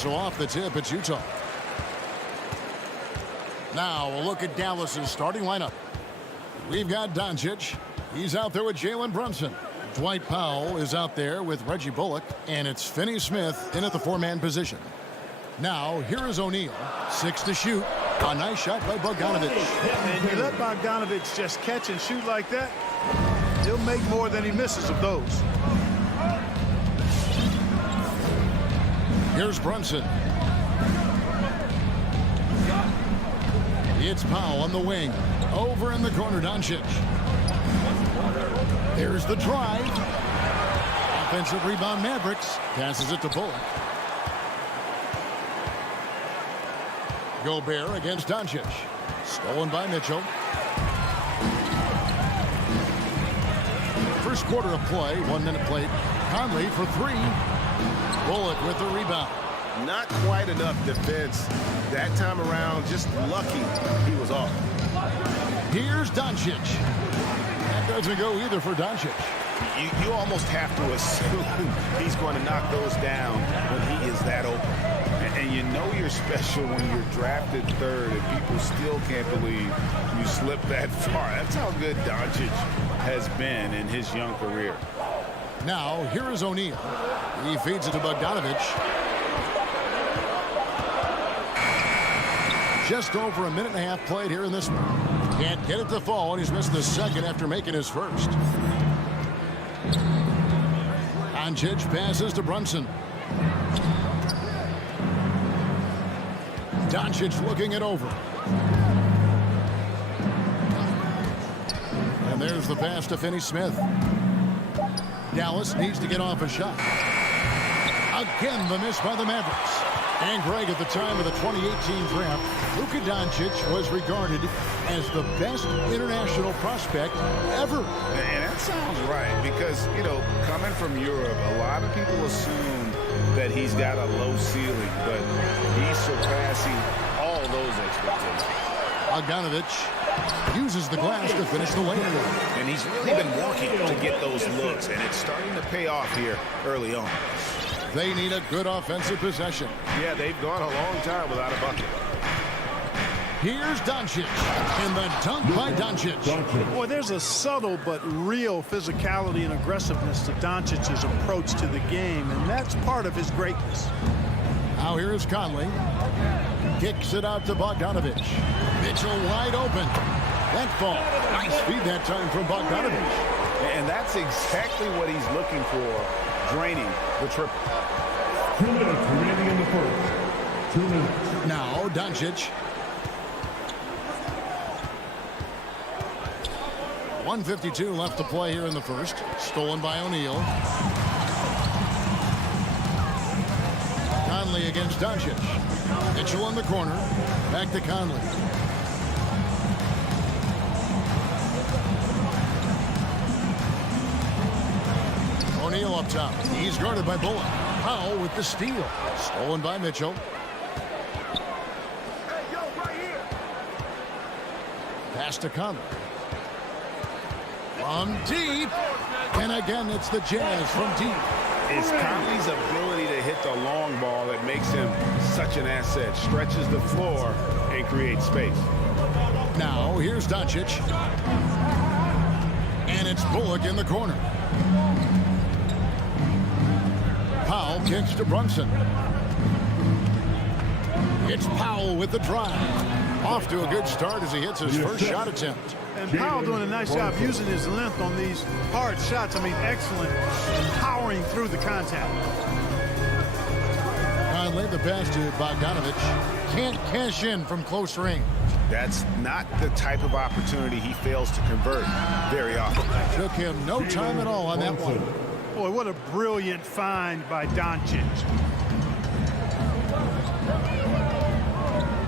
so off the tip, it's Utah. Now a look at Dallas's starting lineup. We've got Doncic. He's out there with Jalen Brunson. Dwight Powell is out there with Reggie Bullock. And it's Finney Smith in at the four-man position. Now, here is O'Neal. 6 to shoot. A nice shot by Bogdanovic. And you let Bogdanovic just catch and shoot like that, he'll make more than he misses of those. Here's Brunson. It's Powell on the wing. Over in the corner, Doncic. Here's the drive. Offensive rebound, Mavericks. Passes it to Bullock. Gobert against Doncic. Stolen by Mitchell. First quarter of play, 1 minute played. Conley for 3. Bullock with the rebound. Not quite enough defense that time around. Just lucky he was off. Here's Doncic. That doesn't go either for Doncic. You almost have to assume he's going to knock those down when he is that open. And you know you're special when you're drafted third and people still can't believe you slipped that far. That's how good Doncic has been in his young career. Now, here is O'Neal. He feeds it to Bogdanovic. Just over a minute and a half played here in this one. Can't get it to fall, and he's missed the second after making his first. Doncic passes to Brunson. Doncic looking it over. And there's the pass to Finney Smith. Dallas needs to get off a shot. Again, the miss by the Mavericks. And Greg, at the time of the 2018 draft, Luka Doncic was regarded as the best international prospect ever. And that sounds right because, you know, coming from Europe, a lot of people assume that he's got a low ceiling, but he's surpassing all those expectations. Bogdanovic uses the glass to finish the lane. And he's really been working to get those looks, and it's starting to pay off here early on. They need a good offensive possession. Yeah, they've gone a long time without a bucket. Here's Doncic, and the dunk by Doncic. Boy, there's a subtle but real physicality and aggressiveness to Doncic's approach to the game, and that's part of his greatness. Now here is Conley. Kicks it out to Bogdanovic. Mitchell wide open. That ball. Nice feed that time from Bogdanovic. And that's exactly what he's looking for, draining the triple. 2 minutes remaining in the first. 2 minutes. Now Doncic. 1:52 left to play here in the first. Stolen by O'Neal. Conley against Doncic. Mitchell in the corner. Back to Conley. O'Neal up top. He's guarded by Bullock. Powell with the steal. Stolen by Mitchell. Pass to Conley. From deep. And again, it's the Jazz from deep. It's Conley's ability to hit the long ball that makes him such an asset. Stretches the floor and creates space. Now, here's Doncic. And it's Bullock in the corner. Powell kicks to Brunson. It's Powell with the drive. Off to a good start as he hits his first shot attempt. And Powell doing a nice job using his length on these hard shots. I mean, excellent. Powering through the contact. Conley, the pass to Bogdanovic. Can't cash in from close range. That's not the type of opportunity he fails to convert very often. Took him no time at all on that one. Boy, what a brilliant find by Doncic.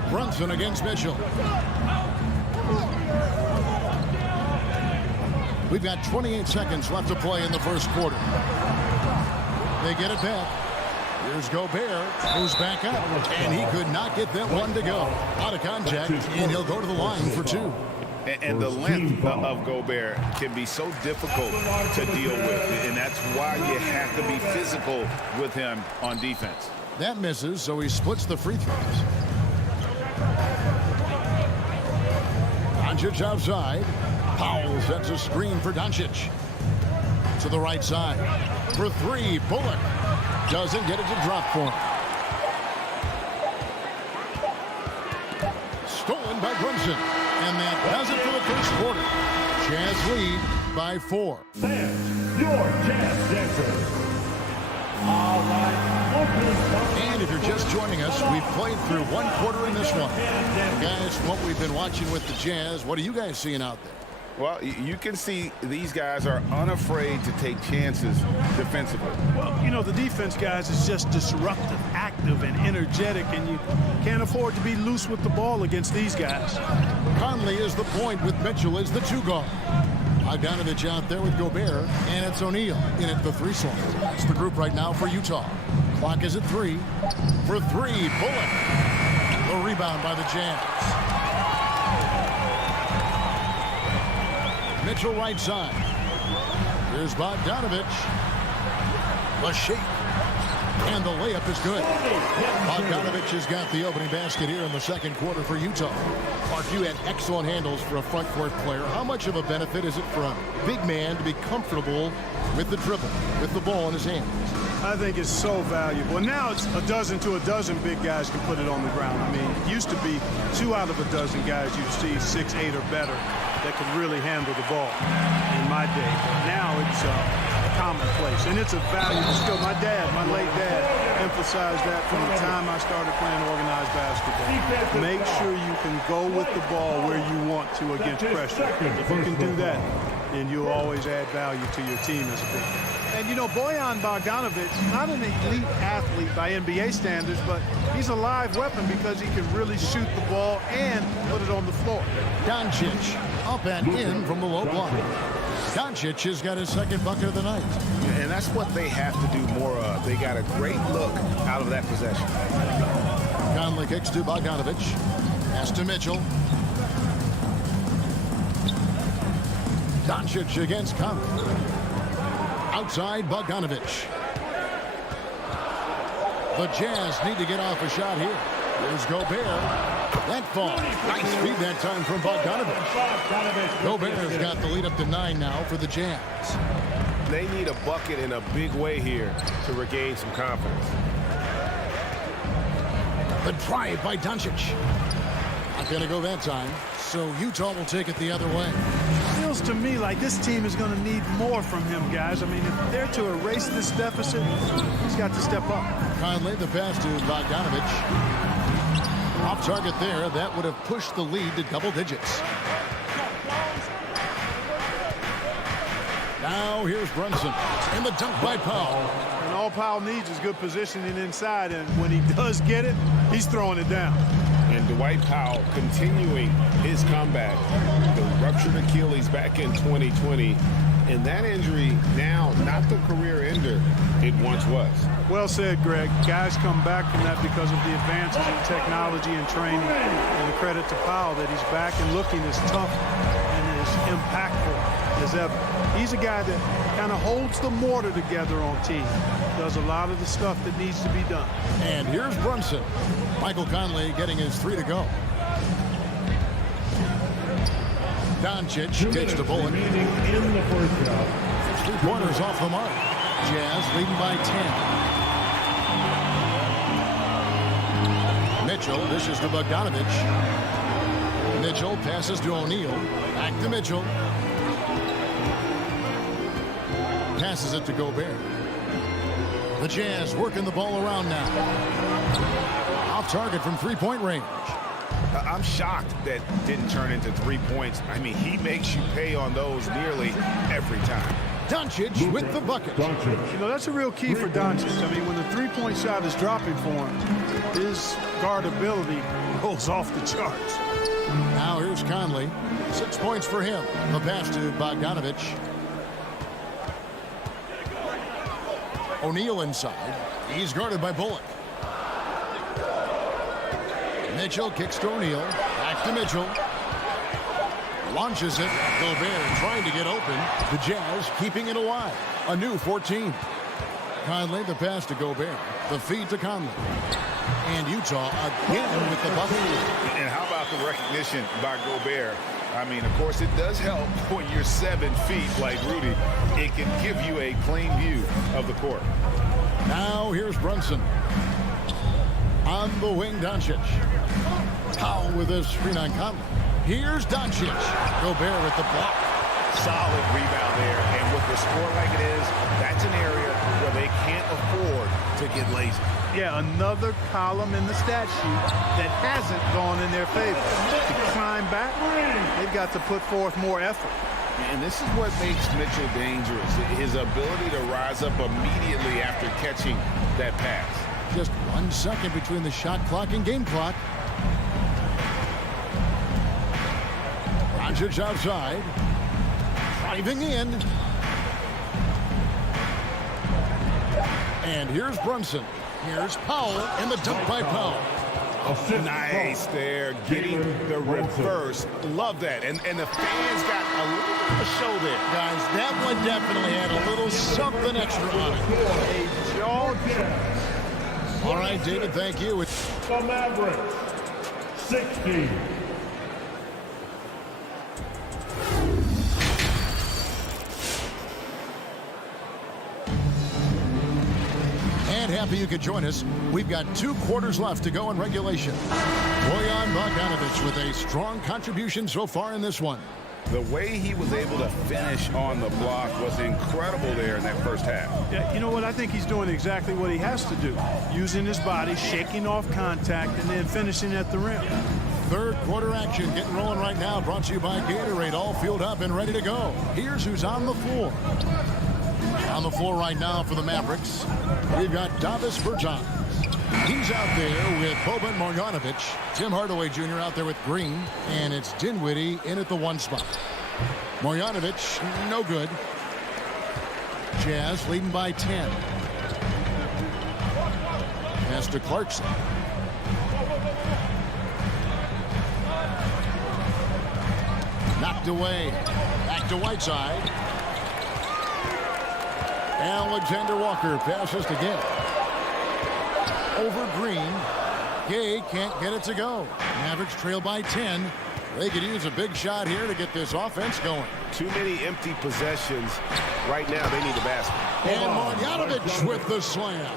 Brunson against Mitchell. We've got 28 seconds left to play in the first quarter. They get it back. Here's Gobert, who's back up, and he could not get that one to go. Out of contact, and he'll go to the line for 2. And the length of Gobert can be so difficult to deal with, and that's why you have to be physical with him on defense. That misses, so he splits the free throws. Doncic outside. Powell sets a screen for Doncic. To the right side. For three, Bullock. Doesn't get it to drop for him. Stolen by Brunson. And that does it for the first quarter. Jazz lead by 4. Fans, your Jazz dancers. All right. And if you're just joining us, we've played through one quarter in this one. Guys, from what we've been watching with the Jazz, what are you guys seeing out there? Well, you can see these guys are unafraid to take chances defensively. Well, you know, the defense, guys, is just disruptive, active, and energetic, and you can't afford to be loose with the ball against these guys. Conley is the point with Mitchell as the 2 guard. Bogdanovich out there with Gobert, and it's O'Neal in at the 3 slot. That's the group right now for Utah. Clock is at 3. For 3, Bullock. The rebound by the Jazz. Mitchell right side. Here's Bogdanovich. The shake. And the layup is good. Bogdanovich has got the opening basket here in the second quarter for Utah. Mark, you had excellent handles for a front court player. How much of a benefit is it for a big man to be comfortable with the dribble, with the ball in his hands? I think it's so valuable. And now it's a dozen to a dozen big guys can put it on the ground. I mean, it used to be 2 out of a dozen guys you'd see 6, 8 or better that could really handle the ball in my day. But now it's commonplace, and it's a valuable skill. My late dad, emphasized that from the time I started playing organized basketball. Make sure you can go with the ball where you want to against pressure. If you can do that, then you'll always add value to your team as a big man. And, you know, Bojan Bogdanovic, not an elite athlete by NBA standards, but he's a live weapon because he can really shoot the ball and put it on the floor. Doncic up and in from the low block. Doncic has got his second bucket of the night. And that's what they have to do more of. They got a great look out of that possession. Conley kicks to Bogdanovich. Pass to Mitchell. Doncic against Conley. Outside Bogdanovich. The Jazz need to get off a shot here. Here's Gobert. That fall. Nice feed that time from Bogdanovich. Gobert has got the lead up to 9 now for the Jazz. They need a bucket in a big way here to regain some confidence. The drive by Doncic. Not going to go that time, so Utah will take it the other way. Feels to me like this team is going to need more from him, guys. I mean, if they're to erase this deficit, he's got to step up. Conley, the pass to Bogdanovich. Off target there. That would have pushed the lead to double digits. Now here's Brunson. And the dunk by Powell. And all Powell needs is good positioning inside, and when he does get it, he's throwing it down. And Dwight Powell continuing his comeback. The ruptured Achilles back in 2020. And that injury now not the career ender it once was. Well said, Greg. Guys come back from that because of the advances in technology and training. And a credit to Powell that he's back and looking as tough and as impactful as ever. He's a guy that kind of holds the mortar together on team. Does a lot of the stuff that needs to be done. And here's Brunson. Michael Conley getting his 3 to go. Doncic takes the Bullock. In the first half. 3 pointers off the mark. Jazz leading by 10. Mitchell dishes to Bogdanovich. Mitchell passes to O'Neal. Back to Mitchell. Passes it to Gobert. The Jazz working the ball around now. Off target from 3-point range. I'm shocked that didn't turn into 3 points. I mean, he makes you pay on those nearly every time. Doncic with the bucket. You know, that's a real key for Doncic. I mean, when the three-point shot is dropping for him, his guardability goes off the charts. Now here's Conley. 6 points for him. The pass to Bogdanovich. O'Neal inside. He's guarded by Bullock. Mitchell kicks to O'Neal. Back to Mitchell. Launches it. Gobert trying to get open. The Jazz keeping it alive. A new 14. Conley, the pass to Gobert. The feed to Conley. And Utah again with the bucket. And how about the recognition by Gobert? I mean, of course, it does help when you're 7 feet like Rudy. It can give you a clean view of the court. Now here's Brunson. On the wing, Doncic. Powell with his screen on Conley. Here's Doncic. Gobert with the block. Solid rebound there. And with the score like it is, that's an area where they can't afford to get lazy. Yeah, another column in the stat sheet that hasn't gone in their favor. To climb back, they've got to put forth more effort. And this is what makes Mitchell dangerous, his ability to rise up immediately after catching that pass. Just 1 second between the shot clock and game clock. Doncic outside. Driving in. And here's Brunson. Here's Powell, and the dunk by Powell. Nice there, getting the reverse. Love that. And the fans got a little bit of a show there. Guys, that one definitely had a little something extra on it. A jaw. All right, David, thank you. The Mavericks, 60. And happy you could join us. We've got 2 quarters left to go in regulation. Bojan Bogdanovic with a strong contribution so far in this one. The way he was able to finish on the block was incredible there in that first half. Yeah, you know what? I think he's doing exactly what he has to do. Using his body, shaking off contact, and then finishing at the rim. Third quarter action getting rolling right now. Brought to you by Gatorade. All fueled up and ready to go. Here's who's on the floor. On the floor right now for the Mavericks, we've got Davis Bertans. He's out there with Boban Marjanovic. Tim Hardaway Jr. out there with Green. And it's Dinwiddie in at the 1 spot. Marjanovic, no good. Jazz leading by 10. Pass to Clarkson. Knocked away. Back to Whiteside. Alexander Walker passes to Gay. Over Green. Gay can't get it to go. Mavericks trail by 10. They could use a big shot here to get this offense going. Too many empty possessions. Right now, they need a basket. And Marjanovic with the slam.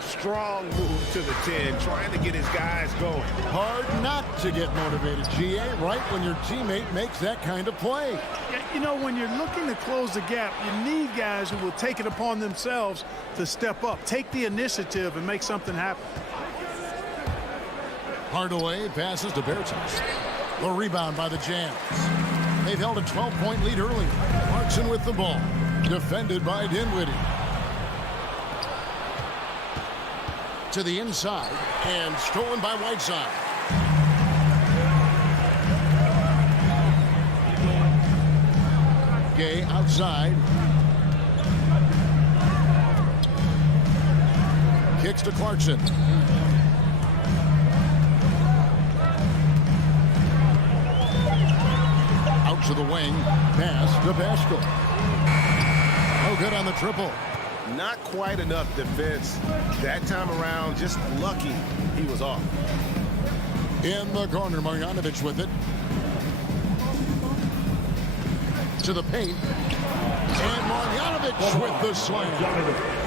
Strong move to the 10, trying to get his guys going. Hard not to get motivated, GA, right when your teammate makes that kind of play. Yeah, you know, when you're looking to close the gap, you need guys who will take it upon themselves to step up, take the initiative, and make something happen. Hardaway passes to Bertans. The rebound by the Jazz. They've held a 12-point lead early. Clarkson with the ball. Defended by Dinwiddie. To the inside and stolen by Whiteside. Gay outside. Kicks to Clarkson. Out to the wing. Pass to Pascal. No good on the triple. Not quite enough defense. That time around, just lucky he was off. In the corner, Marjanovic with it. To the paint. And Marjanovic with the slam.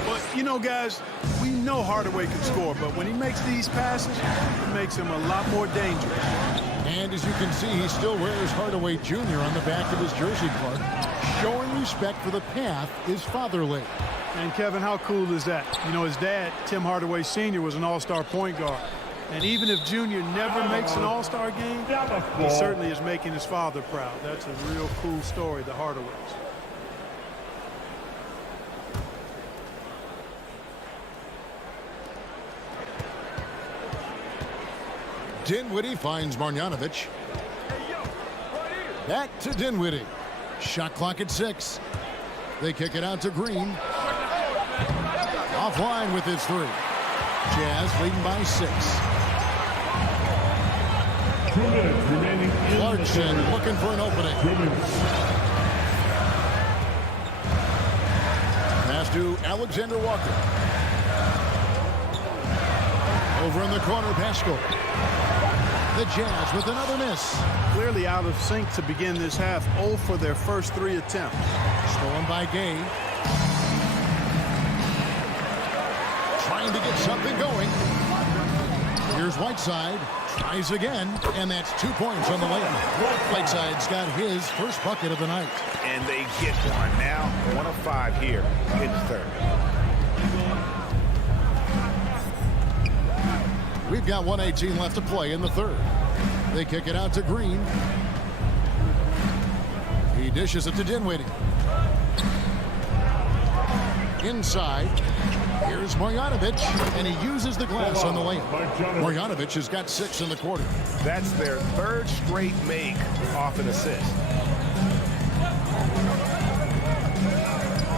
But, you know, guys, we know Hardaway can score, but when he makes these passes, it makes him a lot more dangerous. And as you can see, he still wears Hardaway Jr. on the back of his jersey, Clark. Showing respect for the path is fatherly. And, Kevin, how cool is that? You know, his dad, Tim Hardaway Sr., was an all-star point guard. And even if Junior never makes an all-star game, he certainly is making his father proud. That's a real cool story, the Hardaways. Dinwiddie finds Marjanovic. Back to Dinwiddie. Shot clock at 6. They kick it out to Green. Offline with his 3. Jazz leading by 6. 2 minutes remaining in Clarkson looking for an opening. 2 minutes. Pass to Alexander Walker. Over in the corner, Pascal. The Jazz with another miss. Clearly out of sync to begin this half. 0 for their first 3 attempts. Stolen by Gay. Trying to get something going. Here's Whiteside. Tries again, and that's 2 points on the layup. Whiteside's got his first bucket of the night. And they get one. Now 1 of 5 here in the third. We've got 1:18 left to play in the third. They kick it out to Green. He dishes it to Dinwiddie. Inside. Here's Marjanovic, and he uses the glass on the layup. Marjanovic has got 6 in the quarter. That's their third straight make off an assist.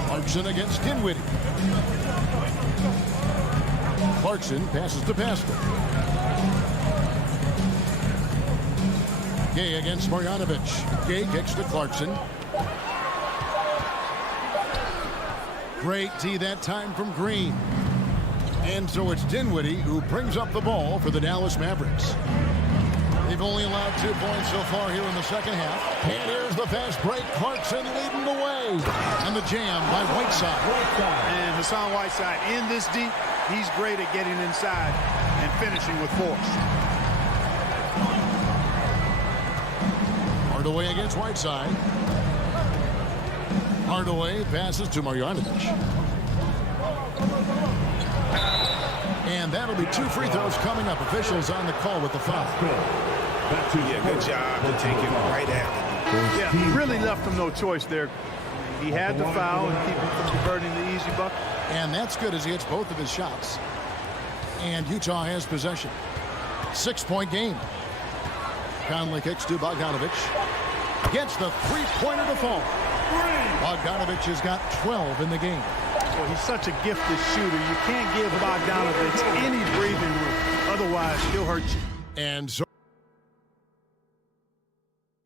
Clarkson against Dinwiddie. Clarkson passes to Pascal. Gay against Marjanovic. Gay kicks to Clarkson. Great D that time from Green. And so it's Dinwiddie who brings up the ball for the Dallas Mavericks. They've only allowed 2 points so far here in the second half. And here's the fast break. Clarkson leading the way. And the jam by Whiteside. And Hassan Whiteside in this deep. He's great at getting inside and finishing with force. Hardaway against Whiteside. Hardaway passes to Marjanovic. And that'll be 2 free throws coming up. Officials on the call with the foul. Yeah, good job to take it right after. Yeah, really left him no choice there. He had to foul and keep him from converting the easy bucket. And that's good as he hits both of his shots. And Utah has possession. 6-point game. Conley kicks to Bogdanovic. Gets the three-pointer to fall. Bogdanovic has got 12 in the game. Well, he's such a gifted shooter. You can't give Bogdanovic any breathing room. Otherwise, he'll hurt you.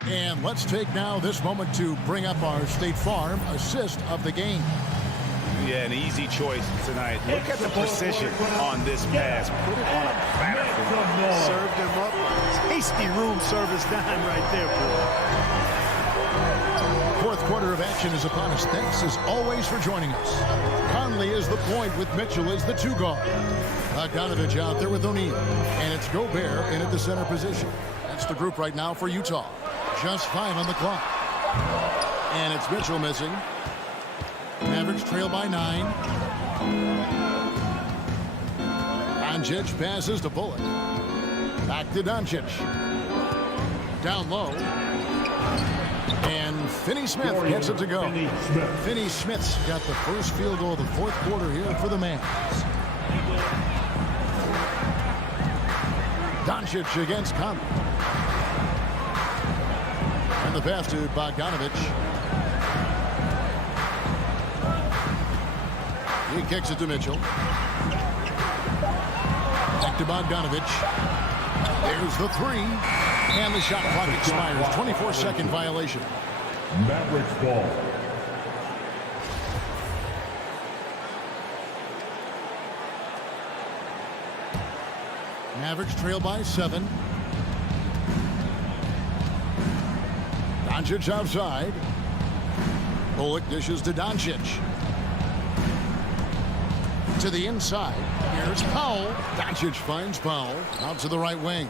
And let's take now this moment to bring up our State Farm assist of the game. Yeah, an easy choice tonight. Look at the precision on this pass. Put it on a platter. Served him up. Tasty room service dime right there, boy. Fourth quarter of action is upon us. Thanks as always for joining us. Conley is the point with Mitchell as the 2 guard. Bogdanovic out there with O'Neal. And it's Gobert in at the center position. That's the group right now for Utah. Just 5 on the clock. And it's Mitchell missing. Mavericks trail by 9. Doncic passes to Bullock. Back to Doncic. Down low. And Finney-Smith gets it to go. Finney-Smith's got the first field goal of the fourth quarter here for the Mavs. Doncic against Conley. And the pass to Bogdanovic. He kicks it to Mitchell. Back to Bogdanovic. There's the 3. And the shot clock expires. 24-second violation. Mavericks ball. Mavericks trail by 7. Doncic outside. Bullock dishes to Doncic. To the inside. Here's Powell. Doncic finds Powell. Out to the right wing.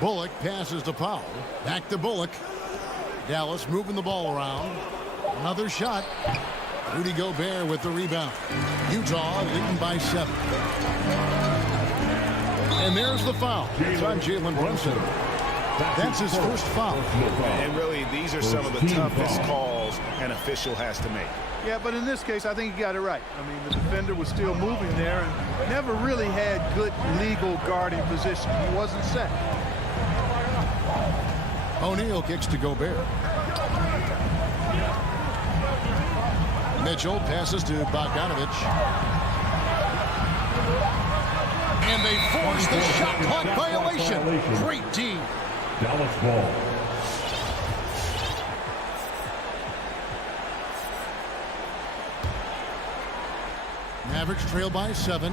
Bullock passes to Powell. Back to Bullock. Dallas moving the ball around. Another shot. Rudy Gobert with the rebound. Utah leading by 7. And there's the foul. It's on Jalen Brunson. That's his first foul. And really, these are some of the toughest calls an official has to make. Yeah, but in this case, I think he got it right. I mean, the defender was still moving there and never really had good legal guarding position. He wasn't set. O'Neal kicks to Gobert. Mitchell passes to Bogdanovic. And they force the shot clock violation. Great D. Dallas ball. Mavericks trail by 7.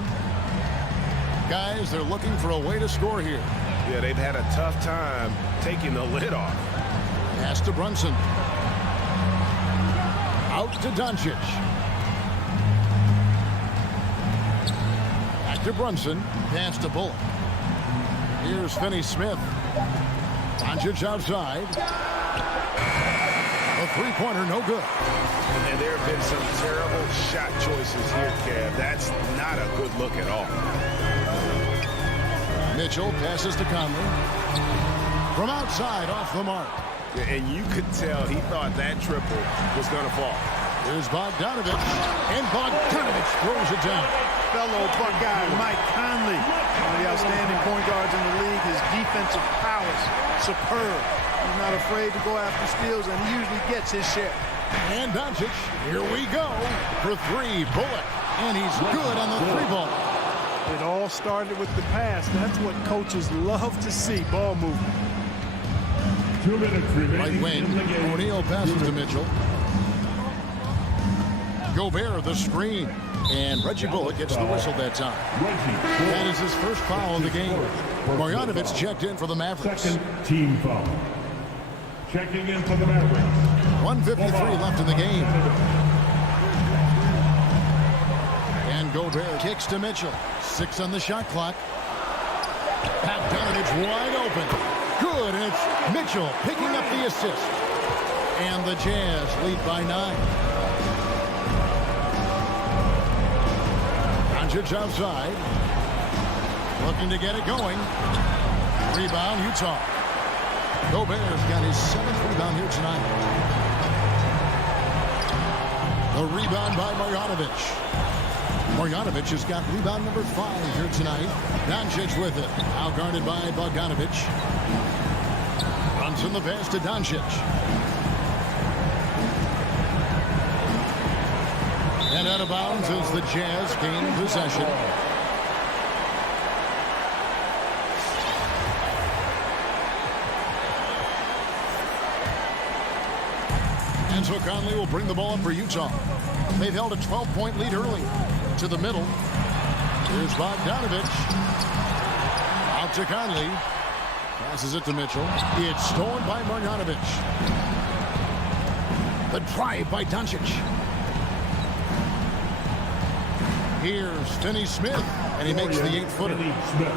Guys, they're looking for a way to score here. Yeah, they've had a tough time taking the lid off. Pass to Brunson. Out to Doncic. Back to Brunson. Pass to Bullock. Here's Finney-Smith. Doncic outside. A three-pointer, no good. And there have been some terrible shot choices here, Kev. That's not a good look at all. Mitchell passes to Conley. From outside, off the mark. Yeah, and you could tell he thought that triple was going to fall. Here's Bogdanovich. And Bogdanovich throws it down. Fellow Buckeye Mike Conley, one of the outstanding point guards in the league. His defensive prowess, superb. He's not afraid to go after steals, and he usually gets his share. And Doncic, here we go for 3. Bullock, and he's good on the 3-ball. It all started with the pass. That's what coaches love to see, ball movement. 2 minutes remaining Right wing, in the game. O'Neal passes to Mitchell. Gobert the screen, and Reggie Bullock gets the whistle that time. Reggie. That is his first foul of the game. Marjanovic checked in for the Mavericks. Second team foul. Checking in for the Mavericks. 1:53 left in the game. And Gobert kicks to Mitchell. 6 on the shot clock. Bogdanovich wide open. Good, and it's Mitchell picking up the assist. And the Jazz lead by 9. Doncic outside. Looking to get it going. Rebound, Utah. Gobert's got his 7th rebound here tonight. The rebound by Marjanovic. Marjanovic has got rebound number 5 here tonight. Doncic with it. Out guarded by Bogdanovich. Runs in the pass to Doncic. And out of bounds as the Jazz gain possession. And so Conley will bring the ball up for Utah. They've held a 12-point lead early. To the middle. Here's Bogdanovich. Out to Conley. Passes it to Mitchell. It's stolen by Marjanovic. The drive by Doncic. Here's Finney-Smith, and he makes the 8-footer. Smith.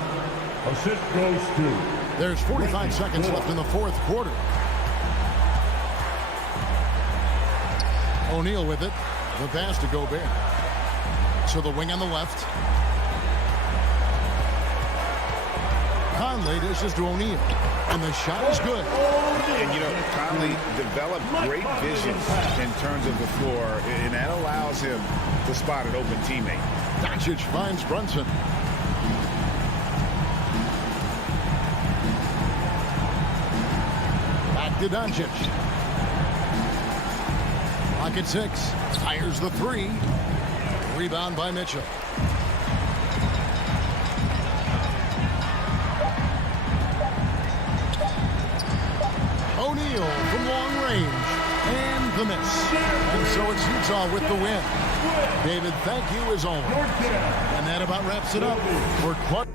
Assist goes to. There's 45 seconds left in the 4th quarter. O'Neal with it. The pass to Gobert. To the wing on the left. Conley dishes to O'Neal. And the shot is good. And, you know, Conley developed great vision in terms of the floor, and that allows him to spot an open teammate. Doncic finds Brunson. Back to Doncic. Clock at 6. Fires the 3. Rebound by Mitchell. O'Neal from long range. And the miss. And so it's Utah with the win. David, thank you as always. And that about wraps it up for Clark.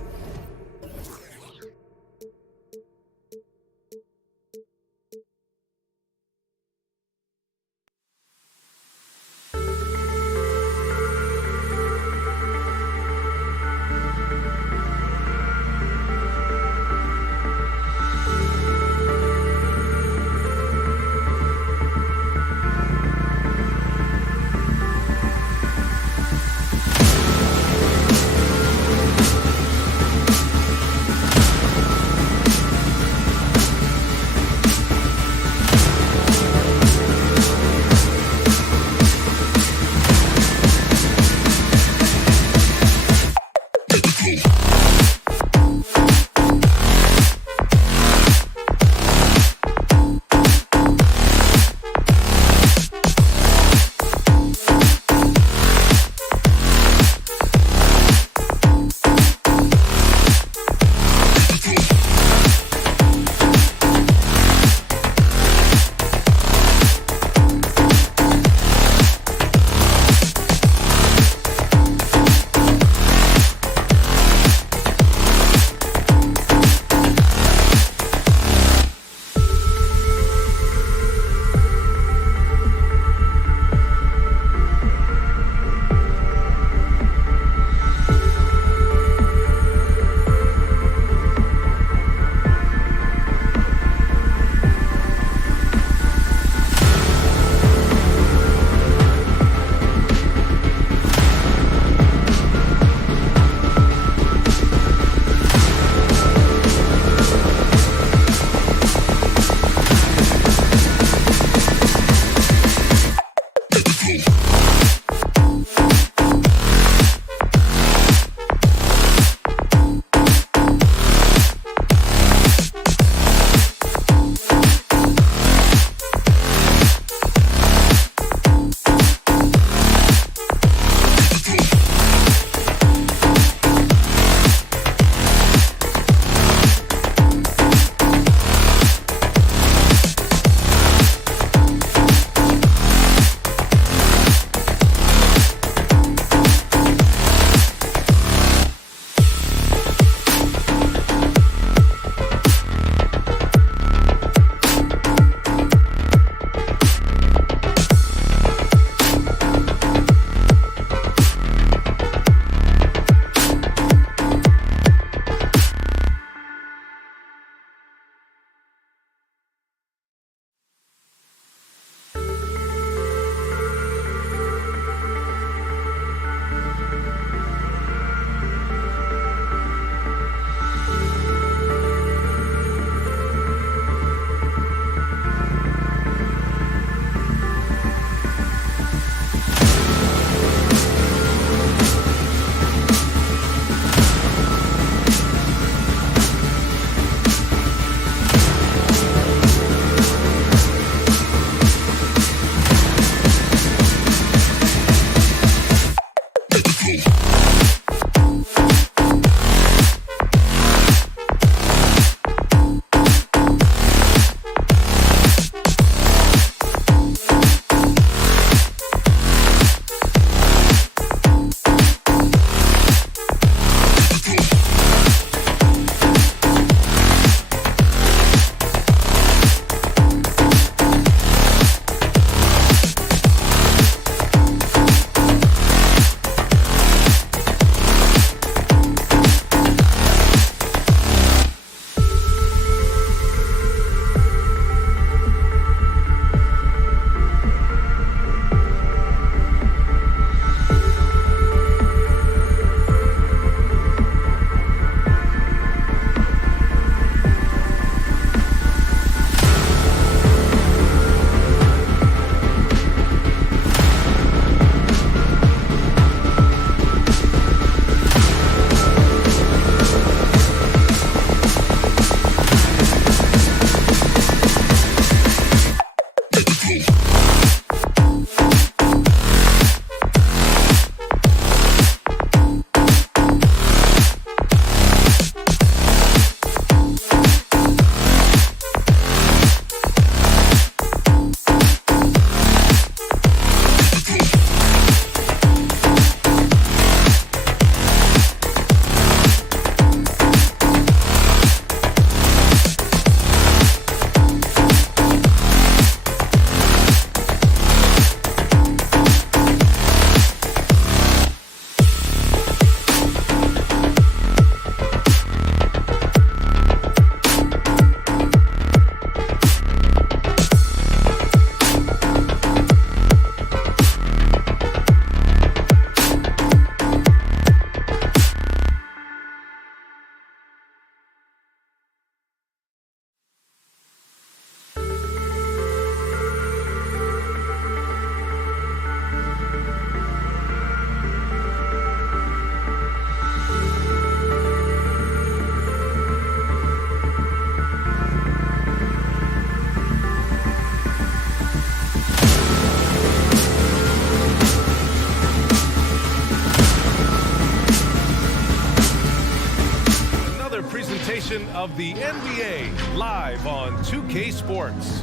edition of the NBA live on 2K Sports.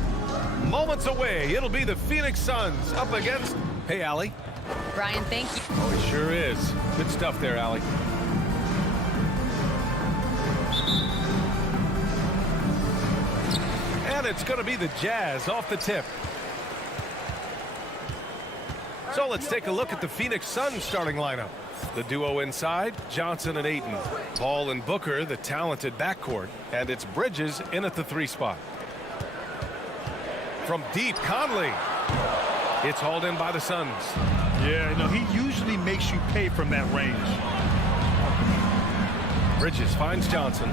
Moments away, it'll be the Phoenix Suns up against... Hey, Allie. Brian, thank you. Oh, it sure is. Good stuff there, Allie. And it's going to be the Jazz off the tip. So let's take a look at the Phoenix Suns starting lineup. The duo inside, Johnson and Ayton. Paul and Booker, the talented backcourt. And it's Bridges in at the 3 spot. From deep, Conley. It's hauled in by the Suns. Yeah, no, he usually makes you pay from that range. Bridges finds Johnson.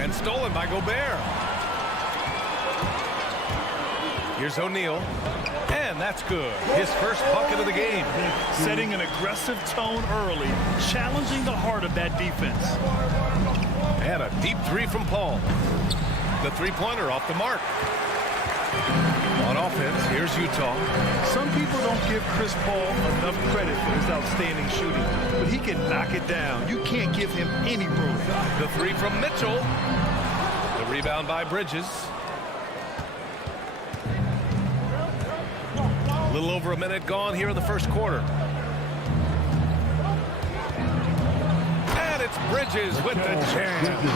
And stolen by Gobert. Here's O'Neal. And that's good. His first bucket of the game. Setting an aggressive tone early, challenging the heart of that defense. And a deep three from Paul. The three-pointer off the mark. On offense, here's Utah. Some people don't give Chris Paul enough credit for his outstanding shooting, but he can knock it down. You can't give him any room. The three from Mitchell. The rebound by Bridges. A little over a minute gone here in the first quarter. And it's Bridges with the jam.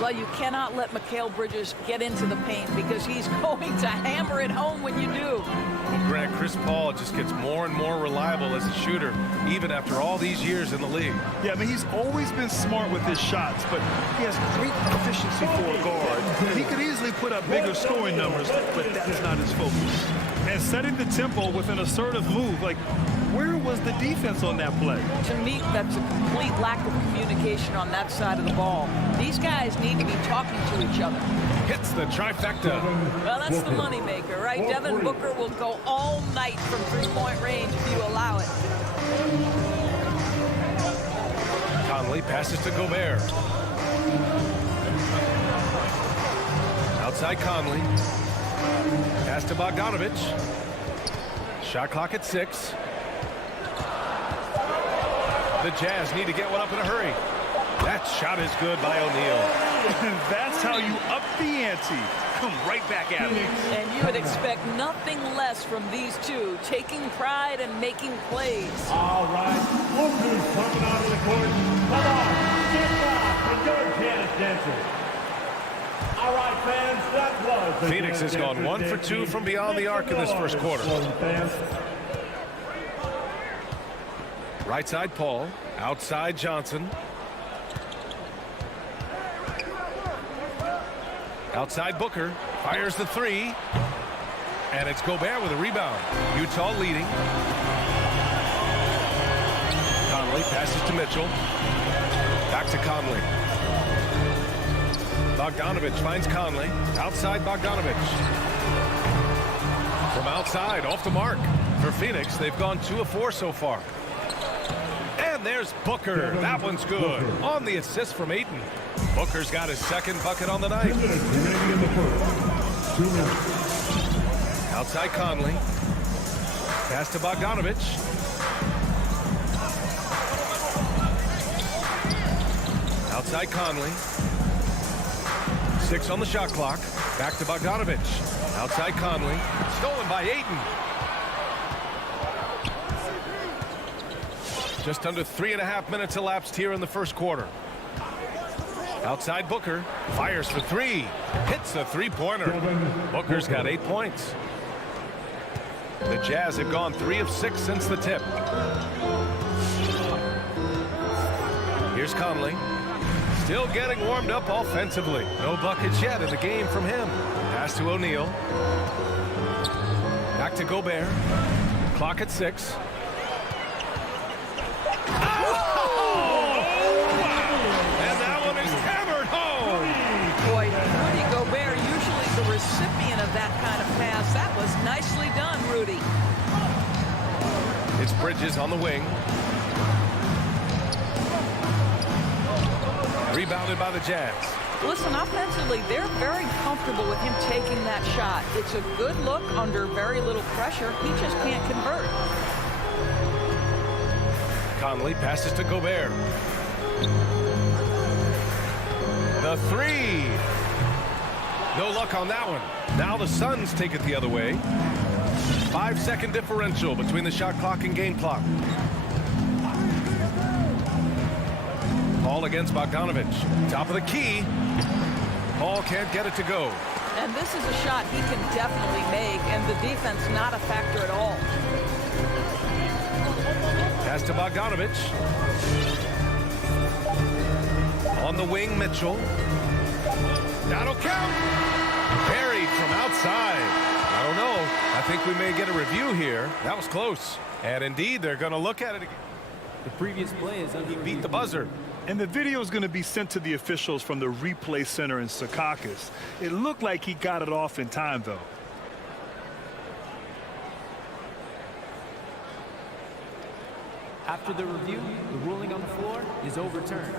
Well, you cannot let Mikal Bridges get into the paint because he's going to hammer it home when you do. But Grant, Chris Paul just gets more and more reliable as a shooter, even after all these years in the league. Yeah, I mean, he's always been smart with his shots, but he has great efficiency for a guard. He could easily put up bigger scoring numbers, but that's not his focus. And setting the tempo with an assertive move, like, where was the defense on that play? To me, that's a complete lack of communication on that side of the ball. These guys need to be talking to each other. Hits the trifecta. Well, that's the moneymaker, right? Devin Booker will go all night from three-point range if you allow it. Conley passes to Gobert. Outside Conley. Pass to Bogdanovich. Shot clock at 6. The Jazz need to get one up in a hurry. That shot is good by O'Neal. And that's how you up the ante. Come right back at it. And you would expect nothing less from these two, taking pride and making plays. All right, Booker's coming out of the court. Come on, get back and go, Janice Jensen. All right, fans, that was the Phoenix has gone 1 for 2 from beyond the arc in this first quarter. Right side Paul, outside Johnson. Outside Booker, fires the three. And it's Gobert with a rebound. Utah leading. Conley passes to Mitchell. Back to Conley. Bogdanovich finds Conley. Outside Bogdanovich. From outside, off the mark. For Phoenix, they've gone 2 of 4 so far. And there's Booker. That one's good. On the assist from Ayton. Booker's got his second bucket on the night. Outside Conley. Pass to Bogdanovich. Outside Conley. 6 on the shot clock. Back to Bogdanovich. Outside Conley. Stolen by Ayton. Just under 3.5 minutes elapsed here in the first quarter. Outside Booker. Fires for 3. Hits the three-pointer. Booker's got 8 points. The Jazz have gone 3 of 6 since the tip. Here's Conley. Still getting warmed up offensively. No buckets yet in the game from him. Pass to O'Neal. Back to Gobert. Clock at 6. And that one is hammered home. Boy, Rudy Gobert, usually the recipient of that kind of pass. That was nicely done, Rudy. It's Bridges on the wing. Rebounded by the Jazz. Listen, offensively, they're very comfortable with him taking that shot. It's a good look under very little pressure. He just can't convert. Conley passes to Gobert. The 3. No luck on that one. Now the Suns take it the other way. 5-second differential between the shot clock and game clock. Paul against Bogdanovich. Top of the key. Paul can't get it to go. And this is a shot he can definitely make, and the defense not a factor at all. Pass to Bogdanovich. On the wing, Mitchell. That'll count. Buried from outside. I don't know. I think we may get a review here. That was close. And indeed, they're going to look at it again. The previous play is He beat the buzzer. And the video is going to be sent to the officials from the replay center in Secaucus. It looked like he got it off in time, though. After the review, the ruling on the floor is overturned.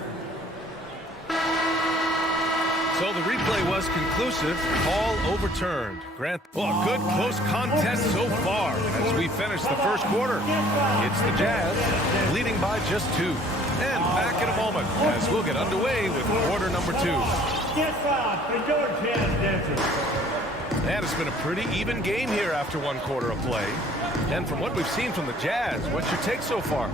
So the replay was conclusive. Call overturned. Grant, well, a good close contest so far as we finish the first quarter. It's the Jazz leading by just 2. And back in a moment as we'll get underway with quarter number 2. Get fouled for your Jazz Dancers. And it's been a pretty even game here after 1 quarter of play. And from what we've seen from the Jazz, what's your take so far?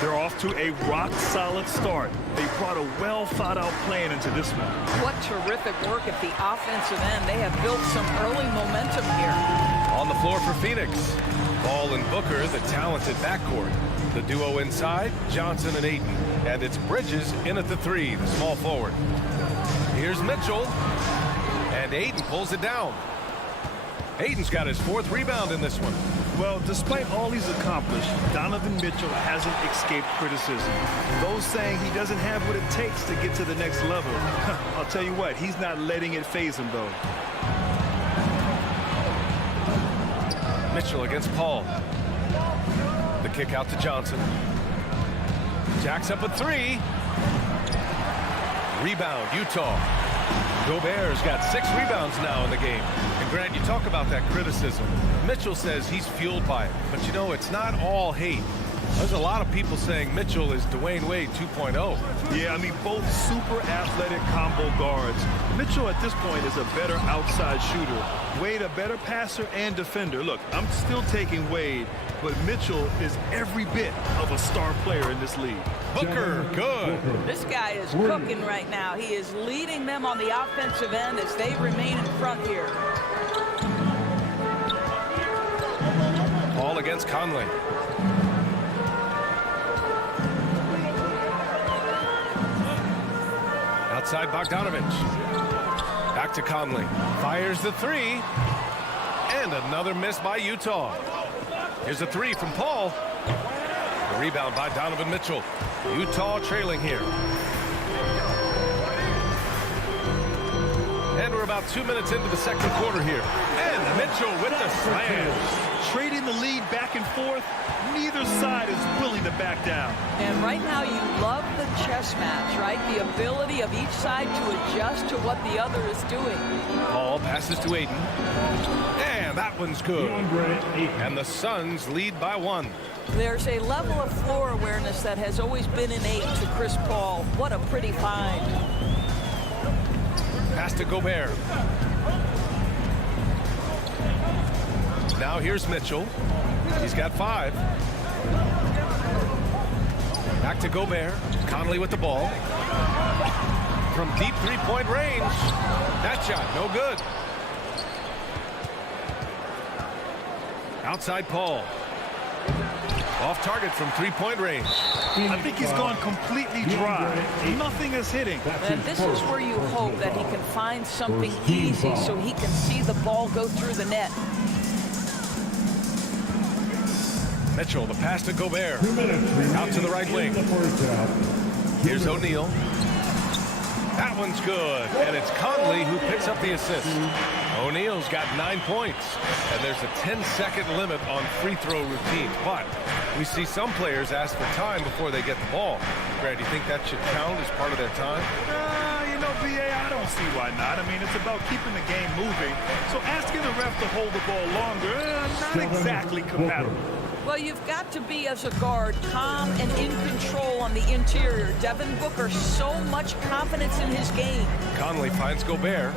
They're off to a rock-solid start. They brought a well-thought-out plan into this one. What terrific work at the offensive end. They have built some early momentum here. On the floor for Phoenix, Ball and Booker, the talented backcourt. The duo inside, Johnson and Ayton. And it's Bridges in at the 3, the small forward. Here's Mitchell. And Ayton pulls it down. Ayton's got his 4th rebound in this one. Well, despite all he's accomplished, Donovan Mitchell hasn't escaped criticism. Those saying he doesn't have what it takes to get to the next level. I'll tell you what, he's not letting it faze him, though. Mitchell against Paul. The kick out to Johnson. Jacks up a 3. Rebound, Utah. Gobert's got 6 rebounds now in the game. And Grant, you talk about that criticism. Mitchell says he's fueled by it. But you know, it's not all hate. There's a lot of people saying Mitchell is Dwayne Wade 2.0. Yeah, I mean, both super athletic combo guards. Mitchell at this point is a better outside shooter. Wade a better passer and defender. Look, I'm still taking Wade, but Mitchell is every bit of a star player in this league. Booker, good. This guy is cooking right now. He is leading them on the offensive end as they remain in front here. Paul against Conley. Outside Bogdanovich. Back to Conley. Fires the 3. And another miss by Utah. Here's a 3 from Paul. The rebound by Donovan Mitchell. Utah trailing here. And we're about 2 minutes into the second quarter here. And Mitchell with the slam. Trading the lead back and forth, neither side is willing to back down. And right now you love the chess match, right? The ability of each side to adjust to what the other is doing. Paul passes to Ayton. And that one's good. And the Suns lead by 1. There's a level of floor awareness that has always been innate to Chris Paul. What a pretty find. Pass to Gobert. Now here's Mitchell. He's got 5. Back to Gobert. Conley with the ball. From deep 3-point range. That shot, no good. Outside Paul. Off target from 3-point range. I think he's gone completely dry. Nothing is hitting. And this is where you hope that he can find something easy so he can see the ball go through the net. Mitchell, the pass to Gobert. Out to the right wing. Here's O'Neal. That one's good. And it's Conley who picks up the assist. O'Neal's got 9 points. And there's a 10-second limit on free throw routines. But we see some players ask for time before they get the ball. Brad, do you think that should count as part of their time? You know, B.A., I don't see why not. I mean, it's about keeping the game moving. So asking the ref to hold the ball longer, not exactly compatible. Well, you've got to be, as a guard, calm and in control on the interior. Devin Booker, so much confidence in his game. Conley finds Gobert.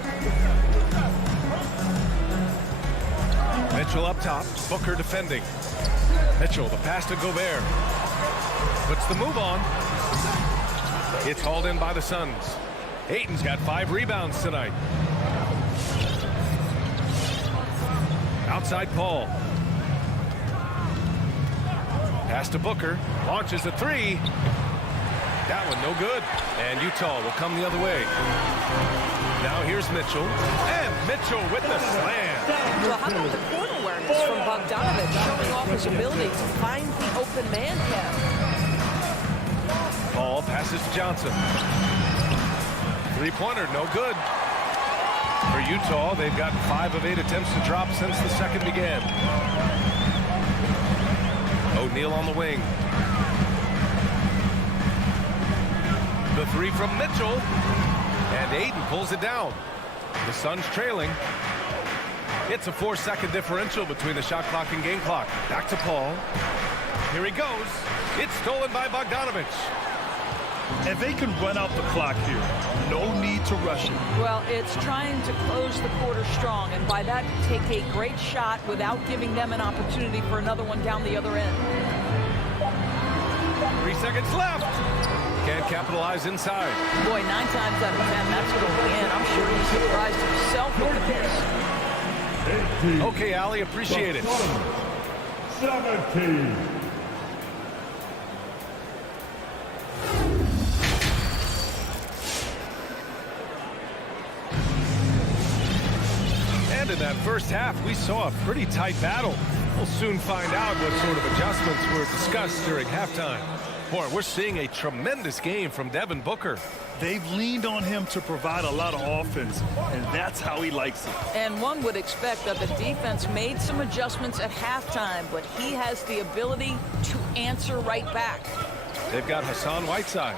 Mitchell up top. Booker defending. Mitchell, the pass to Gobert. Puts the move on. It's hauled in by the Suns. Ayton's got 5 rebounds tonight. Outside Paul. Pass to Booker. Launches a 3. That one no good. And Utah will come the other way. Now here's Mitchell. And Mitchell with the slam. Well, how about the court awareness from Bogdanovich, showing off his ability to find the open man cap. Paul passes to Johnson. 3-pointer, no good. For Utah, they've gotten 5 of 8 attempts to drop since the second began. O'Neal on the wing. The three from Mitchell. And Ayton pulls it down. The Suns trailing. It's a 4-second differential between the shot clock and game clock. Back to Paul. Here he goes. It's stolen by Bogdanovich. And they can run out the clock here. No need to rush it. Well, it's trying to close the quarter strong, and by that, take a great shot without giving them an opportunity for another one down the other end. 3 seconds left. Can't capitalize inside. Boy, 9 times out of 10, that's going to win. I'm sure he's surprised himself with the miss. Okay, Allie, appreciate it. 17. And in that first half, we saw a pretty tight battle. We'll soon find out what sort of adjustments were discussed during halftime. Boy, we're seeing a tremendous game from Devin Booker. They've leaned on him to provide a lot of offense, and that's how he likes it. And one would expect that the defense made some adjustments at halftime, but he has the ability to answer right back. They've got Hassan Whiteside,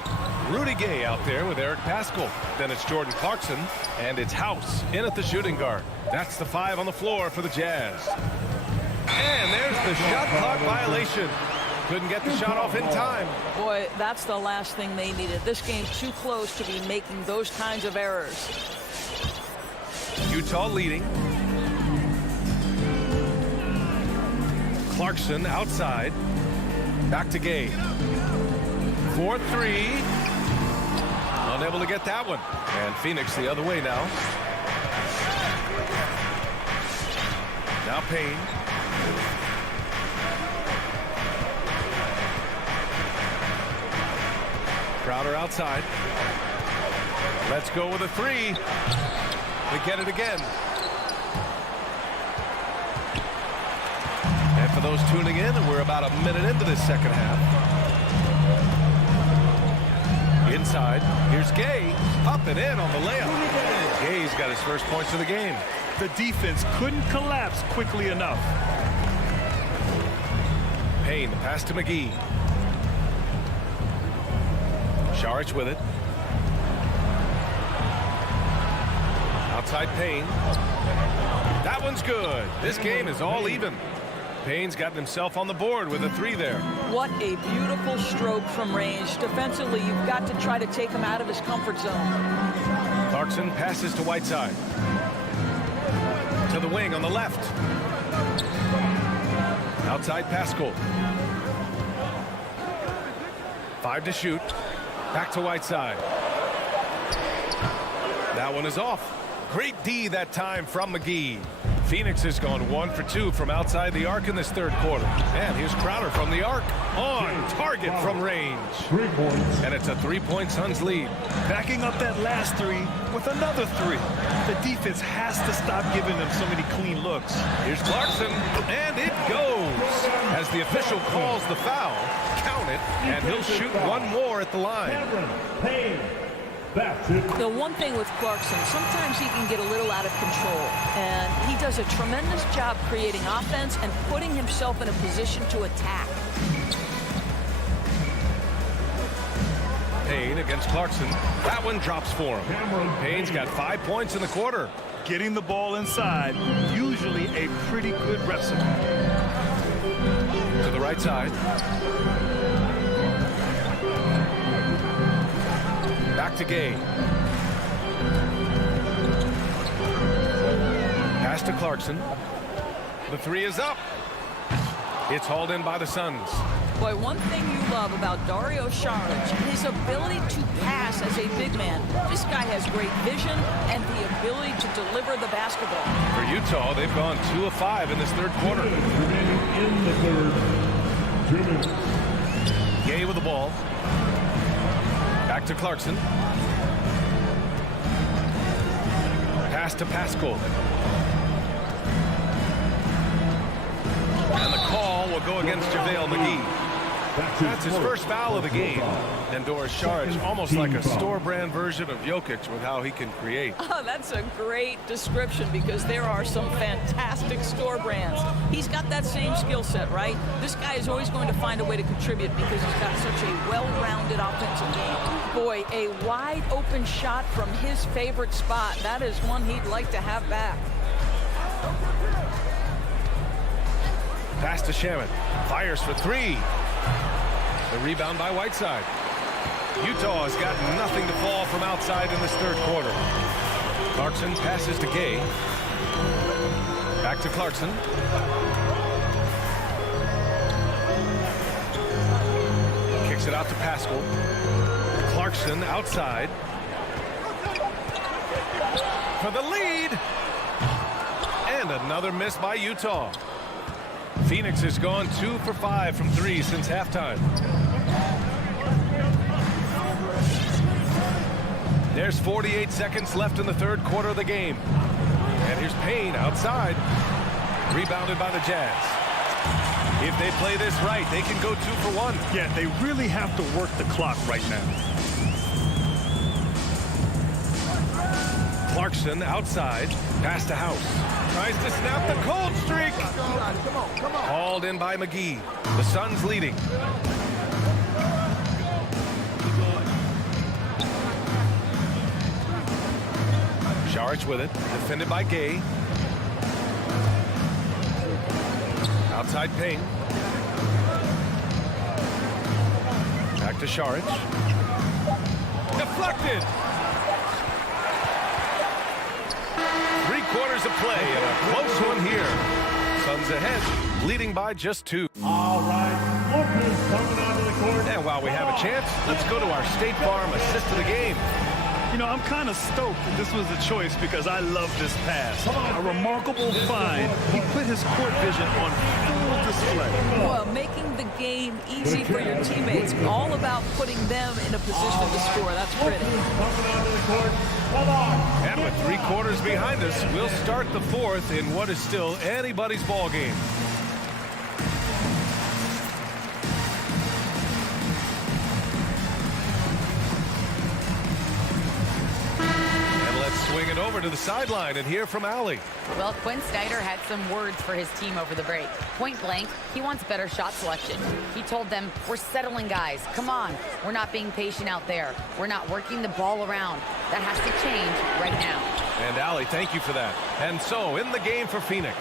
Rudy Gay out there with Eric Paschall. Then it's Jordan Clarkson, and it's House in at the shooting guard. That's the 5 on the floor for the Jazz. And there's the shot clock violation. Couldn't get the shot off in time. Boy, that's the last thing they needed. This game's too close to be making those kinds of errors. Utah leading. Clarkson outside. Back to Gay. 4-3. Unable to get that one. And Phoenix the other way now. Now Payne. Crowder outside. Let's go with a 3. They get it again. And for those tuning in, we're about a minute into this second half. Inside, here's Gay. Up and in on the layup. Gay's got his first points of the game. The defense couldn't collapse quickly enough. Payne, the pass to McGee. Saric with it. Outside Payne. That one's good. This game is all even. Payne's gotten himself on the board with a 3 there. What a beautiful stroke from range. Defensively, you've got to try to take him out of his comfort zone. Clarkson passes to Whiteside. To the wing on the left. Outside Paschall. 5 to shoot. Back to Whiteside. That one is off. Great D that time from McGee. Phoenix has gone 1 for 2 from outside the arc in this third quarter. And here's Crowder from the arc. On target from range. 3 points. And it's a 3-point Suns lead. Backing up that last 3 with another 3. The defense has to stop giving them so many clean looks. Here's Clarkson, and it goes. As the official calls the foul, count it, and he'll shoot 1 more at the line. Cameron Payne. Back to The one thing with Clarkson, sometimes he can get a little out of control, and he does a tremendous job creating offense and putting himself in a position to attack. Payne against Clarkson. That one drops for him. Payne's got 5 points in the quarter. Getting the ball inside, usually a pretty good recipe. To the right side. Back to Gay. Pass to Clarkson. The 3 is up. It's hauled in by the Suns. Boy, one thing you love about Dario Saric, his ability to pass as a big man. This guy has great vision and the ability to deliver the basketball. For Utah, they've gone 2 of 5 in this third quarter. remaining in the third. 2 minutes. Gay with the ball. Back to Clarkson. Pass to Paschall. And the call will go against JaVale McGee. That's his first foul of the game. And Doris Saric, almost like a store-brand version of Jokic with how he can create. Oh, that's a great description because there are some fantastic store brands. He's got that same skill set, right? This guy is always going to find a way to contribute because he's got such a well-rounded offensive game. Boy, a wide-open shot from his favorite spot. That is one he'd like to have back. Pass to Shaman. Fires for three. The rebound by Whiteside. Utah has got nothing to fall from outside in this third quarter. Clarkson passes to Gay. Back to Clarkson. Kicks it out to Pascal. Clarkson outside. For the lead. And another miss by Utah. Phoenix has gone 2 for 5 from 3 since halftime. There's 48 seconds left in the third quarter of the game. And here's Payne outside. Rebounded by the Jazz. If they play this right, they can go 2 for 1. Yeah, they really have to work the clock right now. Clarkson outside. Pass to House. Tries to snap the cold streak. Come on. Hauled in by McGee. The Suns leading. Saric with it. Defended by Gay. Outside Payne. Back to Saric. Deflected. 3/4 of play and a close one here. Suns ahead, leading by just 2. All right, Booker's coming onto the court. And while we have a chance, let's go to our State Farm assist of the game. You know, I'm kind of stoked that this was a choice because I love this pass. A remarkable find. He put his court vision on full display. Well, making the game easy for your teammates. All about putting them in a position to score. That's pretty. Coming onto the court. Come on. And with 3/4 behind us, we'll start the fourth in what is still anybody's ball game. Swing it over to the sideline and hear from Allie. Well, Quinn Snyder had some words for his team over the break. Point blank, he wants better shot selection. He told them, we're settling, guys. Come on. We're not being patient out there. We're not working the ball around. That has to change right now. And Allie, thank you for that. And so, in the game for Phoenix,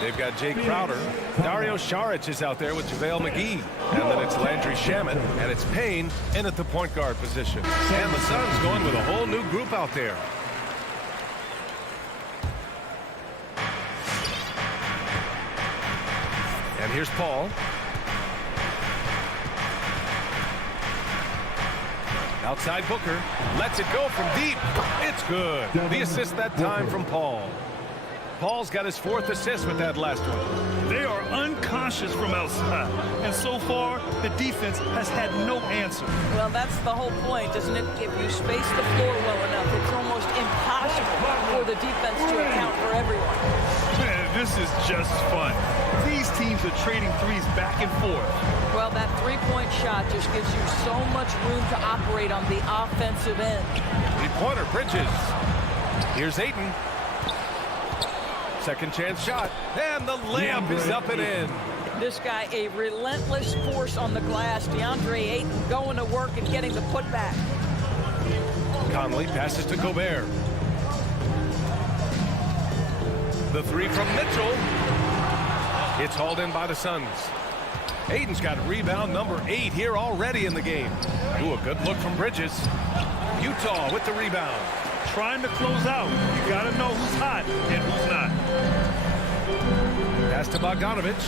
they've got Jake Crowder. Dario Saric is out there with JaVale McGee. And then it's Landry Shamet. And it's Payne in at the point guard position. And the Suns going with a whole new group out there. And here's Paul. Outside Booker. Lets it go from deep. It's good. The assist that time from Paul. Paul's got his 4th assist with that last one. They are unconscious from outside. And so far, the defense has had no answer. Well, that's the whole point, isn't it? If you space the floor well enough, it's almost impossible for the defense to account for everyone. Man, this is just fun. These teams are trading threes back and forth. Well, that three-point shot just gives you so much room to operate on the offensive end. 3-pointer, Bridges. Here's Ayton. Second chance shot. And the layup is up and in. This guy, a relentless force on the glass. DeAndre Ayton going to work and getting the putback. Conley passes to Gobert. The 3 from Mitchell. It's hauled in by the Suns. Ayton's got rebound number 8 here already in the game. Ooh, a good look from Bridges. Utah with the rebound. Trying to close out. You got to know who's hot and who's not. Pass to Bogdanovich.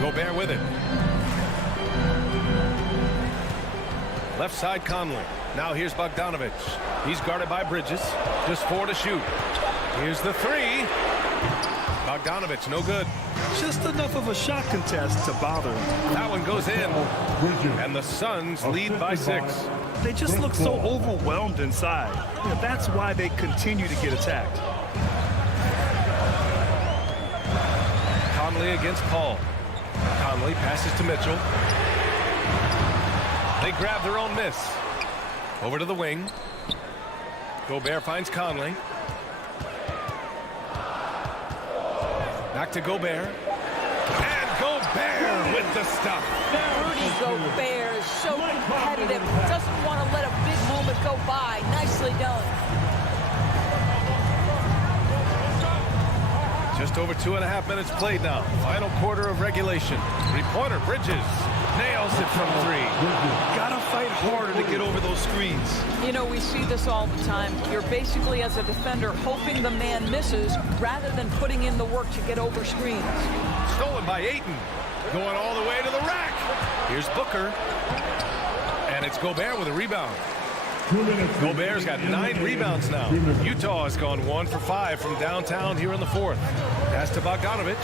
Gobert with it. Left side Conley. Now here's Bogdanovich. He's guarded by Bridges. Just 4 to shoot. Here's the 3. Bogdanovich, no good. Just enough of a shot contest to bother him. That one goes in. And the Suns lead by 6. They just look so overwhelmed inside. Yeah, that's why they continue to get attacked. Conley Conley against Paul. Conley passes to Mitchell. They grab their own miss. Over to the wing. Gobert finds Conley. Back to Gobert. And Gobert with the stuff. Rudy Gobert is so competitive. Doesn't want to let a big moment go by. Nicely done. Just over 2.5 minutes played now. Final quarter of regulation. Three-pointer, Bridges. Nails it from three. Gotta fight harder to get over those screens. You know, we see this all the time. You're basically, as a defender, hoping the man misses rather than putting in the work to get over screens. Stolen by Ayton. Going all the way to the rack. Here's Booker. And it's Gobert with a rebound. Gobert's got 9 rebounds now. Utah has gone 1 for 5 from downtown here in the fourth. Pass to Bogdanovic.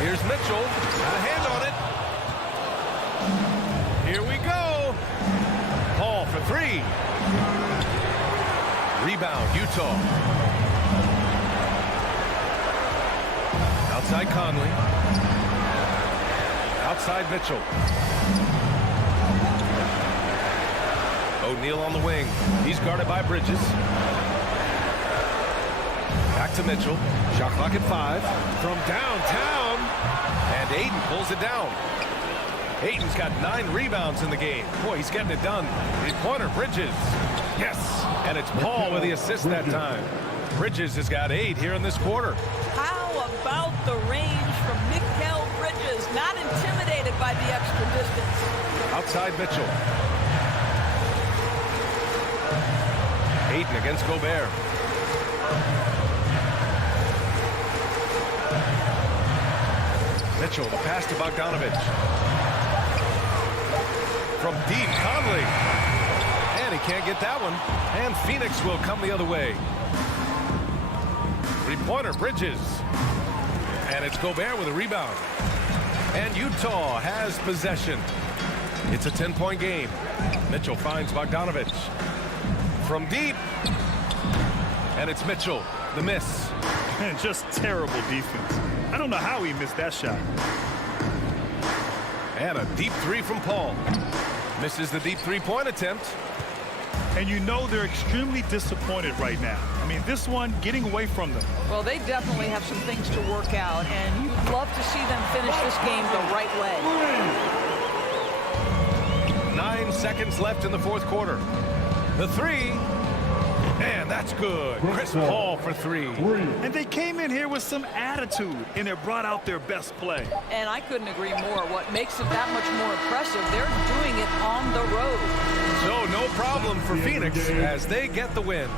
Here's Mitchell. Got a hand on it. Here we go. Paul for 3. Rebound, Utah. Outside Conley. Outside Mitchell. O'Neal on the wing. He's guarded by Bridges. Back to Mitchell. Shot clock at 5. From downtown. And Ayton pulls it down. Ayton's got 9 rebounds in the game. Boy, he's getting it done. Three-pointer, Bridges. Yes. And it's Paul with the assist that time. Bridges has got 8 here in this quarter. How about the range from Mikal Bridges? Not intimidated by the extra distance. Outside Mitchell. Ayton against Gobert. Mitchell, the pass to Bogdanovic. From deep, Conley. And he can't get that one. And Phoenix will come the other way. Three-pointer, Bridges. And it's Gobert with a rebound. And Utah has possession. It's a 10-point game. Mitchell finds Bogdanovic. From deep. And it's Mitchell, the miss. Man, just terrible defense. I don't know how he missed that shot. And a deep 3 from Paul. Misses the deep 3-point attempt. And you know they're extremely disappointed right now. I mean, this one getting away from them. Well, they definitely have some things to work out, and you'd love to see them finish this game the right way. 9 seconds left in the fourth quarter. The 3. And that's good. Chris Paul for 3. And they came in here with some attitude, and they brought out their best play. And I couldn't agree more. What makes it that much more impressive, they're doing it on the road. So no problem for Phoenix as they get the win.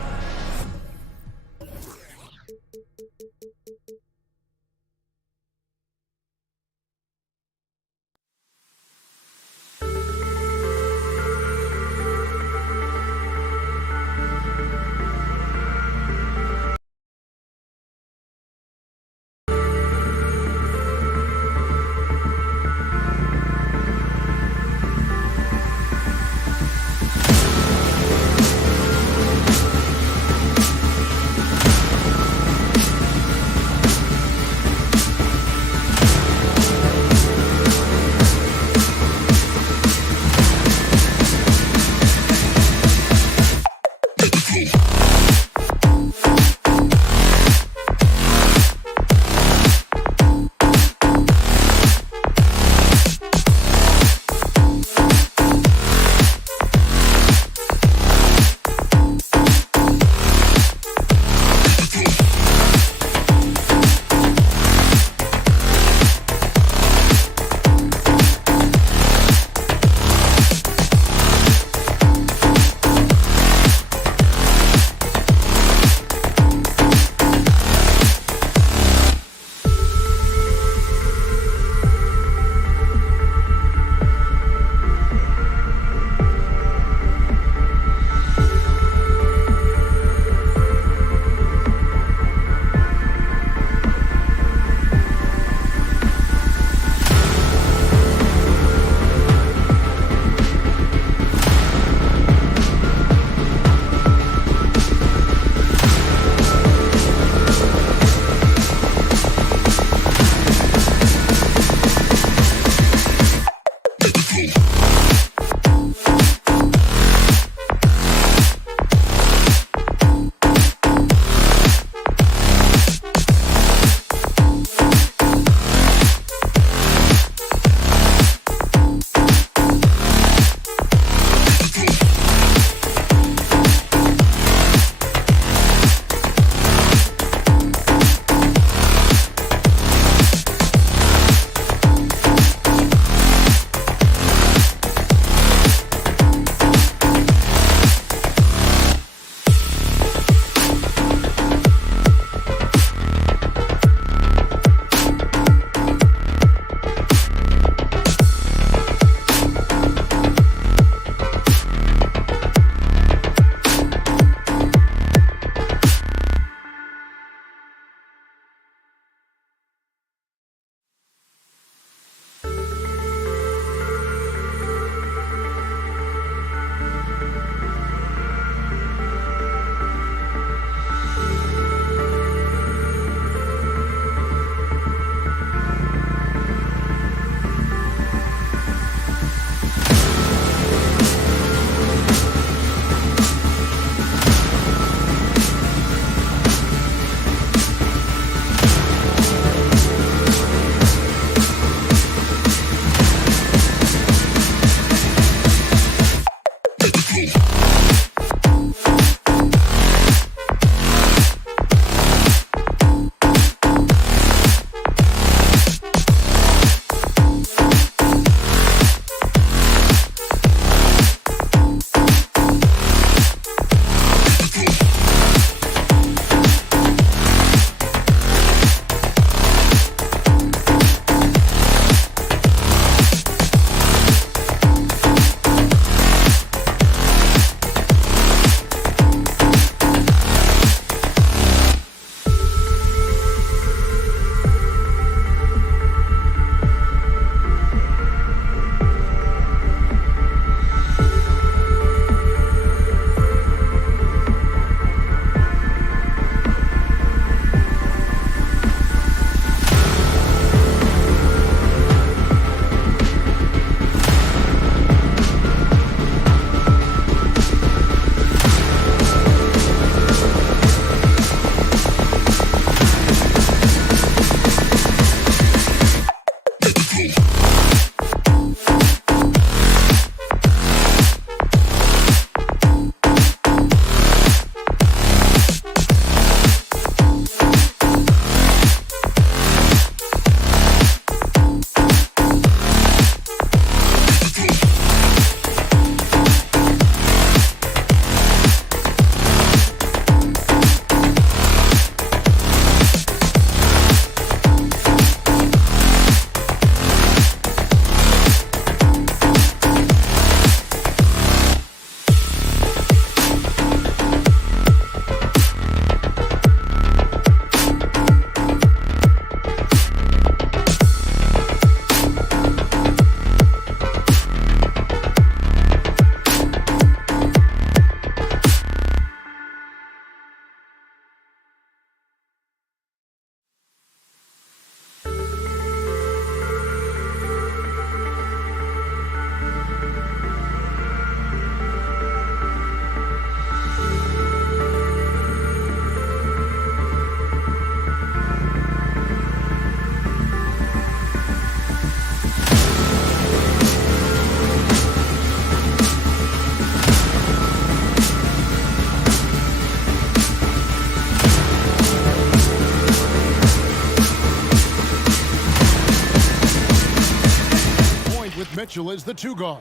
Mitchell is the 2 guard.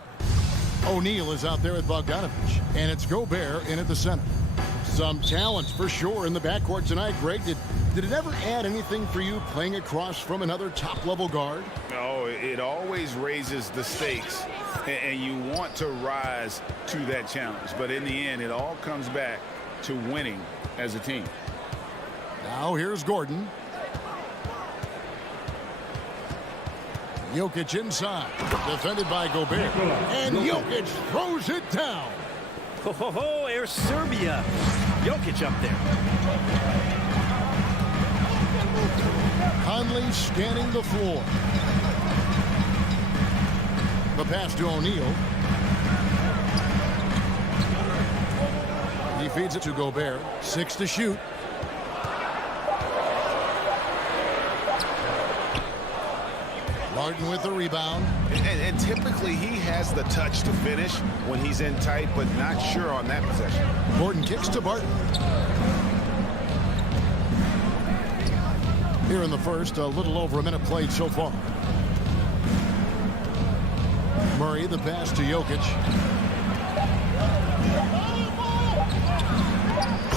O'Neal is out there with Bogdanovich, and it's Gobert in at the center. Some talent for sure in the backcourt tonight. Greg, did it ever add anything for you playing across from another top-level guard? No, it always raises the stakes, and you want to rise to that challenge. But in the end, it all comes back to winning as a team. Now here's Gordon. Jokic inside, defended by Gobert, and Jokic throws it down. Ho, ho, ho, Air Serbia. Jokic up there. Conley scanning the floor. The pass to O'Neal. He feeds it to Gobert. 6 to shoot. Martin with the rebound. And typically he has the touch to finish when he's in tight, but not sure on that possession. Gordon kicks to Barton. Here in the first, a little over a minute played so far. Murray, the pass to Jokic.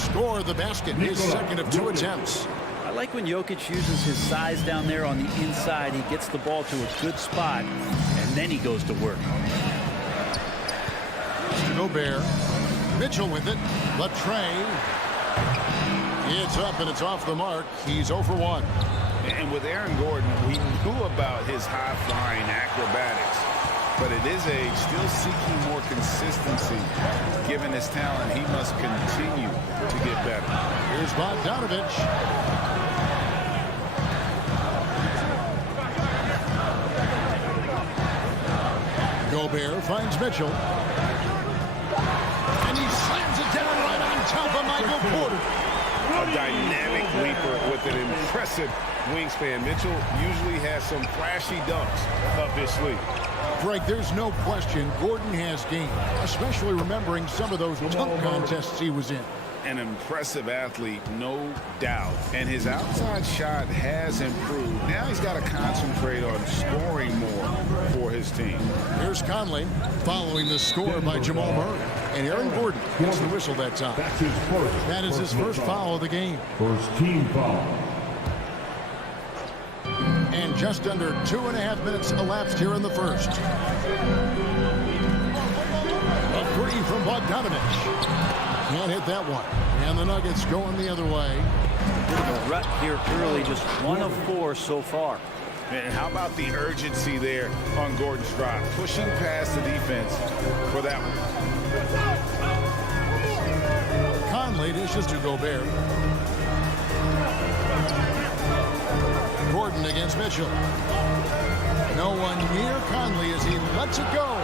Score the basket, his second of 2 attempts. I like when Jokic uses his size down there on the inside. He gets the ball to a good spot, and then he goes to work. To Gobert. Mitchell with it. Latrey. It's up and it's off the mark. He's 0 for 1. And with Aaron Gordon, we knew about his high-flying acrobatics. But at his age, still seeking more consistency. Given his talent, he must continue to get better. Here's Bogdanovich. Gobert finds Mitchell. And he slams it down right on top of Michael Porter. A dynamic leaper with an impressive wingspan. Mitchell usually has some flashy dunks up his sleeve. Greg, there's no question Gordon has game, especially remembering some of those dunk contests he was in. An impressive athlete, no doubt. And his outside shot has improved. Now he's got to concentrate on scoring more for his team. Here's Conley following the score by Jamal Murray. And Aaron Gordon gets the whistle that time. That is his first foul of the game. First team foul. And just under 2.5 minutes elapsed here in the first. A 3 from Bogdanovich. Can't hit that one. And the Nuggets going the other way. Bit of a rut here early, just 1 of 4 so far. And how about the urgency there on Gordon's drive? Pushing past the defense for that one. Conley dishes to Gobert. Gordon against Mitchell. No one near Conley as he lets it go.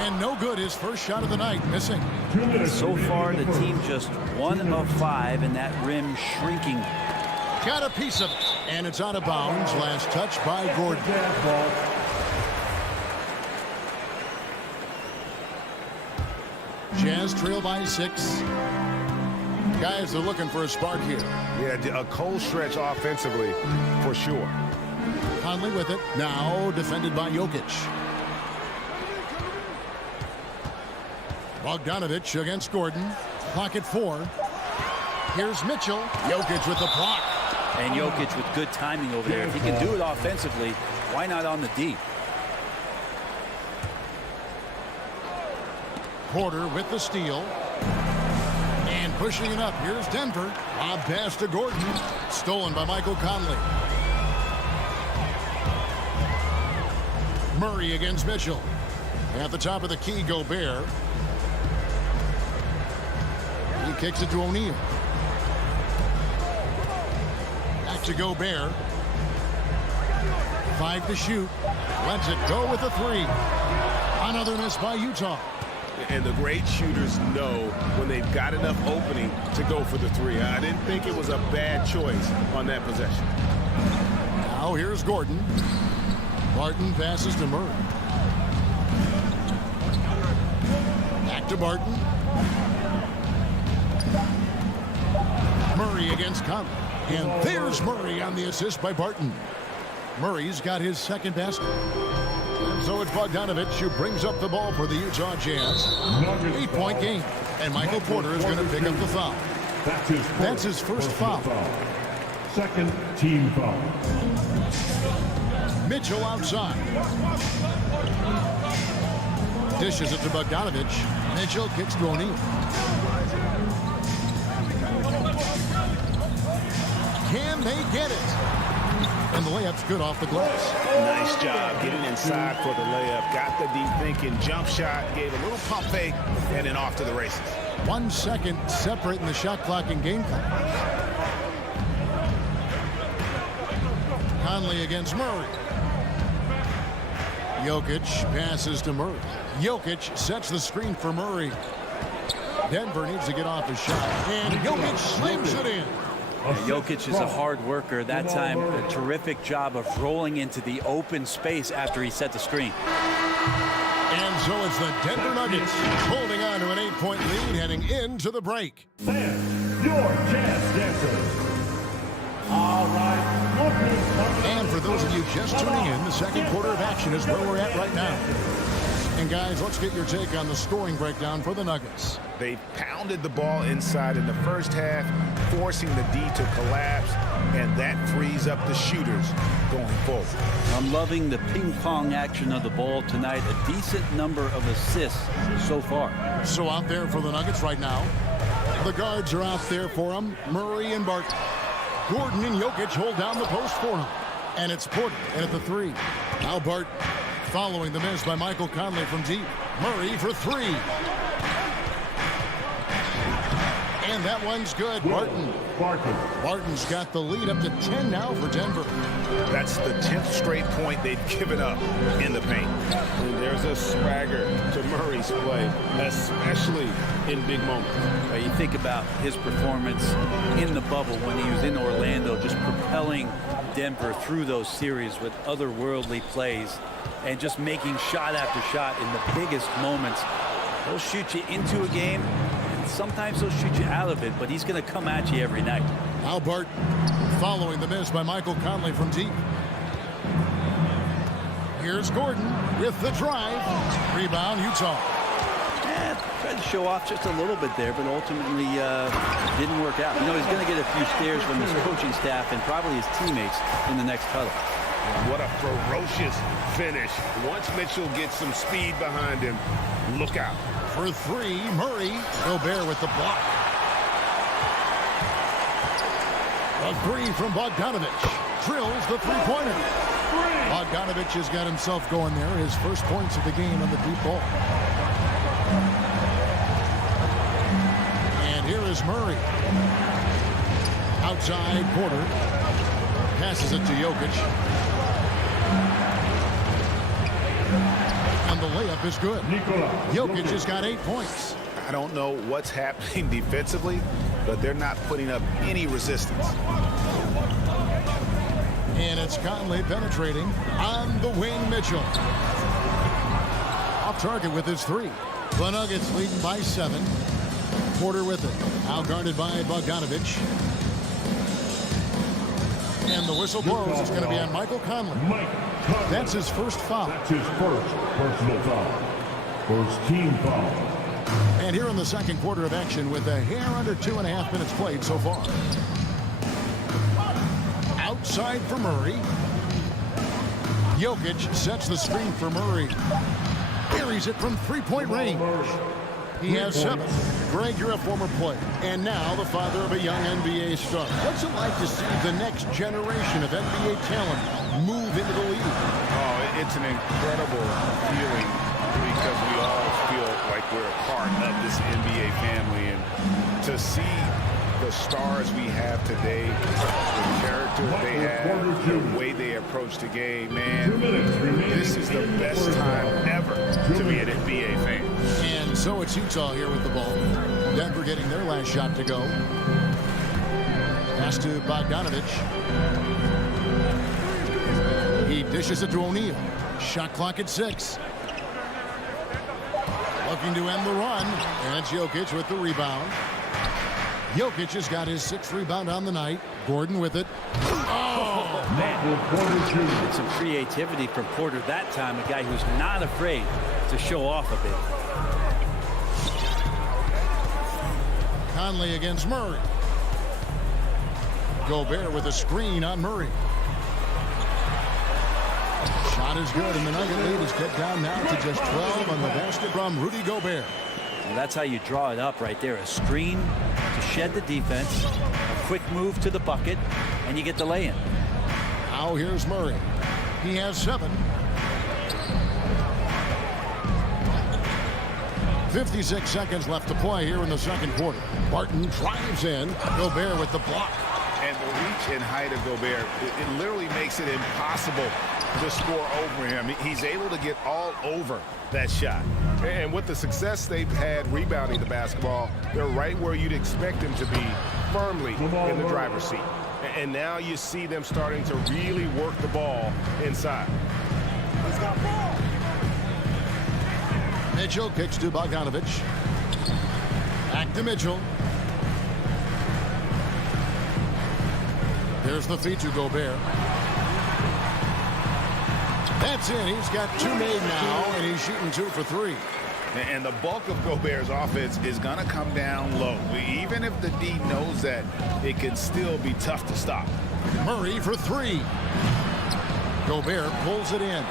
And no good, his first shot of the night, missing. So far, the team just 1 of 5, and that rim shrinking. Got a piece of it, and it's out of bounds. Last touch by Gordon. Jazz trail by 6. Guys are looking for a spark here. Yeah, a cold stretch offensively, for sure. Conley with it. Now defended by Jokic. Bogdanovich against Gordon. Clock at 4. Here's Mitchell. Jokic with the block. And Jokic with good timing over there. If he can do it offensively, why not on the D? Porter with the steal. And pushing it up. Here's Denver. Lob pass to Gordon. Stolen by Michael Conley. Murray against Mitchell. At the top of the key, Gobert. He kicks it to O'Neal. Back to Gobert. 5 to shoot. Lets it go with a 3. Another miss by Utah. And the great shooters know when they've got enough opening to go for the 3. I didn't think it was a bad choice on that possession. Now here's Gordon. Barton passes to Murray. Back to Barton. Murray against Conley. And there's Murray on the assist by Barton. Murray's got his second basket. And so it's Bogdanovich who brings up the ball for the Utah Jazz. 8-point game. And Michael Porter is going to pick up the foul. That's his first foul. Second team foul. Mitchell outside. Dishes it to Bogdanovich. Mitchell kicks to O'Neal. Can they get it? And the layup's good off the glass. Nice job getting inside for the layup. Got the deep thinking jump shot, gave a little pump fake, and then off to the races. 1 second separating the shot clock and game clock. Conley against Murray. Jokic passes to Murray. Jokic sets the screen for Murray. Denver needs to get off his shot. And Jokic slams it in. Jokic is a hard worker. That time, a terrific job of rolling into the open space after he set the screen. And so it's the Denver Nuggets holding on to an 8-point lead heading into the break. And your Jazz dancers. All right. And for those of you just tuning in, the second quarter of action is where we're at right now. And guys, let's get your take on the scoring breakdown for the Nuggets. They pounded the ball inside in the first half, forcing the D to collapse, and that frees up the shooters going forward. I'm loving the ping pong action of the ball tonight. A decent number of assists so far. So out there for the Nuggets right now, the guards are out there for them. Murray and Barton. Gordon and Jokic hold down the post for him. And it's Porter in at the 3. Now Barton following the miss by Michael Conley from deep. Murray for 3. And that one's good. Barton's got the lead up to 10 now for Denver. That's the 10th straight point they've given up in the paint. And there's a swagger to Murray's play, especially in big moments. You think about his performance in the bubble when he was in Orlando, just propelling Denver through those series with otherworldly plays and just making shot after shot in the biggest moments. He'll shoot you into a game. Sometimes he'll shoot you out of it, but he's going to come at you every night. Al Barton following the miss by Michael Conley from deep. Here's Gordon with the drive. Rebound, Utah. Tried to show off just a little bit there, but ultimately didn't work out. You know, he's going to get a few stares from his coaching staff and probably his teammates in the next huddle. What a ferocious finish. Once Mitchell gets some speed behind him, look out. For 3, Murray. Gobert with the block. A 3 from Bogdanovich. Drills the 3-pointer. Bogdanovich has got himself going there. His first points of the game on the deep ball. And here is Murray. Outside Porter. Passes it to Jokic. And the layup is good. Jokic has got 8 points. I don't know what's happening defensively, but they're not putting up any resistance. And it's Conley penetrating on the wing. Mitchell off target with his 3. The Nuggets leading by 7. Porter with it. Now guarded by Bogdanovich. And the whistle blows. It's going to be on Michael Conley. That's his first foul. That's his first personal foul. First team foul. And here in the second quarter of action with a hair under 2.5 minutes played so far. Outside for Murray. Jokic sets the screen for Murray. Buries it from 3-point range. He has 7. Greg, you're a former player, and now the father of a young NBA star. What's it like to see the next generation of NBA talent move into the league? Oh, it's an incredible feeling because we all feel like we're a part of this NBA family. And to see the stars we have today, the character they have, the way they approach the game, man, this is the best time ever to be an NBA fan. And so it's Utah here with the ball. Denver getting their last shot to go. Pass to Bogdanovich. He dishes it to O'Neal. Shot clock at 6. Looking to end the run. And it's Jokic with the rebound. Jokic has got his 6th rebound on the night. Gordon with it. It's some creativity from Porter that time, a guy who's not afraid to show off a bit. Conley against Murray. Gobert with a screen on Murray. Shot is good, and the Nugget lead is cut down now to just 12 on the basket from Rudy Gobert. And that's how you draw it up right there. A screen to shed the defense, a quick move to the bucket, and you get the lay-in. Now here's Murray. He has 7. 56 seconds left to play here in the second quarter. Barton drives in. Gobert with the block. And the reach and height of Gobert, it literally makes it impossible to score over him. He's able to get all over that shot. And with the success they've had rebounding the basketball, they're right where you'd expect them to be, firmly in the driver's seat. And now you see them starting to really work the ball inside. Mitchell kicks to Bogdanovich. Back to Mitchell. There's the feed to Gobert. That's in. He's got 2 made now, and he's shooting 2 for 3. And the bulk of Gobert's offense is going to come down low. Even if the D knows that, it can still be tough to stop. Murray for 3. Gobert pulls it in.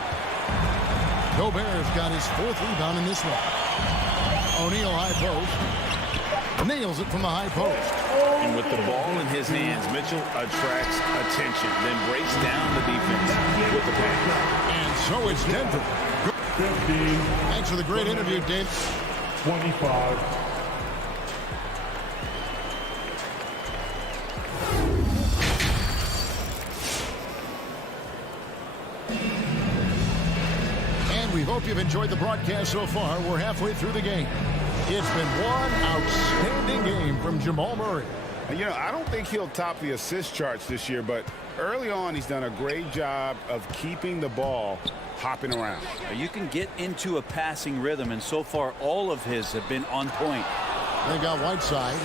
Gobert's got his 4th rebound in this one. O'Neal high post. Nails it from the high post. And with the ball in his hands, Mitchell attracts attention, then breaks down the defense with the pass. And so it's Denver. 15. Thanks for the great interview, Dave. 25. And we hope you've enjoyed the broadcast so far. We're halfway through the game. It's been one outstanding game from Jamal Murray. You know, I don't think he'll top the assist charts this year, but early on he's done a great job of keeping the ball hopping around. You can get into a passing rhythm, and so far all of his have been on point. They got Whiteside.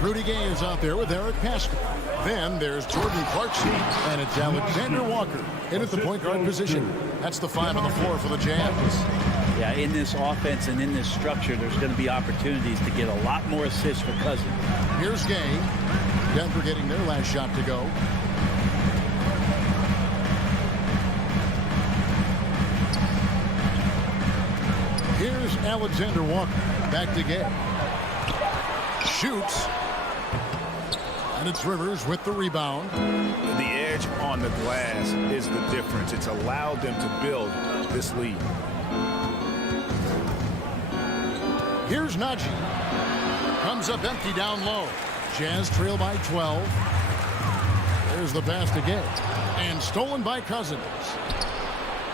Rudy Gay is out there with Eric Pascal. Then there's Jordan Clarkson, and it's Alexander Walker in at the point guard position. That's the 5 on the floor for the Jazz. Yeah, in this offense and in this structure, there's going to be opportunities to get a lot more assists for Cousins. Here's Gay. Denver getting their last shot to go. Here's Alexander Walker. Back to Gay. Shoots. And it's Rivers with the rebound. The edge on the glass is the difference. It's allowed them to build this lead. Here's Najee. Comes up empty down low. Jazz trail by 12. There's the pass to Gay. And stolen by Cousins.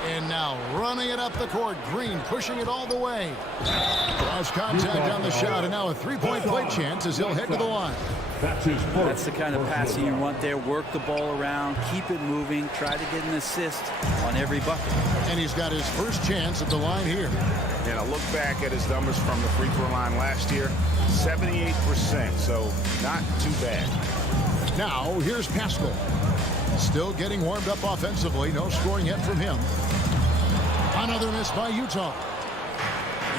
And now running it up the court. Green pushing it all the way. Cross contact on the shot. And now a 3-point play chance as he'll head to the line. That's the kind of passing you want there. Work the ball around. Keep it moving. Try to get an assist on every bucket. And he's got his first chance at the line here. And I look back at his numbers from the free throw line last year. 78%, so not too bad. Now, here's Pascal. Still getting warmed up offensively. No scoring yet from him. Another miss by Utah.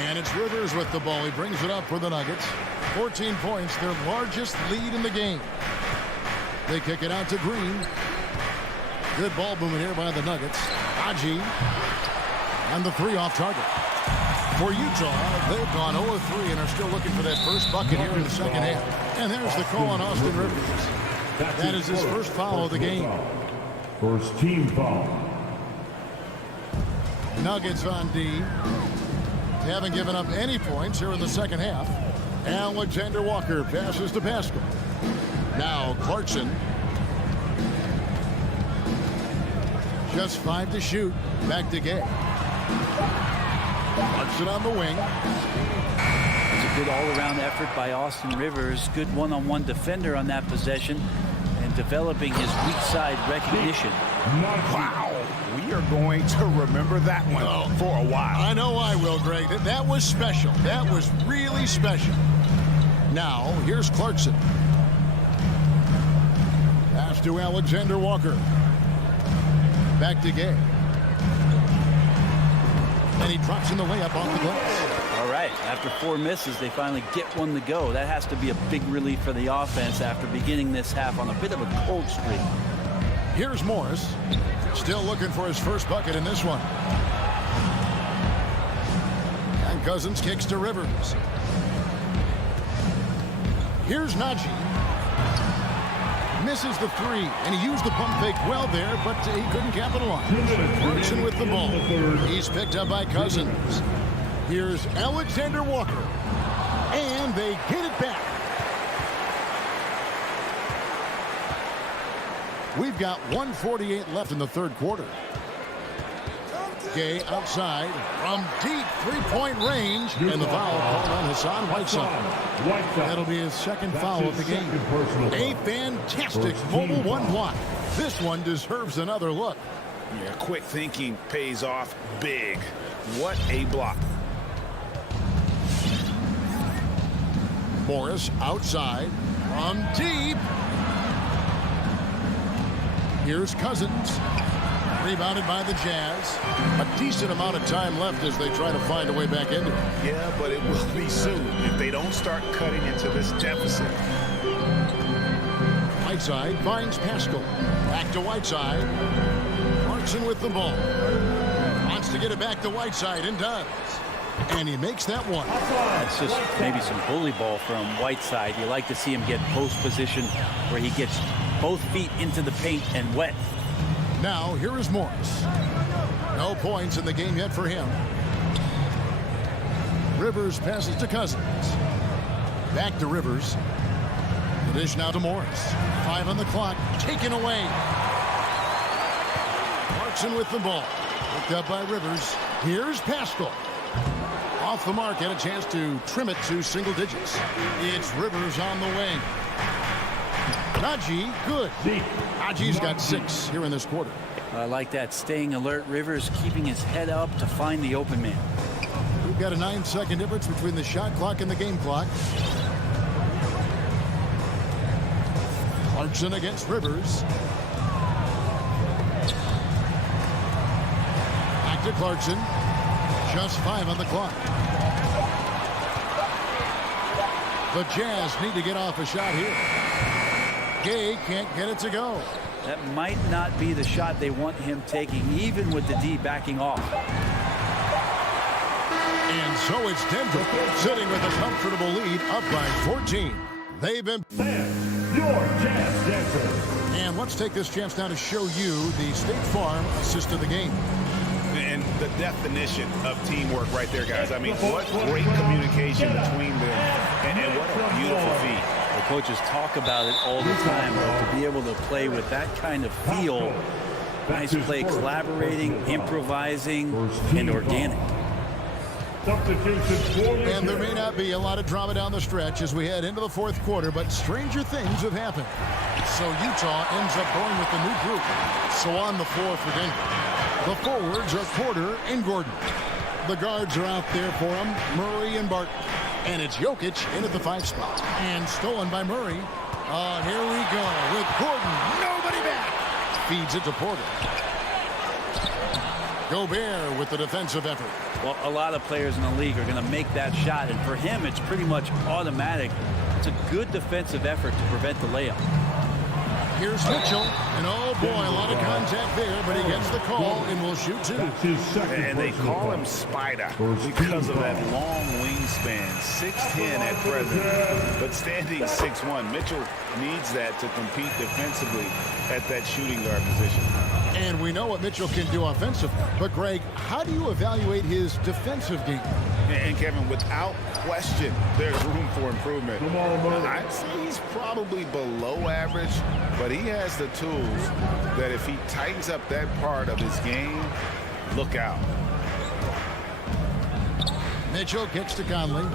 And it's Rivers with the ball. He brings it up for the Nuggets. 14 points, their largest lead in the game. They kick it out to Green. Good ball movement here by the Nuggets. Haji. And the 3 off target. For Utah, they've gone 0-3 and are still looking for that first bucket here in the second half. And there's the call on Austin Rivers. That is his first foul of the game. First team foul. Nuggets on D. They haven't given up any points here in the second half. Alexander Walker passes to Pascal. Now Clarkson. Just 5 to shoot. Back to Gay. Clarkson on the wing. It's a good all-around effort by Austin Rivers. Good one-on-one defender on that possession and developing his weak side recognition. Wow. We are going to remember that one for a while. I know I will, Greg. That was special. That was really special. Now, here's Clarkson. Pass Pass to Alexander Walker. Back to Gay. And he drops in the layup off the glass. All right, after 4 misses, they finally get one to go. That has to be a big relief for the offense after beginning this half on a bit of a cold streak. Here's Morris. Still looking for his first bucket in this one. And Cousins kicks to Rivers. Here's Najee. Misses the 3, and he used the pump fake well there, but he couldn't capitalize. Clarkson with the ball. He's picked up by Cousins. Here's Alexander Walker. And they get it back. We've got 1:48 left in the third quarter. Gay outside from deep three-point range, and the foul called on Hassan Whiteside. That'll be his second foul of the game. A fantastic mobile one block. This one deserves another look. Yeah, quick thinking pays off big. What a block. Morris outside from deep. Here's Cousins. Rebounded by the Jazz. A decent amount of time left as they try to find a way back into it. Yeah, but it will be soon if they don't start cutting into this deficit. Whiteside finds Pascal. Back to Whiteside. Clarkson with the ball. Wants to get it back to Whiteside and does. And he makes that one. That's just maybe some bully ball from Whiteside. You like to see him get post position where he gets both feet into the paint and wet. Now, here is Morris. No points in the game yet for him. Rivers passes to Cousins. Back to Rivers. The dish now to Morris. 5 on the clock. Taken away. Clarkson with the ball. Picked up by Rivers. Here's Pascal. Off the mark, had a chance to trim it to single digits. It's Rivers on the wing. Najee, good. Najee's got 6 here in this quarter. I like that, staying alert. Rivers keeping his head up to find the open man. We've got a 9-second difference between the shot clock and the game clock. Clarkson against Rivers. Back to Clarkson. Just 5 on the clock. The Jazz need to get off a shot here. Gay can't get it to go. That might not be the shot they want him taking, even with the D backing off. And so it's Denver sitting with a comfortable lead up by 14. They've been... Your Jazz Denver. And let's take this chance now to show you the State Farm assist of the game. And the definition of teamwork right there, guys. I mean, what great communication between them, and what a beautiful feat. The coaches talk about it all the time, but to be able to play with that kind of feel, nice play, collaborating, improvising, and organic. And there may not be a lot of drama down the stretch as we head into the fourth quarter, but stranger things have happened. So Utah ends up going with the new group. So on the floor for Denver, the forwards are Porter and Gordon. The guards are out there for them, Murray and Barton. And it's Jokic in at the 5 spot. And stolen by Murray. Here we go with Gordon. Nobody back. Feeds it to Porter. Gobert with the defensive effort. Well, a lot of players in the league are going to make that shot, and for him, it's pretty much automatic. It's a good defensive effort to prevent the layup. Here's Mitchell, and oh boy, a lot of contact there, but he gets the call and will shoot 2. And they call him Spider because of that long wingspan, 6'10" at present, but standing 6'1". Mitchell needs that to compete defensively at that shooting guard position. And we know what Mitchell can do offensively. But, Greg, how do you evaluate his defensive game? And Kevin, without question, there's room for improvement. I'd say he's probably below average, but he has the tools that if he tightens up that part of his game, look out. Mitchell kicks to Conley.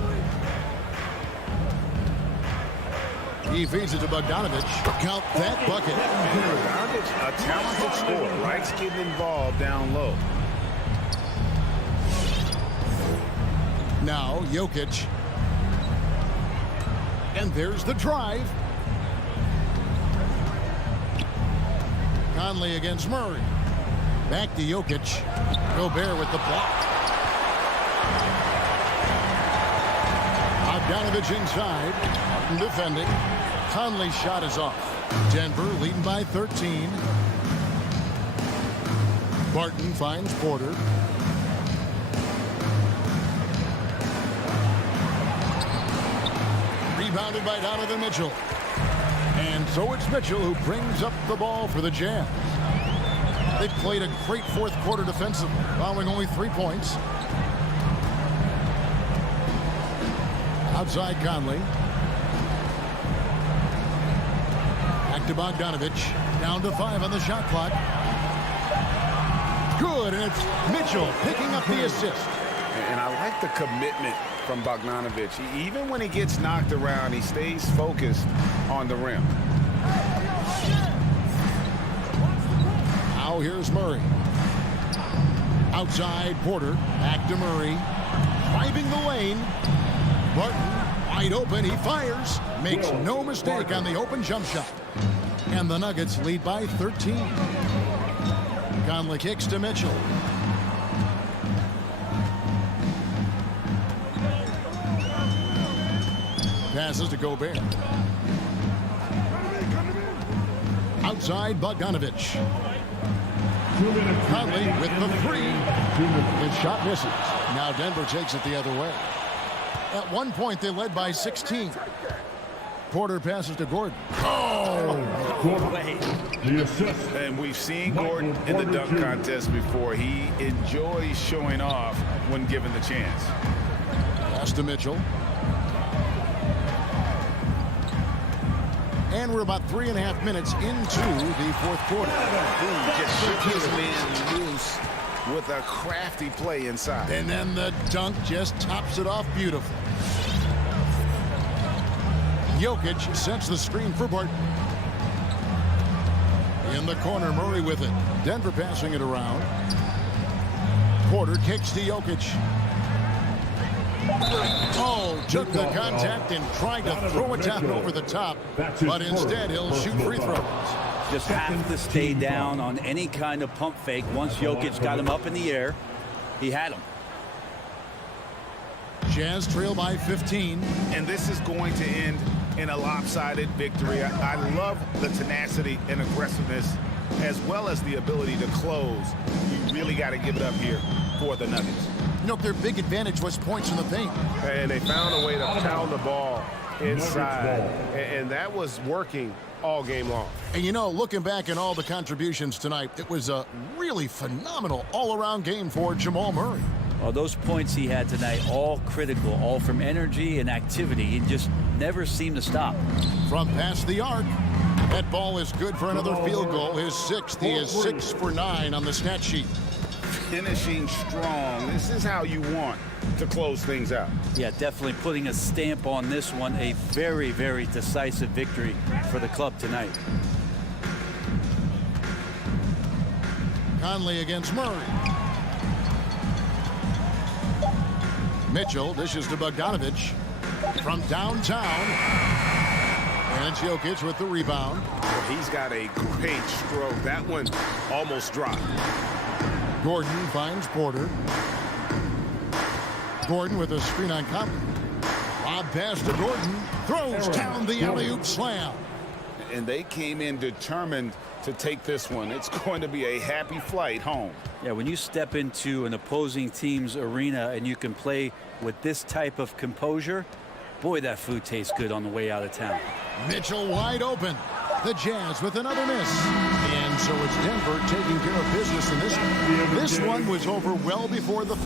He feeds it to Bogdanovich. Count that bucket. Bogdanovich, a talented scorer, likes getting involved down low. Now Jokic. And there's the drive. Conley against Murray. Back to Jokic. Gobert with the block. Bogdanovich inside. Martin defending. Conley's shot is off. Denver leading by 13. Barton finds Porter. Rebounded by Donovan Mitchell. And so it's Mitchell who brings up the ball for the Jazz. They played a great fourth quarter defensively, allowing only 3 points. Outside Conley. Back to Bogdanovich. Down to 5 on the shot clock. Good, and it's Mitchell picking up the assist. And I like the commitment from Bogdanovich. Even when he gets knocked around, he stays focused on the rim. Now here's Murray. Outside Porter. Back to Murray. Driving the lane. Barton wide open. He fires. Makes no mistake on the open jump shot. And the Nuggets lead by 13. Conley kicks to Mitchell. Passes to Gobert. Outside Bogdanovich. Conley with the 3. His shot misses. Now Denver takes it the other way. At one point they led by 16. Porter passes to Gordon. And we've seen Gordon in the dunk contest before. He enjoys showing off when given the chance. Pass to Mitchell. And we're about 3.5 minutes into the fourth quarter. Just shook his man loose with a crafty play inside. And then the dunk just tops it off beautifully. Jokic sets the screen for Barton. In the corner, Murray with it. Denver passing it around. Porter kicks to Jokic. Oh, took the contact and tried to throw it down over the top, but instead he'll shoot free throws. Just have to stay down on any kind of pump fake. Once Jokic got him up in the air, he had him. Jazz trail by 15. And this is going to end in a lopsided victory. I love the tenacity and aggressiveness as well as the ability to close. You really got to give it up here for the Nuggets. You know, their big advantage was points in the paint. And they found a way to pound the ball inside. And that was working all game long. And, you know, looking back at all the contributions tonight, it was a really phenomenal all-around game for Jamal Murray. Well, those points he had tonight, all critical, all from energy and activity. He just never seemed to stop. From past the arc, that ball is good for another field goal. His 6th. He is 6 for 9 on the stat sheet. Finishing strong. This is how you want to close things out. Yeah, definitely putting a stamp on this one. A very, very decisive victory for the club tonight. Conley against Murray. Mitchell dishes to Bogdanovich from downtown. And it's Jokic with the rebound. He's got a great stroke. That one almost dropped. Gordon finds Porter. Gordon with a screen on Conley. Lob pass to Gordon. Throws down the alley-oop slam. And they came in determined to take this one. It's going to be a happy flight home. Yeah, when you step into an opposing team's arena and you can play with this type of composure, boy, that food tastes good on the way out of town. Mitchell wide open. The Jazz with another miss. And so it's Denver taking care of business in this one. This one was over well before the...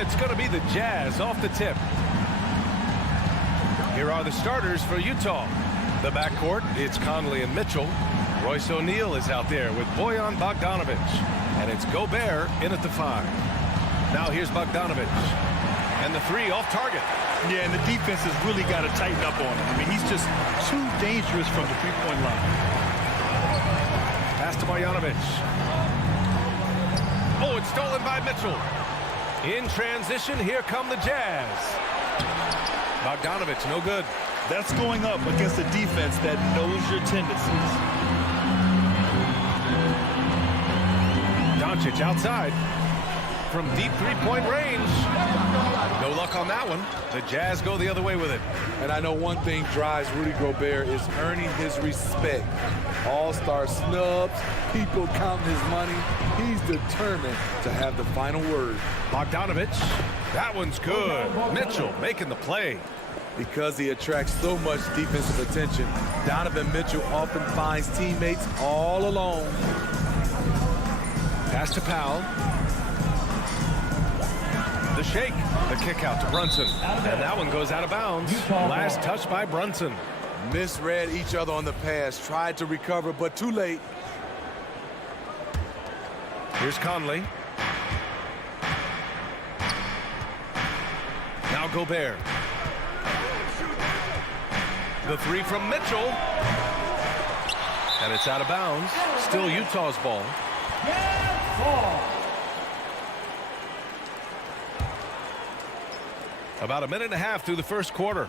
It's going to be the Jazz off the tip. Here are the starters for Utah. The backcourt, it's Conley and Mitchell. Royce O'Neal is out there with Bojan Bogdanovic. And it's Gobert in at the 5. Now here's Bogdanovic. And the 3 off target. Yeah, and the defense has really got to tighten up on him. I mean, he's just too dangerous from the three-point line. Pass to Marjanovic. Oh, it's stolen by Mitchell. In transition, here come the Jazz. Bogdanovic, no good. That's going up against a defense that knows your tendencies. Doncic outside. From deep three-point range. No luck on that one. The Jazz go the other way with it. And I know one thing drives Rudy Gobert is earning his respect. All-star snubs, people counting his money. He's determined to have the final word. Bogdanovic, that one's good. Mitchell making the play. Because he attracts so much defensive attention, Donovan Mitchell often finds teammates all alone. Pass to Powell. The shake, the kick out to Brunson. And that one goes out of bounds. Last touch by Brunson. Misread each other on the pass, tried to recover, but too late. Here's Conley. Now Gobert. The 3 from Mitchell. And it's out of bounds. Still Utah's ball. About a minute and a half through the first quarter.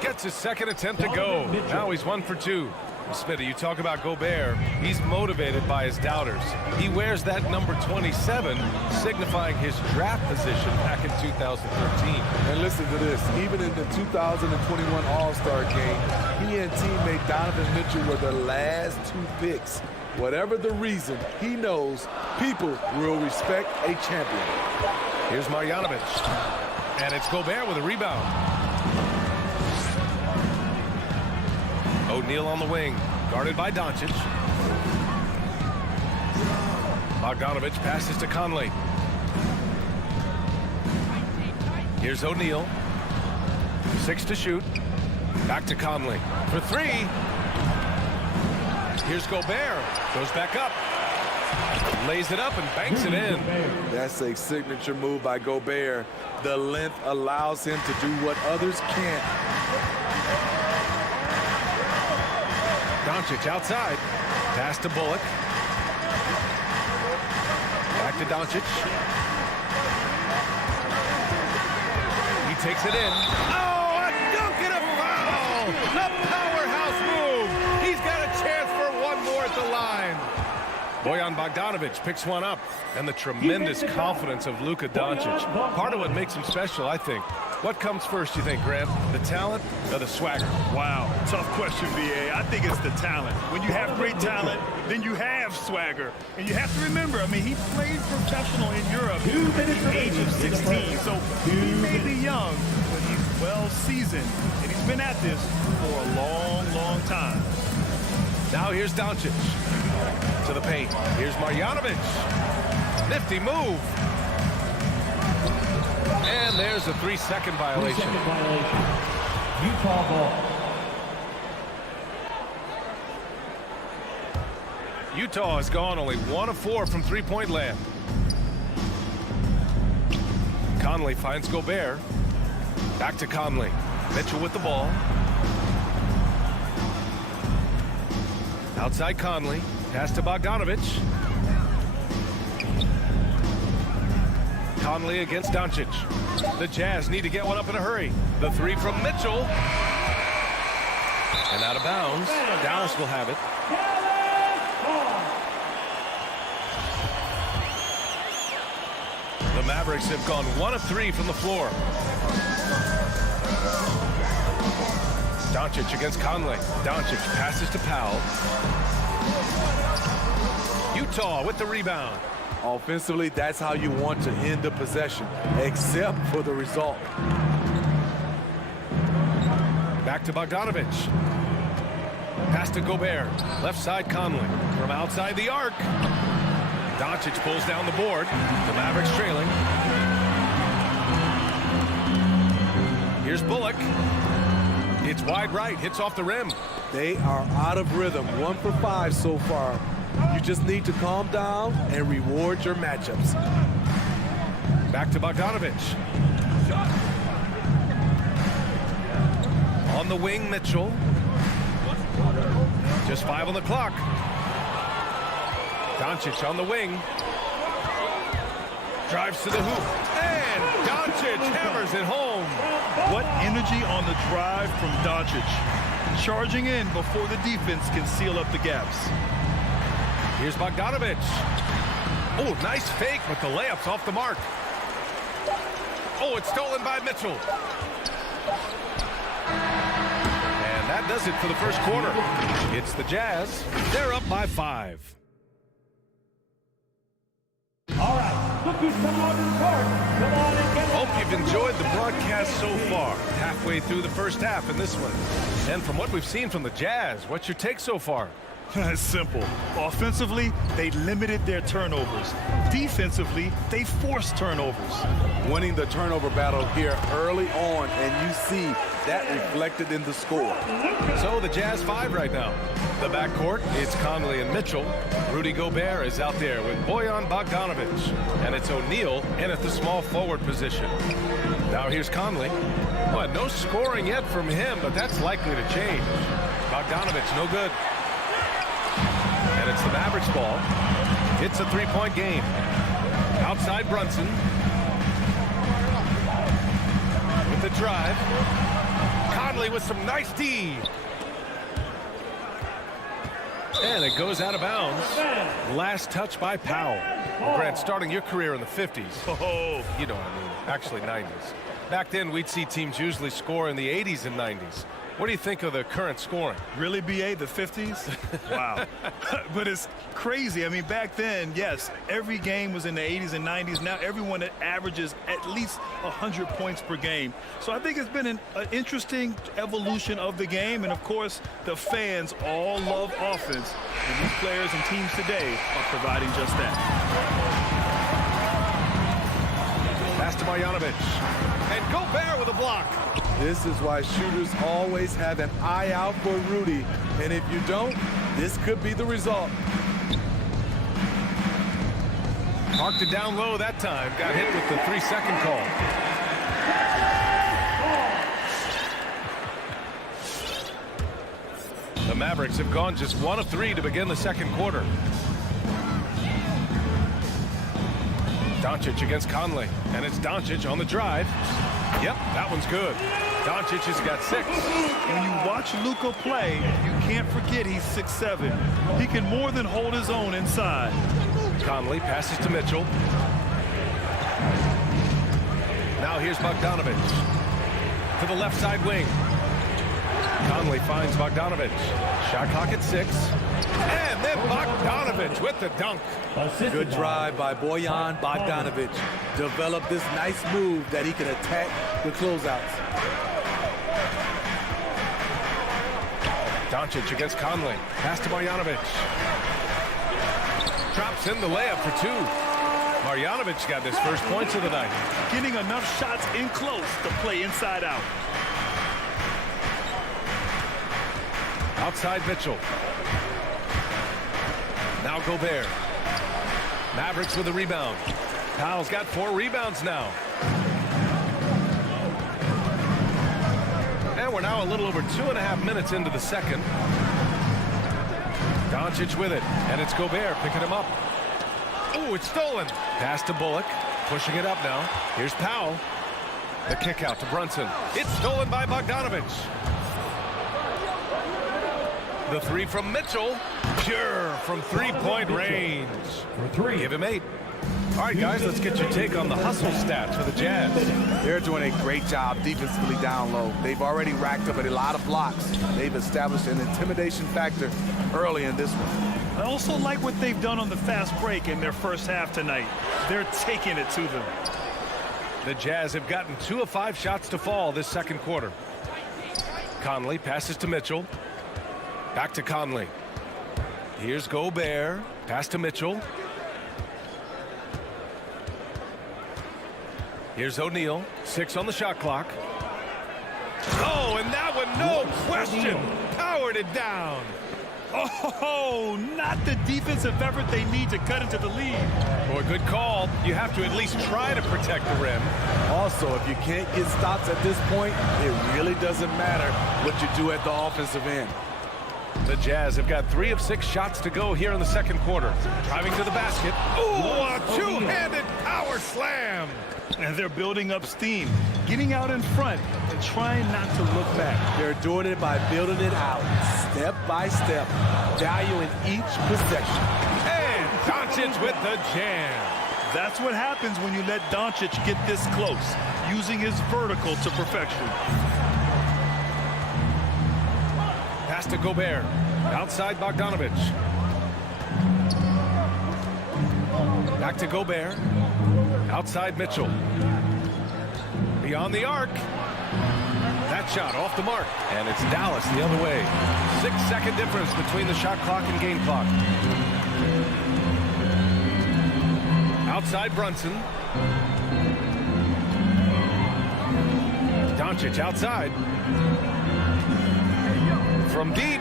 Gets his second attempt to go. Now he's 1 for 2. Smitty, you talk about Gobert. He's motivated by his doubters. He wears that number 27, signifying his draft position back in 2013. And listen to this. Even in the 2021 All-Star game, he and teammate Donovan Mitchell were the last 2 picks. Whatever the reason, he knows people will respect a champion. Here's Marjanovic. And it's Gobert with a rebound. O'Neal on the wing, guarded by Doncic. Bogdanovich passes to Conley. Here's O'Neal. 6 to shoot. Back to Conley for 3. Here's Gobert. Goes back up. Lays it up and banks it in. That's a signature move by Gobert. The length allows him to do what others can't. Doncic outside. Pass to Bullock. Back to Doncic. He takes it in. Oh, a dunk and a foul! A powerhouse move! He's got a chance for one more at the line. Bojan Bogdanovich picks one up, and the tremendous confidence of Luka Doncic. Part of what makes him special, I think. What comes first, you think, Grant? The talent or the swagger? Wow, tough question, BA. I think it's the talent. When you have great talent, then you have swagger. And you have to remember, I mean, he played professional in Europe at the age of 16. So he may be young, but he's well seasoned. And he's been at this for a long, long time. Now here's Doncic. To the paint. Here's Marjanovic. Nifty move. And there's a 3-second violation. 3-second violation. Utah ball. Utah has gone only 1 of 4 from three-point land. Conley finds Gobert. Back to Conley. Mitchell with the ball. Outside Conley. Pass to Bogdanovich. Conley against Doncic. The Jazz need to get one up in a hurry. The 3 from Mitchell. And out of bounds. Dallas will have it. The Mavericks have gone 1 of 3 from the floor. Doncic against Conley. Doncic passes to Powell. Utah with the rebound. Offensively, that's how you want to end the possession, except for the result. Back to Bogdanovich. Pass to Gobert. Left side Conley. From outside the arc. Doncic pulls down the board. The Mavericks trailing. Here's Bullock. It's wide right. Hits off the rim. They are out of rhythm. 1 for 5 so far. You just need to calm down and reward your matchups. Back to Bogdanovich. On the wing, Mitchell. Just 5 on the clock. Doncic on the wing. Drives to the hoop. And Doncic hammers it home. What energy on the drive from Doncic. Charging in before the defense can seal up the gaps. Here's Bogdanovich. Oh, nice fake, but the layup's off the mark. Oh, it's stolen by Mitchell. And that does it for the first quarter. It's the Jazz. They're up by 5. All right, looking come on to the court. Come on and get it. Hope you've enjoyed the broadcast so far. Halfway through the first half in this one. And from what we've seen from the Jazz, what's your take so far? It's simple. Offensively, they limited their turnovers. Defensively, they forced turnovers. Winning the turnover battle here early on, and you see that reflected in the score. So the Jazz 5 right now. The backcourt, it's Conley and Mitchell. Rudy Gobert is out there with Bojan Bogdanovich. And it's O'Neal in at the small forward position. Now here's Conley. Well, no scoring yet from him, but that's likely to change. Bogdanovich, no good. And it's the Mavericks ball. It's a 3-point game. Outside Brunson. With the drive. Conley with some nice D. And it goes out of bounds. Last touch by Powell. Well, Grant, starting your career in the 50s. Oh, You know what I mean. Actually, 90s. Back then, we'd see teams usually score in the 80s and 90s. What do you think of the current scoring? Really, BA, the 50s? Wow. But it's crazy. I mean, back then, yes, every game was in the 80s and 90s. Now everyone averages at least 100 points per game. So I think it's been an interesting evolution of the game. And, of course, the fans all love offense. And these players and teams today are providing just that. Pass to Marjanovic. And Gobert with a block. This is why shooters always have an eye out for Rudy. And if you don't, this could be the result. Marked it down low that time. Got hit with the 3-second call. The Mavericks have gone just 1 of 3 to begin the second quarter. Doncic against Conley. And it's Doncic on the drive. Yep, that one's good. Doncic has got 6. When you watch Luka play, you can't forget he's 6'7". He can more than hold his own inside. Conley passes to Mitchell. Now here's Bogdanovic to the left side wing. Conley finds Bogdanovic. Shot clock at 6. And then Bogdanovic with the dunk. Good drive by Bojan Bogdanovic. Developed this nice move that he can attack the closeouts. Doncic against Conley. Pass to Marjanovic. Drops in the layup for 2. Marjanovic got his first points of the night. Getting enough shots in close to play inside out. Outside Mitchell. Now Gobert. Mavericks with a rebound. Powell's got 4 rebounds now. And we're now a little over 2.5 minutes into the second. Doncic with it, and it's Gobert picking him up. Oh, it's stolen. Pass to Bullock, pushing it up now. Here's Powell. The kick out to Brunson. It's stolen by Bogdanovic. The 3 from Mitchell. Pure from 3-point range. Give him 8. All right, guys, let's get your take on the hustle stats for the Jazz. They're doing a great job defensively down low. They've already racked up a lot of blocks. They've established an intimidation factor early in this one. I also like what they've done on the fast break in their first half tonight. They're taking it to them. The Jazz have gotten 2 of 5 shots to fall this second quarter. Conley passes to Mitchell. Back to Conley. Here's Gobert. Pass to Mitchell. Here's O'Neal. 6 on the shot clock. Oh, and that one, no question, powered it down. Oh, not the defensive effort they need to cut into the lead. Boy, good call. You have to at least try to protect the rim. Also, if you can't get stops at this point, it really doesn't matter what you do at the offensive end. The Jazz have got 3 of 6 shots to go here in the second quarter. Driving to the basket. Ooh, a two-handed power slam. And they're building up steam, getting out in front and trying not to look back. They're doing it by building it out, step by step, valuing each possession. And Doncic with the jam. That's what happens when you let Doncic get this close, using his vertical to perfection. Pass to Gobert. Outside Bogdanovic. Back to Gobert. Outside Mitchell. Beyond the arc. That shot off the mark. And it's Dallas the other way. 6-second difference between the shot clock and game clock. Outside Brunson. Doncic outside. From deep.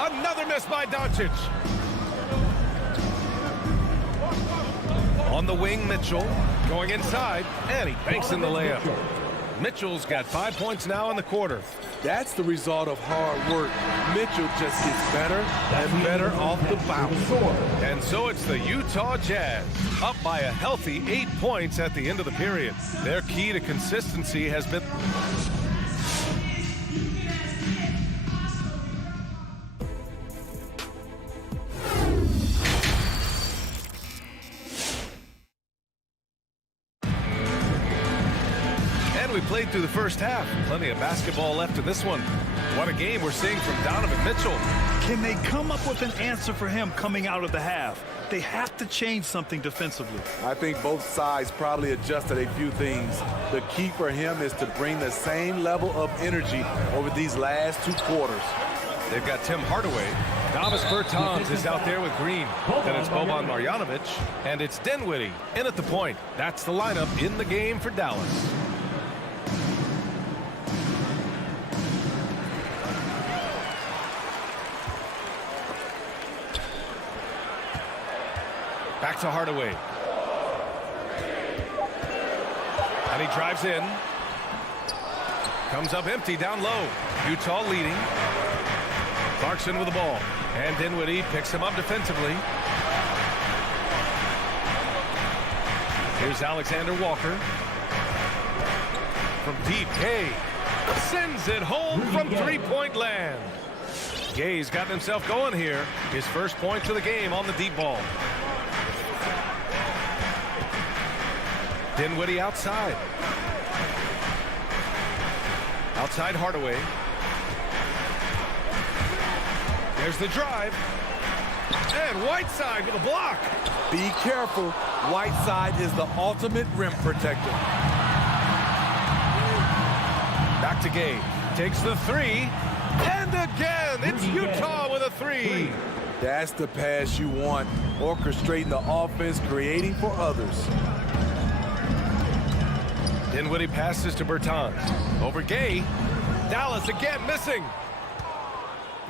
Another miss by Doncic. On the wing, Mitchell going inside, and he banks in the layup. Mitchell's got 5 points now in the quarter. That's the result of hard work. Mitchell just gets better and better off the bounce. And so it's the Utah Jazz, up by a healthy 8 points at the end of the period. Their key to consistency has been... we played through the first half. Plenty of basketball left in this one. What a game we're seeing from Donovan Mitchell. Can they come up with an answer for him coming out of the half? They have to change something defensively. I think both sides probably adjusted a few things. The key for him is to bring the same level of energy over these last 2 quarters. They've got Tim Hardaway. Davis Bertans is out there with Green. Then it's Boban Marjanovic. And it's Dinwiddie in at the point. That's the lineup in the game for Dallas. Back to Hardaway. And he drives in. Comes up empty down low. Utah leading. Clarkson with the ball. And Dinwiddie picks him up defensively. Here's Alexander Walker. From deep, Gay sends it home from three-point land. Gay's gotten himself going here. His first point of the game on the deep ball. Dinwiddie outside. Outside Hardaway. There's the drive. And Whiteside with a block. Be careful. Whiteside is the ultimate rim protector. Back to Gay. Takes the three. And again, it's Utah with a three. That's the pass you want. Orchestrating the offense, creating for others. Dinwiddie passes to Bertans. Over Gay. Dallas again missing.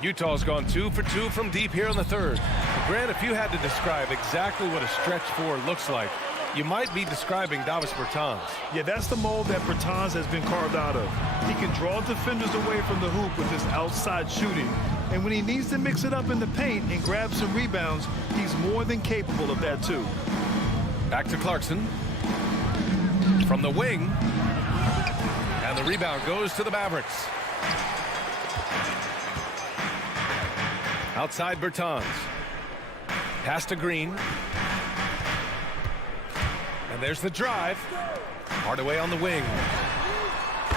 Utah's gone 2 for 2 from deep here in the third. Grant, if you had to describe exactly what a stretch four looks like, you might be describing Davis Bertans. Yeah, that's the mold that Bertans has been carved out of. He can draw defenders away from the hoop with his outside shooting. And when he needs to mix it up in the paint and grab some rebounds, he's more than capable of that too. Back to Clarkson. From the wing. And the rebound goes to the Mavericks. Outside Bertans. Pass to Green. And there's the drive. Hardaway on the wing.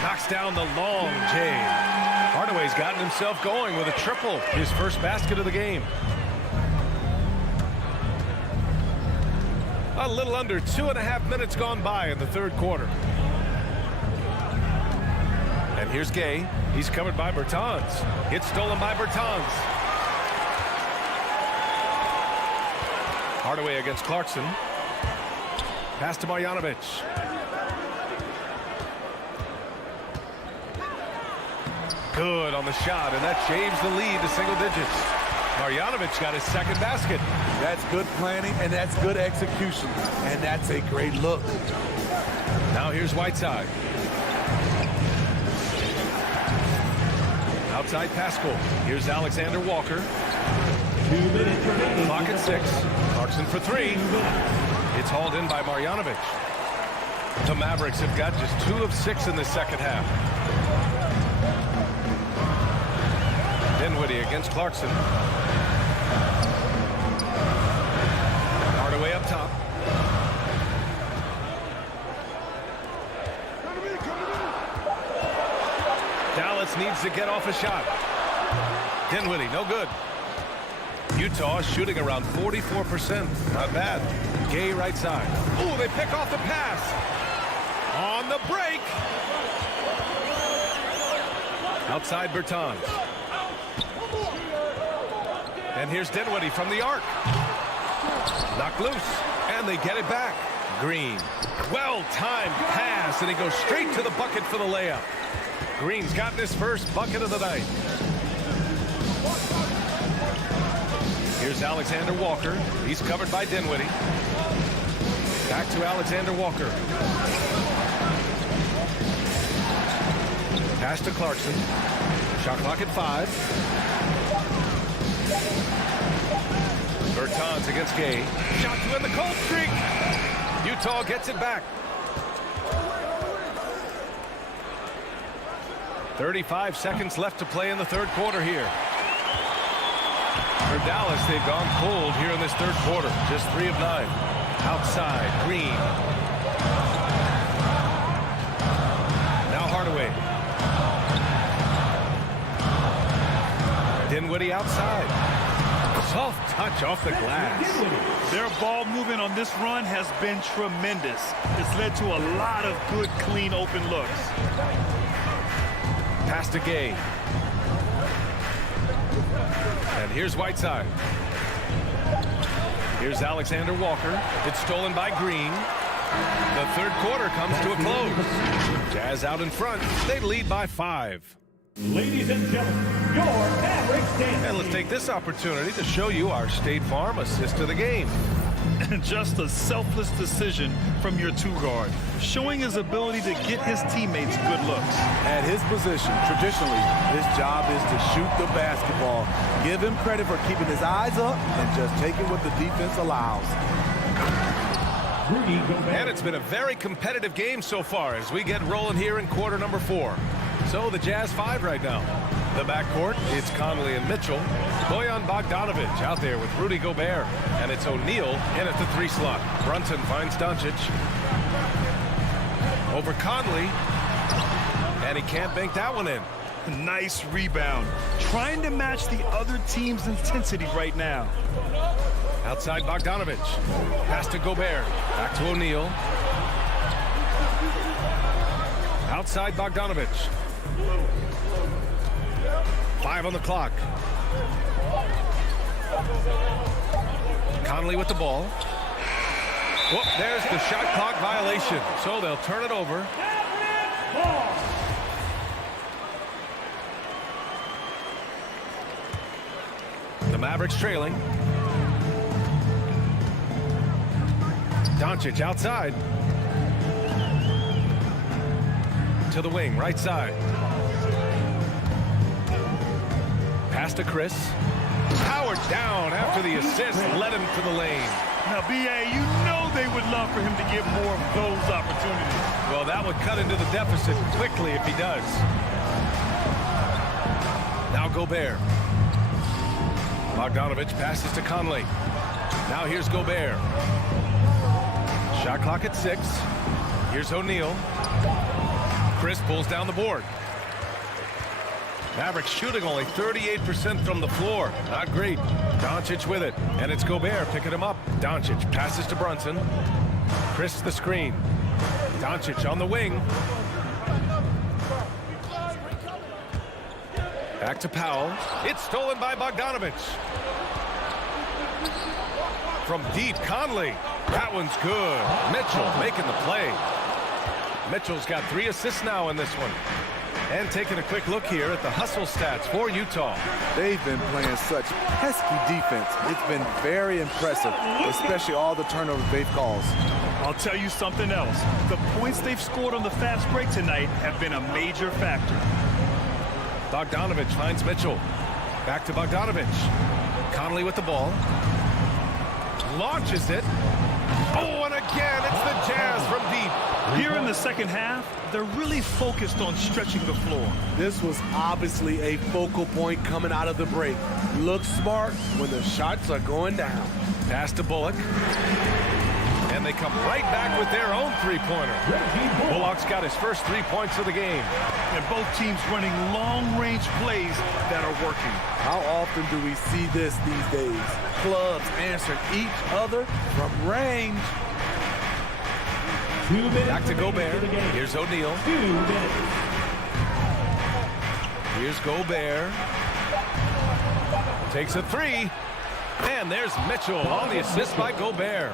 Knocks down the long J. Hardaway's gotten himself going with a triple. His first basket of the game. A little under 2.5 minutes gone by in the third quarter. And here's Gay. He's covered by Bertans. It's stolen by Bertans. Hardaway against Clarkson. Pass to Marjanovic. Good on the shot, and that shaves the lead to single digits. Marjanovic got his second basket. That's good planning, and that's good execution. And that's a great look. Now here's Whiteside. Outside Pascal. Here's Alexander Walker. 2 minutes remaining. Clock at 6. Clarkson for three. It's hauled in by Marjanovic. The Mavericks have got just 2 of 6 in the second half. Dinwiddie against Clarkson. Hardaway up top. Dallas needs to get off a shot. Dinwiddie, no good. Utah shooting around 44%. Not bad. Gay right side. Ooh, they pick off the pass. On the break. Outside Bertans. And here's Dinwiddie from the arc. Knocked loose. And they get it back. Green. Well-timed pass. And he goes straight to the bucket for the layup. Green's gotten his first bucket of the night. Here's Alexander Walker. He's covered by Dinwiddie. Back to Alexander Walker. Pass to Clarkson. Shot clock at 5. Bertans against Gay. Shot to end the cold streak. Utah gets it back. 35 seconds left to play in the third quarter here. For Dallas, they've gone cold here in this third quarter. Just 3 of 9. Outside, Green. Hardaway. Dinwiddie outside. Soft touch off the glass. Their ball movement on this run has been tremendous. It's led to a lot of good, clean, open looks. Pass to Gay. And here's Whiteside. Here's Alexander Walker. It's stolen by Green. The third quarter comes to a close. Jazz out in front. They lead by 5. Ladies and gentlemen, your Mavericks dance. And let's take this opportunity to show you our State Farm assist to the game. And just a selfless decision from your two-guard, showing his ability to get his teammates good looks. At his position, traditionally, his job is to shoot the basketball. Give him credit for keeping his eyes up and just taking what the defense allows. And it's been a very competitive game so far as we get rolling here in quarter number 4. So the Jazz 5 right now. The backcourt, it's Conley and Mitchell. Bojan Bogdanovic out there with Rudy Gobert. And it's O'Neal in at the 3 slot. Brunson finds Doncic. Over Conley. And he can't bank that one in. Nice rebound. Trying to match the other team's intensity right now. Outside Bogdanovic. Pass to Gobert. Back to O'Neal. Outside Bogdanovic. 5 on the clock. Conley with the ball. Whoop, there's the shot clock violation. So they'll turn it over. The Mavericks trailing. Doncic outside. To the wing, right side. Pass to Chris. Howard down after the assist, led him to the lane. Now, B.A., you know they would love for him to get more of those opportunities. Well, that would cut into the deficit quickly if he does. Now Gobert. Bogdanovic passes to Conley. Now here's Gobert. Shot clock at 6. Here's O'Neal. Chris pulls down the board. Mavericks shooting only 38% from the floor. Not great. Doncic with it. And it's Gobert picking him up. Doncic passes to Brunson. Chris the screen. Doncic on the wing. Back to Powell. It's stolen by Bogdanovic. From deep, Conley. That one's good. Mitchell making the play. Mitchell's got 3 assists now in this one. And taking a quick look here at the hustle stats for Utah. They've been playing such pesky defense. It's been very impressive, especially all the turnovers they've caused. I'll tell you something else. The points they've scored on the fast break tonight have been a major factor. Bogdanovic finds Mitchell. Back to Bogdanovic. Conley with the ball. Launches it. Oh, and again, it's the Jazz from deep. Here in the second half, they're really focused on stretching the floor. This was obviously a focal point coming out of the break. Look smart when the shots are going down. Pass to Bullock. And they come right back with their own three-pointer. Bullock's got his first 3 points of the game. And both teams running long-range plays that are working. How often do we see this these days? Clubs answering each other from range. Back to Gobert. Here's O'Neal. Here's Gobert. Takes a 3. And there's Mitchell on the assist by Gobert.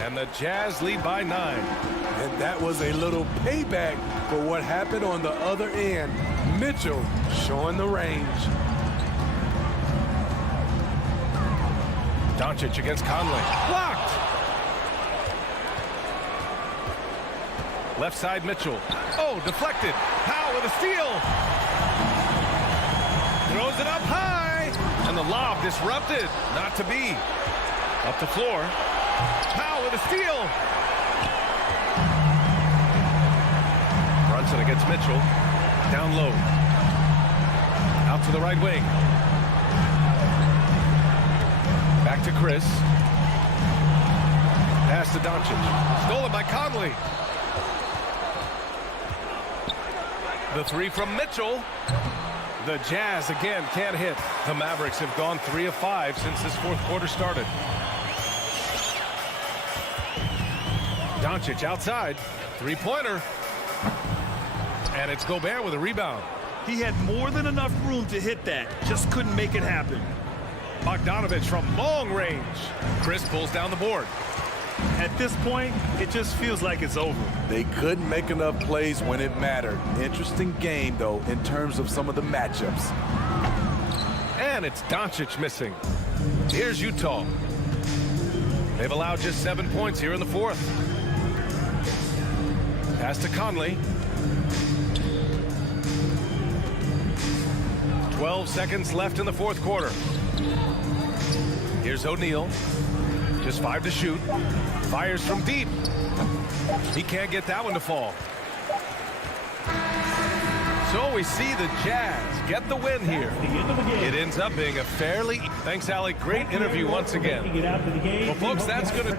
And the Jazz lead by 9. And that was a little payback for what happened on the other end. Mitchell showing the range. Doncic against Conley. Blocked! Left side Mitchell. Oh, deflected. Powell with a steal. Throws it up high. And the lob disrupted. Not to be. Up the floor. Powell with a steal. Brunson against Mitchell. Down low. Out to the right wing. Back to Chris. Pass to Doncic. Stolen by Conley. The three from Mitchell. The Jazz again can't hit. The Mavericks have gone 3 of 5 since this fourth quarter started. Doncic outside. Three-pointer. And it's Gobert with a rebound. He had more than enough room to hit that. Just couldn't make it happen. Bogdanovich from long range. Chris pulls down the board. At this point, it just feels like it's over. They couldn't make enough plays when it mattered. Interesting game, though, in terms of some of the matchups. And it's Doncic missing. Here's Utah. They've allowed just 7 points here in the fourth. Pass to Conley. 12 seconds left in the fourth quarter. Here's O'Neal. Just 5 to shoot. Fires from deep. He can't get that one to fall. So we see the Jazz get the win here. It ends up being a fairly... Thanks, Alec. Great interview once again. Well, folks, that's going to...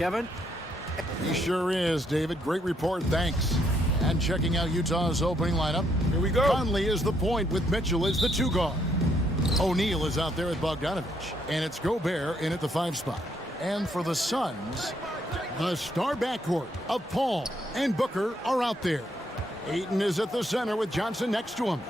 Kevin? He sure is, David. Great report. Thanks. And checking out Utah's opening lineup. Here we go. Conley is the point with Mitchell as the 2 guard. O'Neal is out there at Bogdanovich. And it's Gobert in at the 5 spot. And for the Suns, the star backcourt of Paul and Booker are out there. Ayton is at the center with Johnson next to him.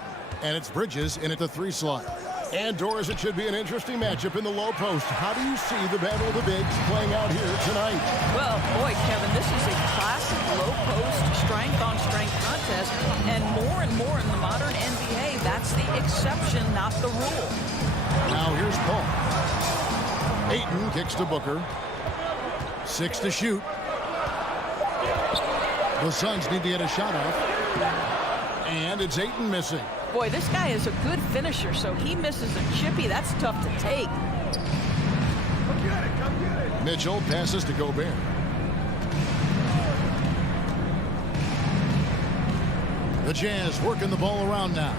And it's Bridges in at the 3 slot. And Doris, it should be an interesting matchup in the low post. How do you see the battle of the bigs playing out here tonight? Well, boy, Kevin, this is a classic low post, strength-on-strength contest. And more in the modern NBA, that's the exception, not the rule. Now here's Paul. Ayton kicks to Booker. 6 to shoot. The Suns need to get a shot off. And it's Ayton missing. Boy, this guy is a good finisher, so he misses a chippy. That's tough to take. Mitchell passes to Gobert. The Jazz working the ball around now.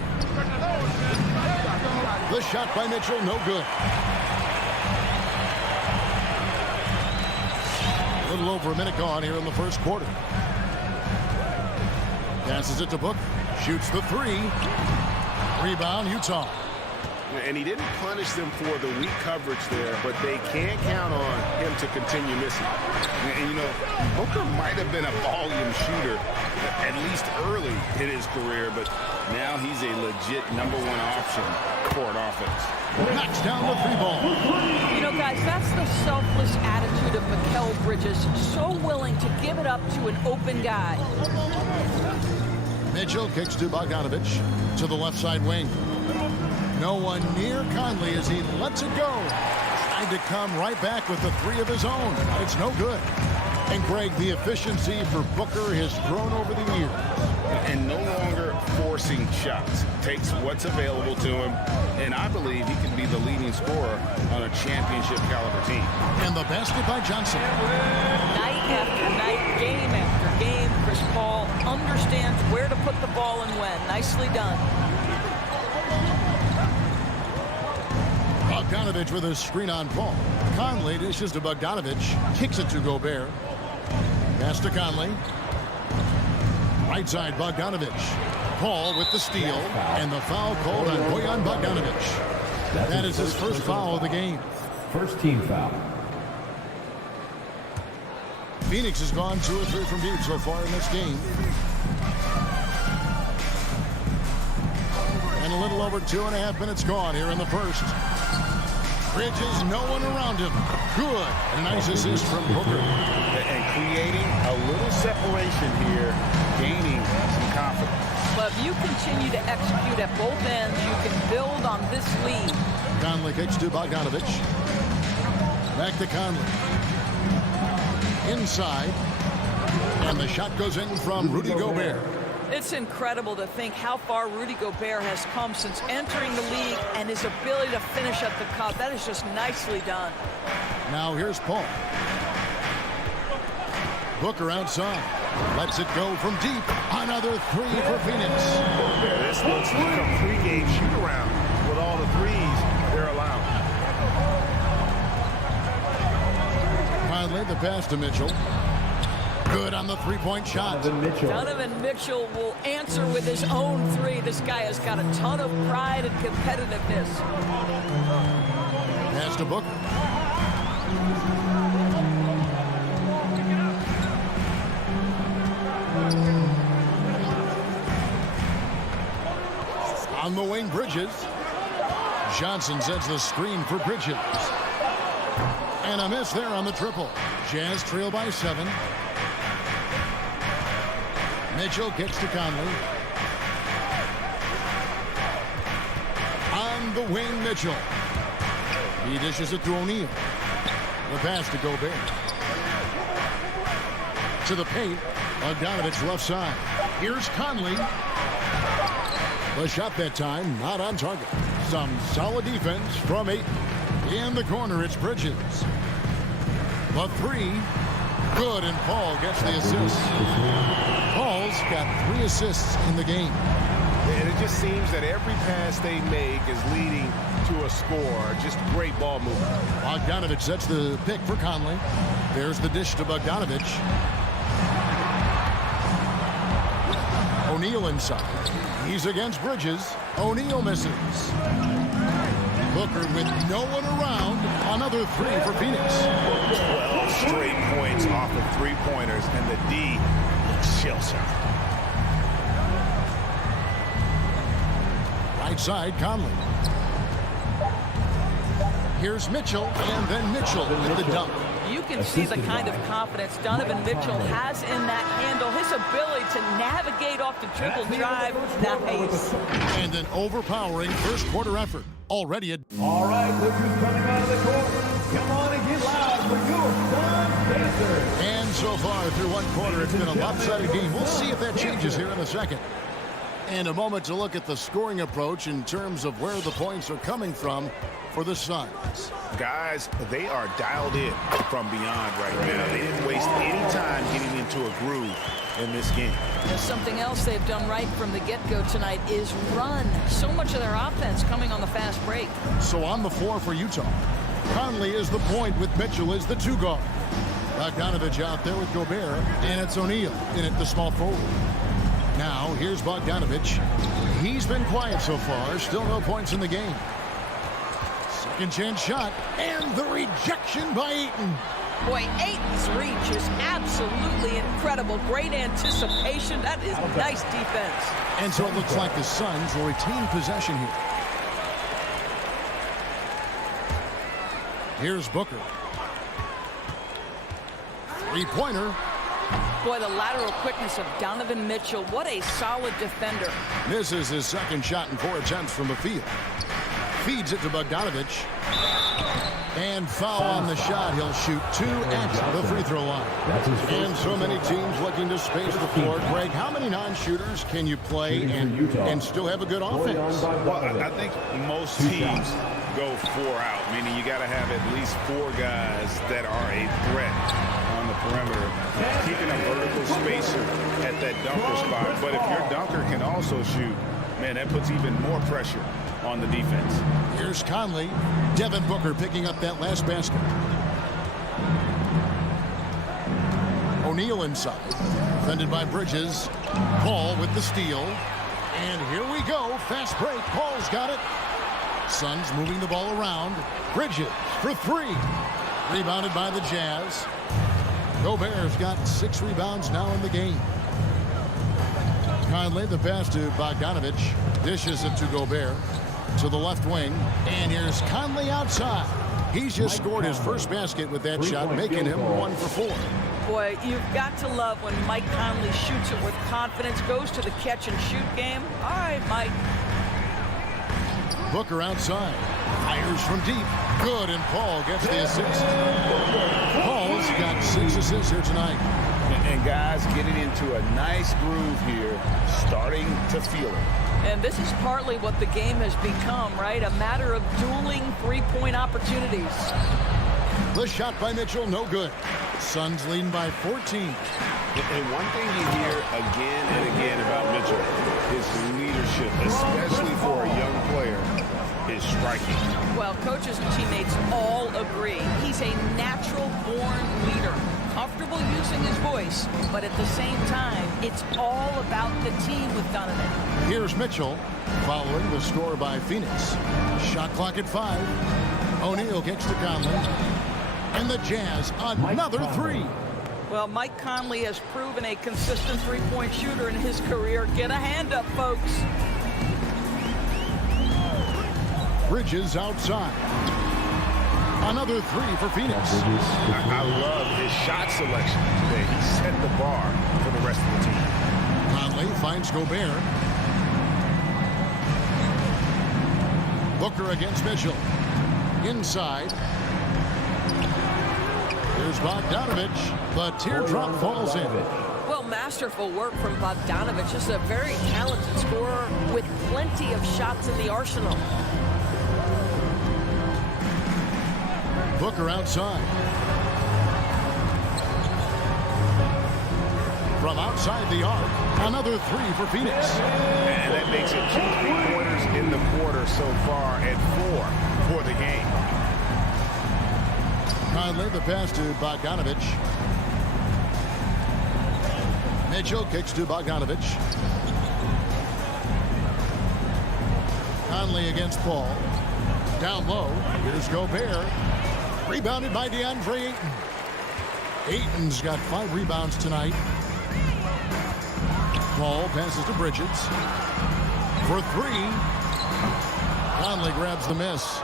The shot by Mitchell, no good. A little over a minute gone here in the first quarter. Passes it to Booker. Shoots the 3. Rebound, Utah. And he didn't punish them for the weak coverage there, but they can't count on him to continue missing. And, you know, Booker might have been a volume shooter, at least early in his career, but now he's a legit #1 option for an offense. Knocks down the 3 ball. You know, guys, that's the selfless attitude of Mikal Bridges. So willing to give it up to an open guy. Mitchell kicks to Bogdanovich to the left side wing. No one near Conley as he lets it go. Trying to come right back with the 3 of his own. It's no good. And Greg, the efficiency for Booker has grown over the years. And no longer forcing shots. Takes what's available to him, and I believe he can be the leading scorer on a championship caliber team. And the basket by Johnson. Night after night, game after game, Chris Paul understands where to put the ball and when. Nicely done. Bogdanovich with a screen on Paul. Conley dishes to Bogdanovich. Kicks it to Gobert. Pass to Conley. Right side, Bogdanovich. Paul with the steal. And the foul called on Bojan Bogdanovich. That is his first foul of the game. First team foul. Phoenix has gone 2 or 3 from deep so far in this game. And a little over 2.5 minutes gone here in the first. Bridges, no one around him. Good. A nice assist from Booker. And creating a little separation here, gaining some confidence. But if you continue to execute at both ends, you can build on this lead. Conley kicks to Bogdanovich. Back to Conley. Inside. And the shot goes in from Rudy Gobert. It's incredible to think how far Rudy Gobert has come since entering the league and his ability to finish at the cup. That is just nicely done. Now here's Paul. Booker outside. Lets it go from deep. Another 3 for Phoenix. This looks like a pregame shoot-around with all the threes they're allowed. Conley, the pass to Mitchell. Good on the 3-point shot. Donovan Mitchell will answer with his own 3. This guy has got a ton of pride and competitiveness. Pass to Booker. On the wing, Bridges. Johnson sets the screen for Bridges. And a miss there on the triple. Jazz trail by 7. Mitchell kicks to Conley. On the wing, Mitchell. He dishes it to O'Neal. The pass to Gobert. To the paint. Bogdanovich left side. Here's Conley. The shot that time, not on target. Some solid defense from 8. In the corner, it's Bridges. The 3. Good, and Paul gets the assist. Paul's got 3 assists in the game. And it just seems that every pass they make is leading to a score. Just great ball movement. Bogdanovich sets the pick for Conley. There's the dish to Bogdanovich. O'Neal inside. He's against Bridges. O'Neal misses. Booker with no one around. Another three for Phoenix. 12 straight points off of three-pointers, and the D looks shell-shocked. Right side, Conley. Here's Mitchell, and then Mitchell with the dunk. You can see the kind of confidence Donovan Mitchell has in that handle. His ability to navigate off the dribble drive, nice. And an overpowering first quarter effort. Already All right, look who's coming out of the court. Come on and get loud for your Don Dancer. And so far through one quarter, it's been a lopsided game. We'll see if that changes here in a second. And a moment to look at the scoring approach in terms of where the points are coming from for the Suns. Guys, they are dialed in from beyond right now. They didn't waste any time getting into a groove in this game. There's something else they've done right from the get-go tonight is run. So much of their offense coming on the fast break. So on the floor for Utah, Conley is the point with Mitchell as the two guard. Bogdanovich out there with Gobert, and it's O'Neal in at the small forward. Now, here's Bogdanovich. He's been quiet so far. Still no points in the game. Second chance shot, and the rejection by Ayton. Boy, Ayton's reach is absolutely incredible. Great anticipation. That is nice defense. And so it looks like the Suns will retain possession here. Here's Booker. Three-pointer. Boy, the lateral quickness of Donovan Mitchell. What a solid defender. Misses his second shot in 4 attempts from the field. Feeds it to Bogdanovich. And foul on the shot. He'll shoot 2 at the free throw line. And so many teams looking to space the floor. Greg, how many non-shooters can you play and still have a good offense? Well, I think most teams go 4 out, meaning you got to have at least 4 guys that are a threat on the perimeter, keeping a vertical spacer at that dunker spot. But if your dunker can also shoot, man, that puts even more pressure on the defense. Here's Conley. Devin Booker picking up that last basket. O'Neal inside. Defended by Bridges. Paul with the steal. And here we go. Fast break. Paul's got it. Suns moving the ball around. Bridges for 3. Rebounded by the Jazz. Gobert's got 6 rebounds now in the game. Conley, the pass to Bogdanovich. Dishes it to Gobert. To the left wing. And here's Conley outside. He's just scored his first basket with that shot, making him 1 for 4. Boy, you've got to love when Mike Conley shoots it with confidence, goes to the catch and shoot game. All right, Mike. Booker outside. Fires from deep. Good, and Paul gets the assist. Paul's got 6 assists here tonight. And guys getting into a nice groove here, starting to feel it. And this is partly what the game has become, right? A matter of dueling three-point opportunities. The shot by Mitchell, no good. Suns leading by 14. And one thing you hear again and again about Mitchell is leadership, especially for a young player, is striking. Well, coaches and teammates all agree. He's a natural-born leader. Comfortable using his voice, but at the same time, it's all about the team with Donovan. Here's Mitchell following the score by Phoenix. Shot clock at 5. O'Neal kicks to Conley. And the Jazz, another 3. Well, Mike Conley has proven a consistent three-point shooter in his career. Get a hand up, folks. Bridges outside. Another 3 for Phoenix. I love his shot selection today. He set the bar for the rest of the team. Conley finds Gobert. Booker against Mitchell. Inside. Here's Bogdanovich. The teardrop falls in. Well, masterful work from Bogdanovich. Just a very talented scorer with plenty of shots in the arsenal. Booker outside. from outside the arc. Another three for Phoenix. And that makes it 2 3-pointers in the quarter so far and 4 for the game. Conley, the pass to Bogdanovich. Mitchell kicks to Bogdanovich. Conley against Paul. Down low. Here's Gobert. Rebounded by DeAndre Ayton. Ayton's got 5 rebounds tonight. Paul passes to Bridges. For 3. Conley grabs the miss.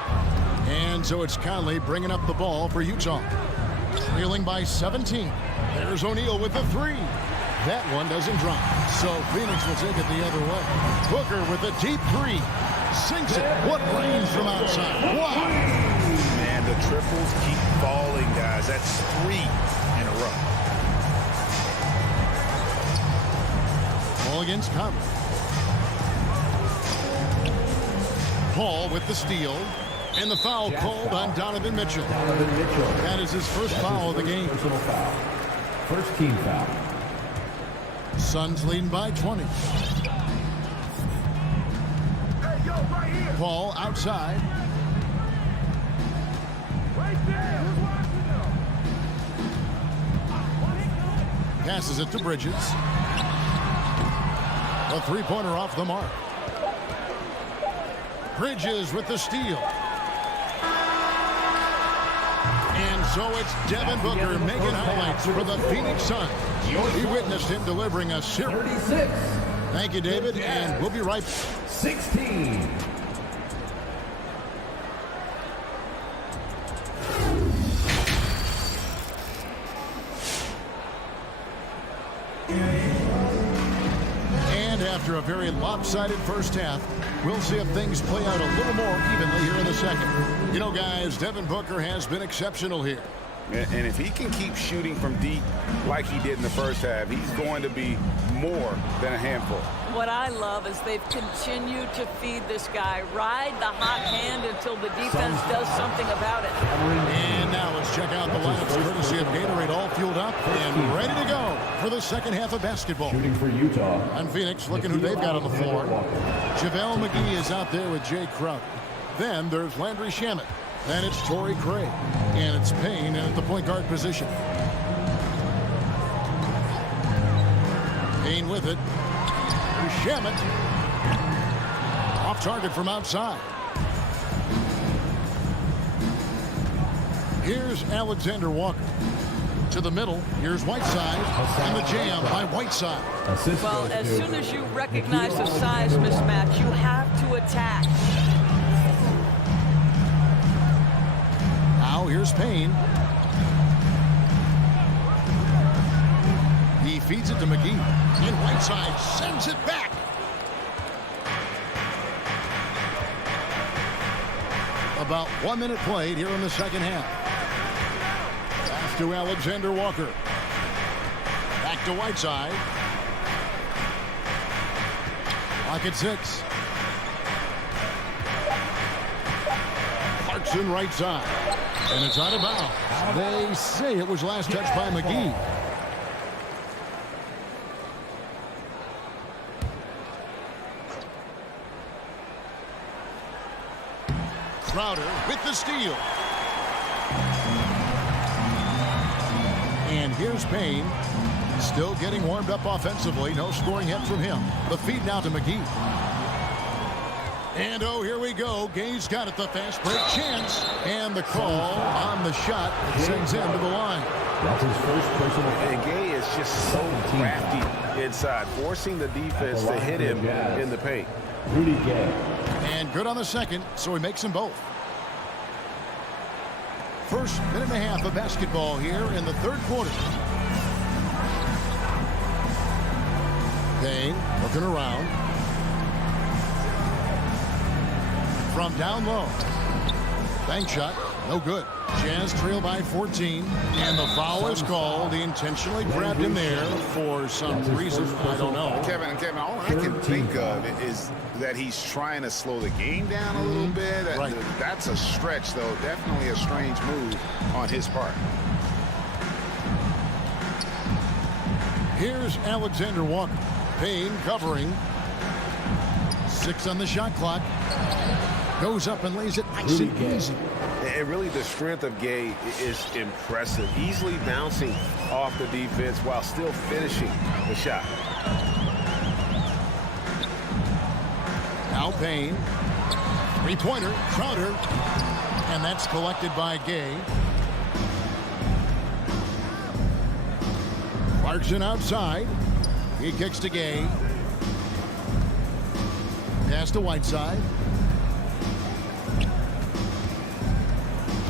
And so it's Conley bringing up the ball for Utah. Trailing by 17. There's O'Neal with the 3. That one doesn't drop. So Phoenix will take it the other way. Booker with a deep 3. Sinks it. What rains from outside. Wow. Man, the triples keep falling, guys. That's 3 in a row. Ball against Conley. Paul with the steal. And the foul called on Donovan Mitchell. That is his first foul of the game. First team foul. Suns leading by 20. Paul outside. Passes it to Bridges. A three-pointer off the mark. Bridges with the steal. And so it's Devin Booker making highlights for the Phoenix Suns. We witnessed him delivering a series. 36. Thank you, David, and we'll be right back. 16. And after a very lopsided first half, we'll see if things play out a little more evenly here in the second. You know, guys, Devin Booker has been exceptional here. And if he can keep shooting from deep like he did in the first half, he's going to be more than a handful. What I love is they've continued to feed this guy. Ride the hot hand until the defense does something about it. And now let's check out the lineups courtesy of Gatorade, all fueled up and ready to go for the second half of basketball. Shooting for Utah. And Phoenix, looking who they've got on the floor. JaVale McGee is out there with Jay Crowder. Then there's Landry Shamet. Then it's Torrey Craig. And it's Payne at the point guard position. Payne with it. Shamet. Off target from outside. Here's Alexander Walker. To the middle. Here's Whiteside. And the jam by Whiteside. Well, as soon as you recognize the size mismatch, you have to attack. Now here's Payne. He feeds it to McGee. And Whiteside sends it back. About 1 minute played here in the second half. Pass to Alexander Walker. Back to Whiteside. Clock at 6. Clarkson right side. And it's out of bounds. They say it was last touched by McGee. Crowder with the steal. And here's Payne. Still getting warmed up offensively. No scoring yet from him. The feed now to McGee. And oh, here we go. Gay's got it, the fast break chance. And the call on the shot sends him to the line. That's his first personal. And Gay is just so crafty inside, forcing the defense to hit him in the paint. Rudy Gay. And good on the second, so he makes them both. First minute and a half of basketball here in the third quarter. Payne looking around. From down low. Bank shot, no good. Jazz trail by 14, and the foul is called. He intentionally grabbed him there for some reason. I don't know. Kevin, all I can think of is that he's trying to slow the game down a little bit. Right. That's a stretch, though. Definitely a strange move on his part. Here's Alexander Walker. Payne covering. 6 on the shot clock. Goes up and lays it nice and easy. And really the strength of Gay is impressive. Easily bouncing off the defense while still finishing the shot. Now Payne. Three-pointer. Crowder. And that's collected by Gay. Clarkson outside. He kicks to Gay. Pass to Whiteside.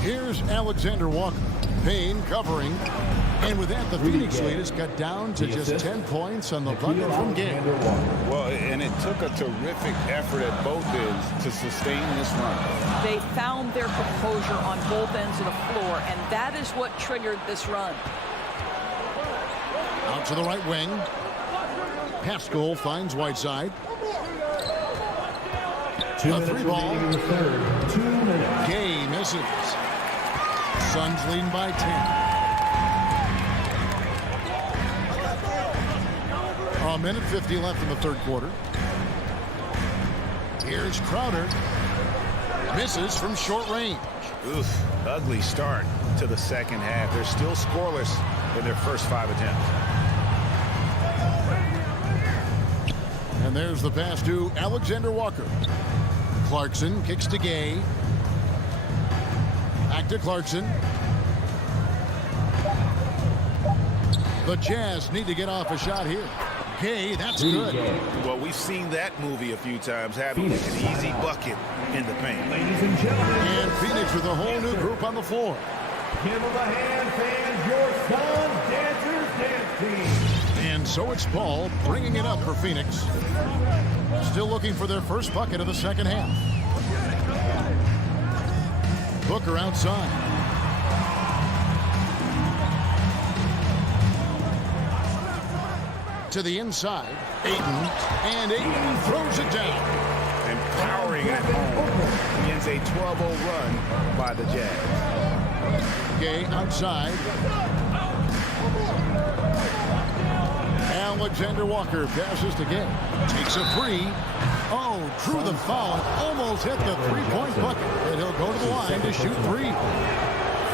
Here's Alexander Walker. Payne covering. And with that, the Phoenix lead is cut down to just 10 points on the bucket from Gay. Well, and it took a terrific effort at both ends to sustain this run. They found their composure on both ends of the floor, and that is what triggered this run. Out to the right wing. Pascal finds Whiteside. A three ball. Gay misses. Suns leading by 10. A minute 50 left in the third quarter. Here's Crowder. Misses from short range. Oof, ugly start to the second half. They're still scoreless in their first 5 attempts. And there's the pass to Alexander Walker. Clarkson kicks to Gay. Back to Clarkson. The Jazz need to get off a shot here. Gay, that's good. Well, we've seen that movie a few times, having an easy bucket in the paint. Ladies and gentlemen. And Phoenix with a whole new group on the floor. Give them a hand, fans. Your Suns Dancers Dance Team. And so it's Paul bringing it up for Phoenix. Still looking for their first bucket of the second half. Booker outside. To the inside. Ayton. And Ayton throws it down. And powering it home begins a 12-0 run by the Jazz. Gay outside. Alexander Walker passes to Gay. Takes a three. Oh, drew the foul. Almost hit the three-point bucket. And he'll go to the line to shoot 3.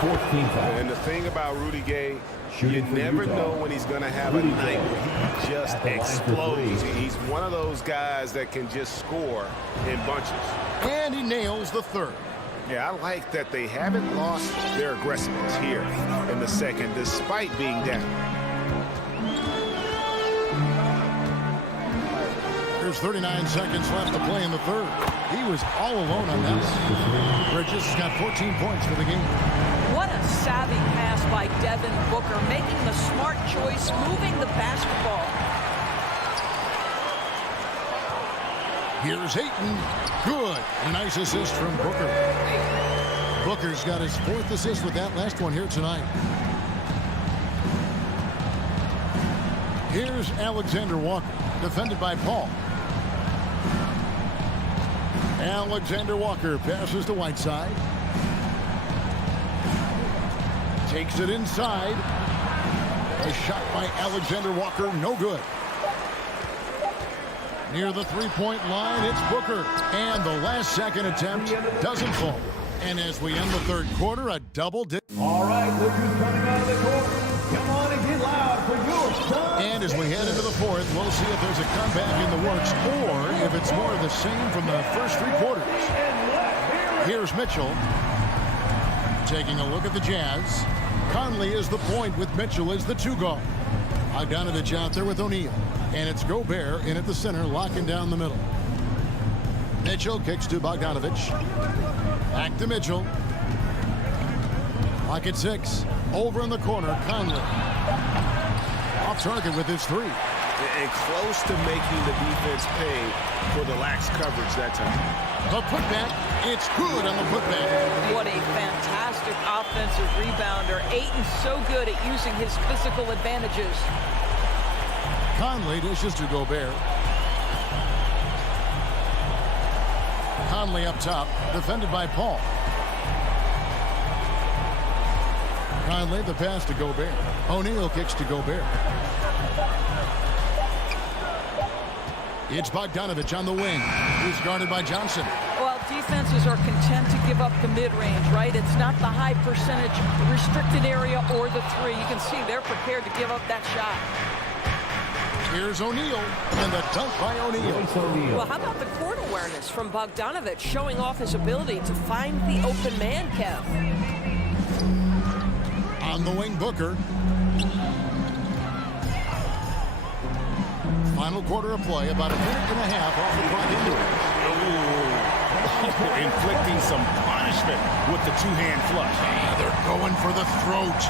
And the thing about Rudy Gay, you never know when he's going to have a night where he just explodes. He's one of those guys that can just score in bunches. And he nails the third. Yeah, I like that they haven't lost their aggressiveness here in the second, despite being down. There's 39 seconds left to play in the third. He was all alone on that. Bridges has got 14 points for the game. What a savvy pass by Devin Booker, making the smart choice, moving the basketball. Here's Ayton. Good. A nice assist from Booker. Booker's got his 4th assist with that last one here tonight. Here's Alexander Walker, defended by Paul. Alexander Walker passes to Whiteside. Takes it inside. A shot by Alexander Walker, no good. Near the three-point line, it's Booker. And the last second attempt doesn't fall. And as we end the third quarter, a double dip. All right, Lakers coming out of the court. Come on and get loud for your Suns. And as we head into the fourth, we'll see if there's a comeback in the works or if it's more of the same from the first 3 quarters. Here's Mitchell taking a look at the Jazz. Conley is the point with Mitchell as the 2 guard. Bogdanovich out there with O'Neal. And it's Gobert in at the center, locking down the middle. Mitchell kicks to Bogdanovich. Back to Mitchell. Lock at 6. Over in the corner, Conley. Off target with his 3. And close to making the defense pay for the lax coverage that time. The putback, it's good on the putback. What a fantastic offensive rebounder. Ayton's so good at using his physical advantages. Conley dishes to Gobert. Conley up top, defended by Paul. Conley, the pass to Gobert. O'Neal kicks to Gobert. It's Bogdanovich on the wing. He's guarded by Johnson. Well, defenses are content to give up the mid-range, right? It's not the high percentage restricted area or the three. You can see they're prepared to give up that shot. Here's O'Neal, and the dunk by O'Neal. Well, how about the court awareness from Bogdanovich, showing off his ability to find the open man, Kev? On the wing, Booker. Final quarter of play, about a minute and a half off the clock into it. Inflicting some punishment with the two-hand flush. Yeah, they're going for the throat.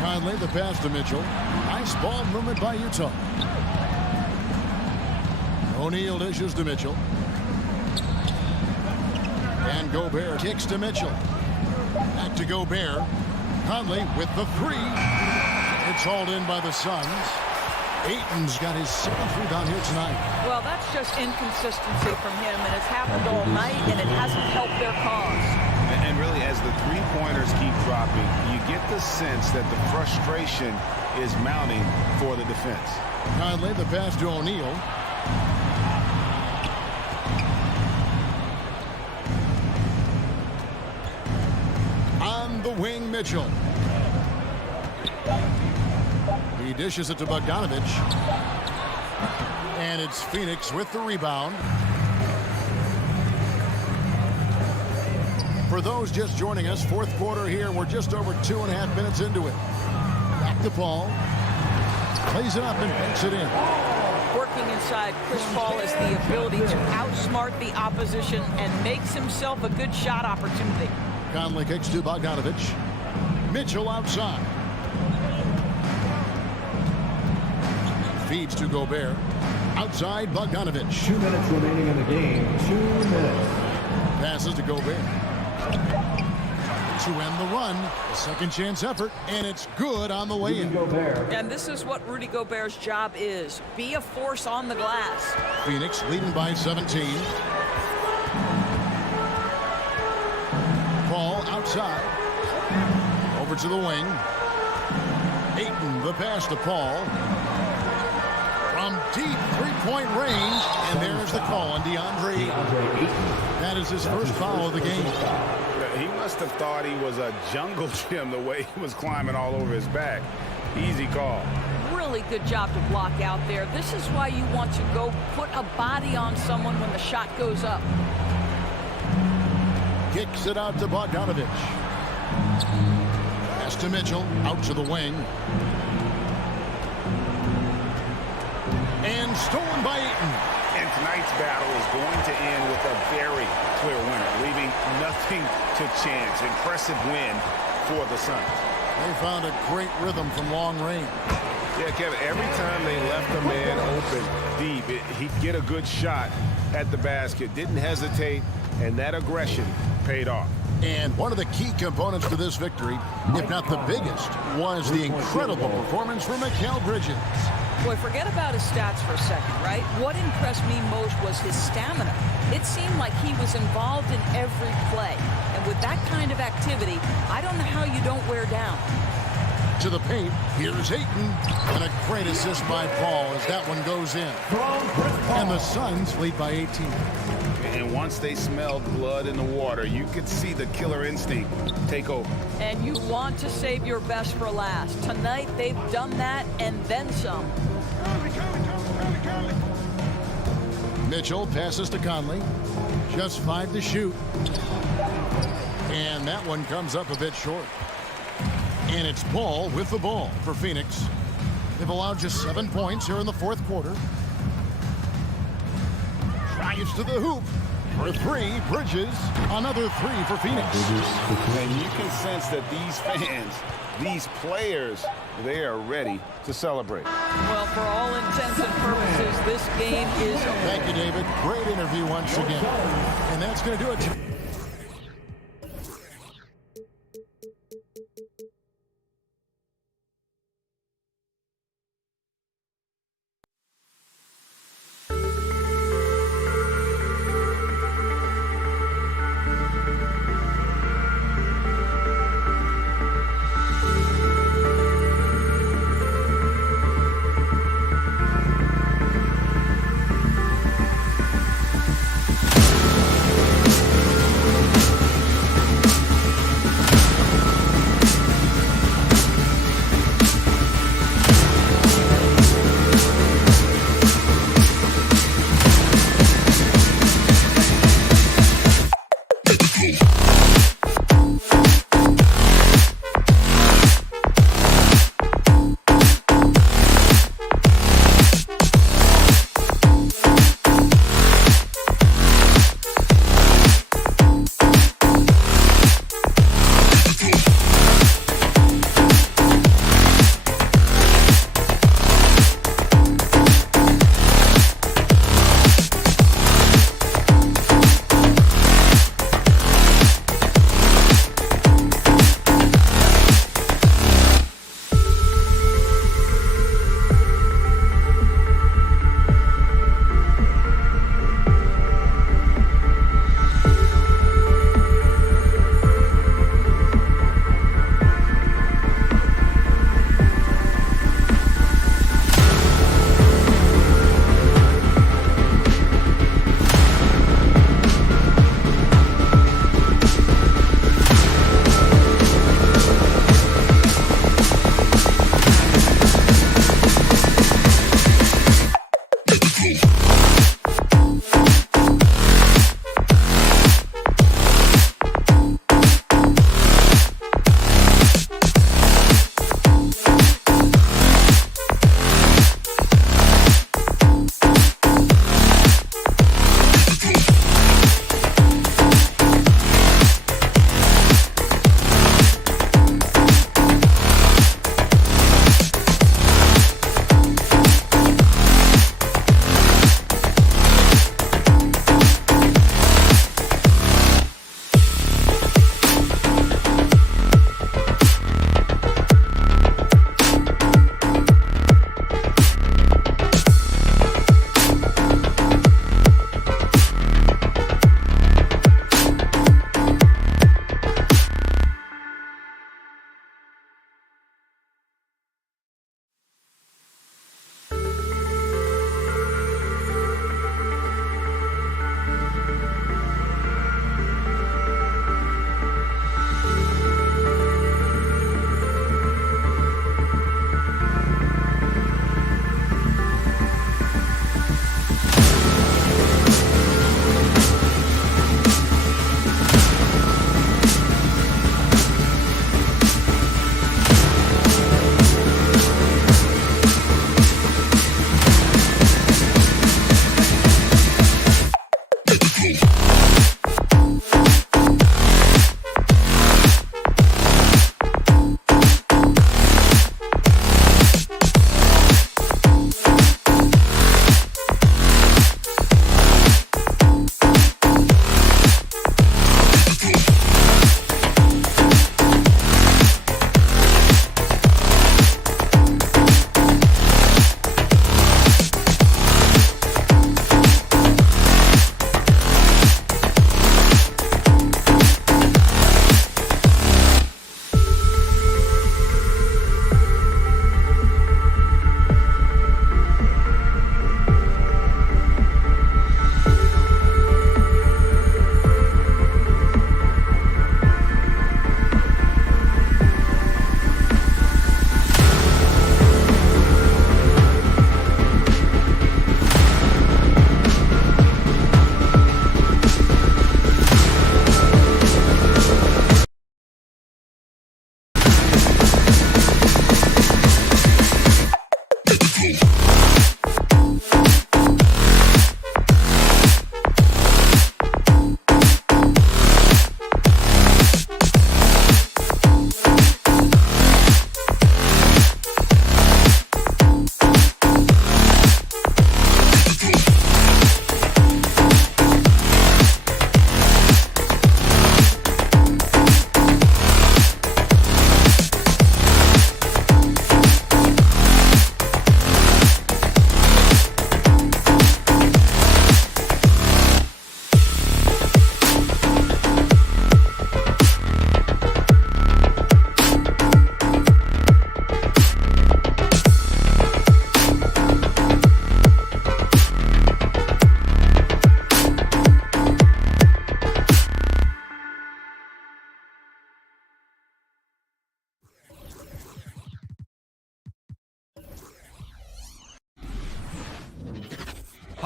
Conley, the pass to Mitchell. Nice ball movement by Utah. O'Neal dishes to Mitchell. And Gobert kicks to Mitchell. Back to Gobert. Conley with the three. It's hauled in by the Suns. Ayton's got his 7th rebound here tonight. Well, that's just inconsistency from him, and it's happened all night, and it hasn't helped their cause. And really, as the three-pointers keep dropping, you get the sense that the frustration is mounting for the defense. Conley, the pass to O'Neal. On the wing, Mitchell. He dishes it to Bogdanovich. And it's Phoenix with the rebound. For those just joining us, fourth quarter here. We're just over 2.5 minutes into it. Back to Paul. Plays it up and banks it in. Working inside, Chris Paul has the ability to outsmart the opposition and makes himself a good shot opportunity. Conley kicks to Bogdanovich. Mitchell outside. Feeds to Gobert. Outside, Bogdanovich. 2 minutes remaining in the game. 2 minutes. Passes to Gobert. To end the run. A second chance effort. And it's good on the way in. And this is what Rudy Gobert's job is. Be a force on the glass. Phoenix leading by 17. Paul outside. Over to the wing. Ayton, the pass to Paul. From deep three-point range. And there's the call on DeAndre Ayton. That is his first foul of the game. He must have thought he was a jungle gym the way he was climbing all over his back. Easy call. Really good job to block out there. This is why you want to go put a body on someone when the shot goes up. Kicks it out to Bogdanovich. Pass to Mitchell. Out to the wing. And stolen by Ayton. And tonight's battle is going to end with a very clear winner, leaving nothing to chance. Impressive win for the Suns. They found a great rhythm from long range. Yeah, Kevin, every time they left a man open deep, he'd get a good shot at the basket. Didn't hesitate, and that aggression paid off. And one of the key components to this victory, if not the biggest, was the incredible performance from Mikal Bridges. Boy, forget about his stats for a second, right? What impressed me most was his stamina. It seemed like he was involved in every play. And with that kind of activity, I don't know how you don't wear down. To the paint, here's Ayton. And a great assist by Paul as that one goes in. And the Suns lead by 18. And once they smelled blood in the water, you could see the killer instinct take over. And you want to save your best for last. Tonight, they've done that and then some. Mitchell passes to Conley. Just 5 to shoot. And that one comes up a bit short. And it's Paul with the ball for Phoenix. They've allowed just 7 points here in the fourth quarter. Drives to the hoop. For 3, Bridges. Another 3 for Phoenix. And you can sense that these fans, these players, they are ready to celebrate. Well, for all intents and purposes, this game is over. Thank you, David. Great interview once again. And that's going to do it.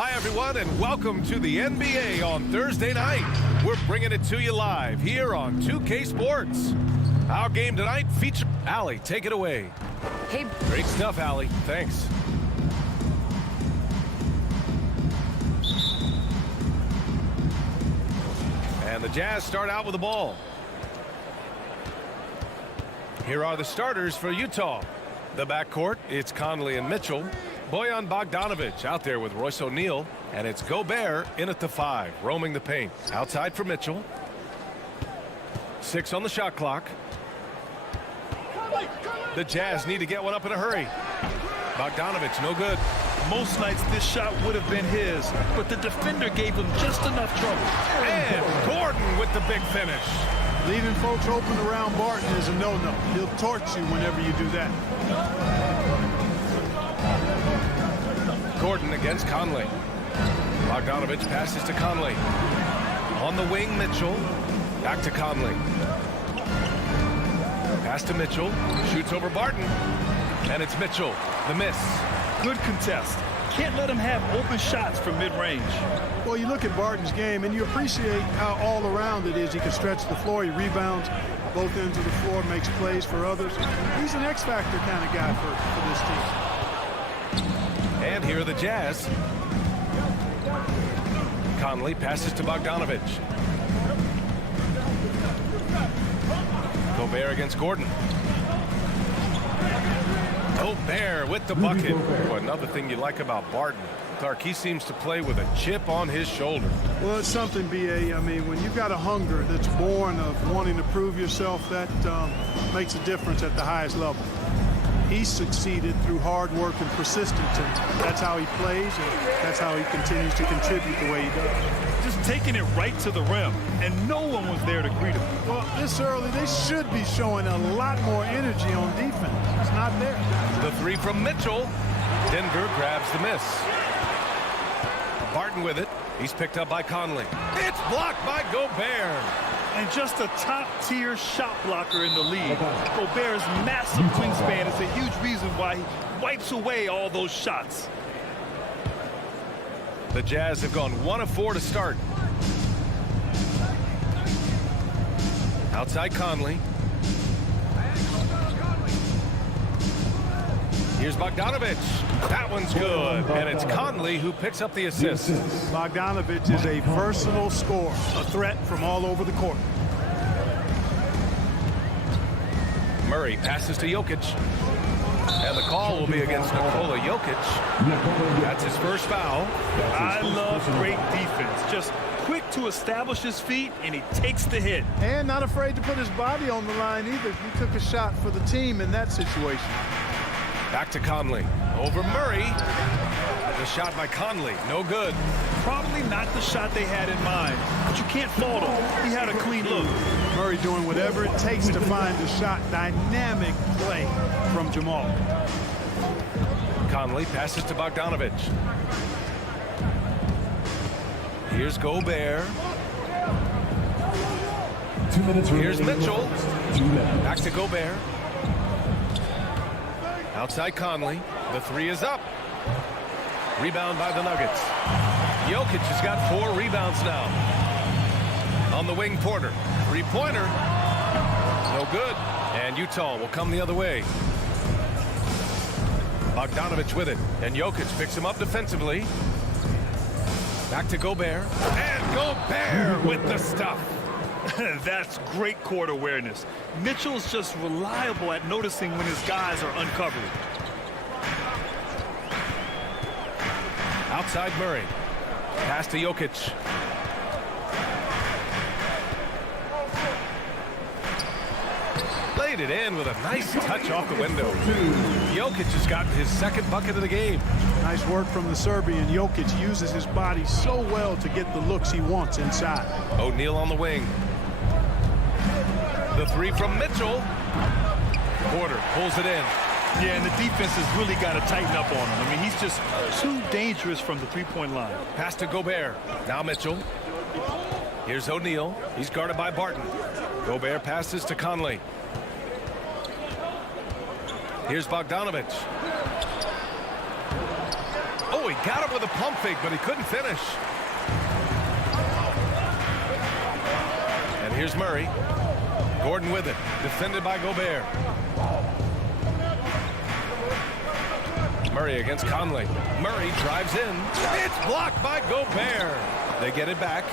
Hi, everyone, and welcome to the NBA on Thursday night. We're bringing it to you live here on 2K Sports. Our game tonight features Allie. Take it away. Hey, great stuff, Allie. Thanks. And the Jazz start out with the ball. Here are the starters for Utah. The backcourt, it's Conley and Mitchell. Bojan Bogdanovic out there with Royce O'Neal. And it's Gobert in at the 5, roaming the paint. Outside for Mitchell. 6 on the shot clock. The Jazz need to get one up in a hurry. Bogdanovic, no good. Most nights this shot would have been his, but the defender gave him just enough trouble. And Gordon with the big finish. Leaving folks open around Barton is a no-no. He'll torch you whenever you do that. Gordon against Conley. Bogdanovic passes to Conley. On the wing, Mitchell. Back to Conley. Pass to Mitchell. Shoots over Barton. And it's Mitchell. The miss. Good contest. Can't let him have open shots from mid-range. Well, you look at Barton's game, and you appreciate how all-around it is. He can stretch the floor. He rebounds both ends of the floor, makes plays for others. He's an X-factor kind of guy for this team. And here are the Jazz. Conley passes to Bogdanovic. Gobert against Gordon. Gobert with the bucket. Boy, another thing you like about Barton, Clark, he seems to play with a chip on his shoulder. Well, it's something, B.A. I mean, when you've got a hunger that's born of wanting to prove yourself, that makes a difference at the highest level. He succeeded through hard work and persistence, and that's how he plays, and that's how he continues to contribute the way he does. Just taking it right to the rim, and no one was there to greet him. Well, this early, they should be showing a lot more energy on defense. It's not there. The 3 from Mitchell. Denver grabs the miss. Barton with it. He's picked up by Conley. It's blocked by Gobert. And just a top-tier shot blocker in the league. Gobert's massive wingspan is a huge reason why he wipes away all those shots. The Jazz have gone 1 of 4 to start. Outside Conley. Here's Bogdanovic. That one's good. And it's Conley who picks up the assist. Bogdanovic is a versatile scorer, a threat from all over the court. Murray passes to Jokic. And the call will be against Nikola Jokic. That's his first foul. I love great defense. Just quick to establish his feet, and he takes the hit. And not afraid to put his body on the line either. He took a shot for the team in that situation. Back to Conley. Over Murray. The shot by Conley. No good. Probably not the shot they had in mind, but you can't fault him. He had a clean look. Murray doing whatever it takes to find the shot. Dynamic play from Jamal. Conley passes to Bogdanovic. Here's Gobert. 2 minutes. Here's Mitchell. Back to Gobert. Outside Conley. The 3 is up. Rebound by the Nuggets. Jokic has got 4 rebounds now. On the wing, Porter. 3-pointer. No good. And Utah will come the other way. Bogdanovic with it. And Jokic picks him up defensively. Back to Gobert. And Gobert with the stuff. That's great court awareness. Mitchell's just reliable at noticing when his guys are uncovered. Outside Murray. Pass to Jokic. Laid it in with a nice touch off the window. Jokic has gotten his 2nd bucket of the game. Nice work from the Serbian. Jokic uses his body so well to get the looks he wants inside. O'Neal on the wing. The 3 from Mitchell. Porter pulls it in. Yeah, and the defense has really got to tighten up on him. I mean, he's just too dangerous from the three-point line. Pass to Gobert. Now Mitchell. Here's O'Neal. He's guarded by Barton. Gobert passes to Conley. Here's Bogdanovic. Oh, Oh, he got him with a pump fake, but he couldn't finish. And here's Murray. Gordon with it, defended by Gobert. Murray against Conley. Murray drives in. It's blocked by Gobert. They get it back.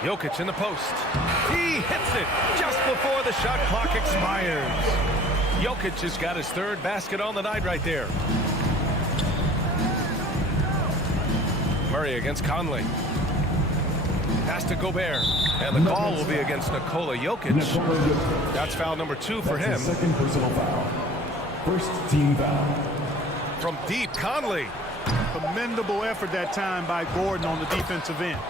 Jokic in the post. He hits it just before the shot clock expires. Jokic has got his third basket on the night right there. Murray against Conley. Pass to Gobert. And the call will be against Nikola Jokic. That's foul number 2 for him. Second personal foul. First team foul. From deep, Conley. Commendable effort that time by Gordon on the defensive end.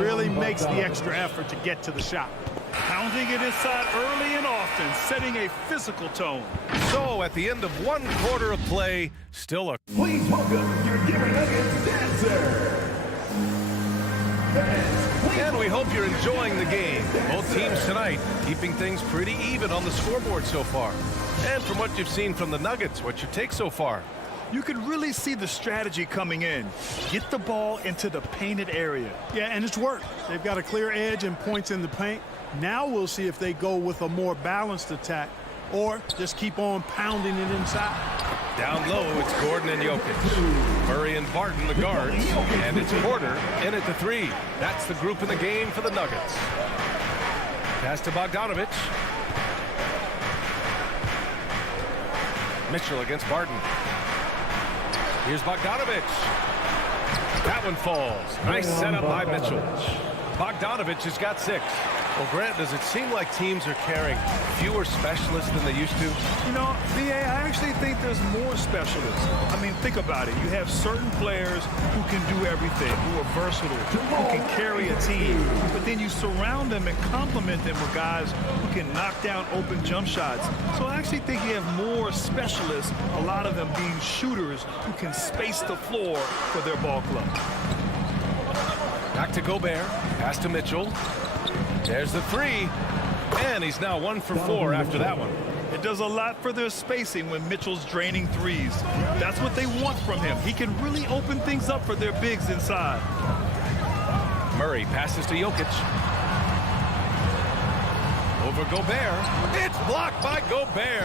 Really makes the extra effort to get to the shot. Pounding it inside early and often, setting a physical tone. So at the end of 1 quarter of play, still a... Please welcome your Denver Nuggets dancer. And we hope you're enjoying the game. Both teams tonight keeping things pretty even on the scoreboard so far. And from what you've seen from the Nuggets, what's your take so far? You can really see the strategy coming in. Get the ball into the painted area. Yeah, and it's worked. They've got a clear edge and points in the paint. Now we'll see if they go with a more balanced attack or just keep on pounding it inside. Down low, it's Gordon and Jokic. Murray and Barton, the guards. And it's Porter in at the 3. That's the group in the game for the Nuggets. Pass to Bogdanovic. Mitchell against Barton. Here's Bogdanovic. That one falls. Nice setup by Mitchell. Bogdanovic has got 6. Well, Grant, does it seem like teams are carrying fewer specialists than they used to? You know, VA, I actually think there's more specialists. I mean, think about it. You have certain players who can do everything, who are versatile, who can carry a team. But then you surround them and complement them with guys who can knock down open jump shots. So I actually think you have more specialists, a lot of them being shooters who can space the floor for their ball club. Back to Gobert. Pass to Mitchell. There's the 3. And he's now 1 for 4 after that one. It does a lot for their spacing when Mitchell's draining threes. That's what they want from him. He can really open things up for their bigs inside. Murray passes to Jokic. Over Gobert. It's blocked by Gobert.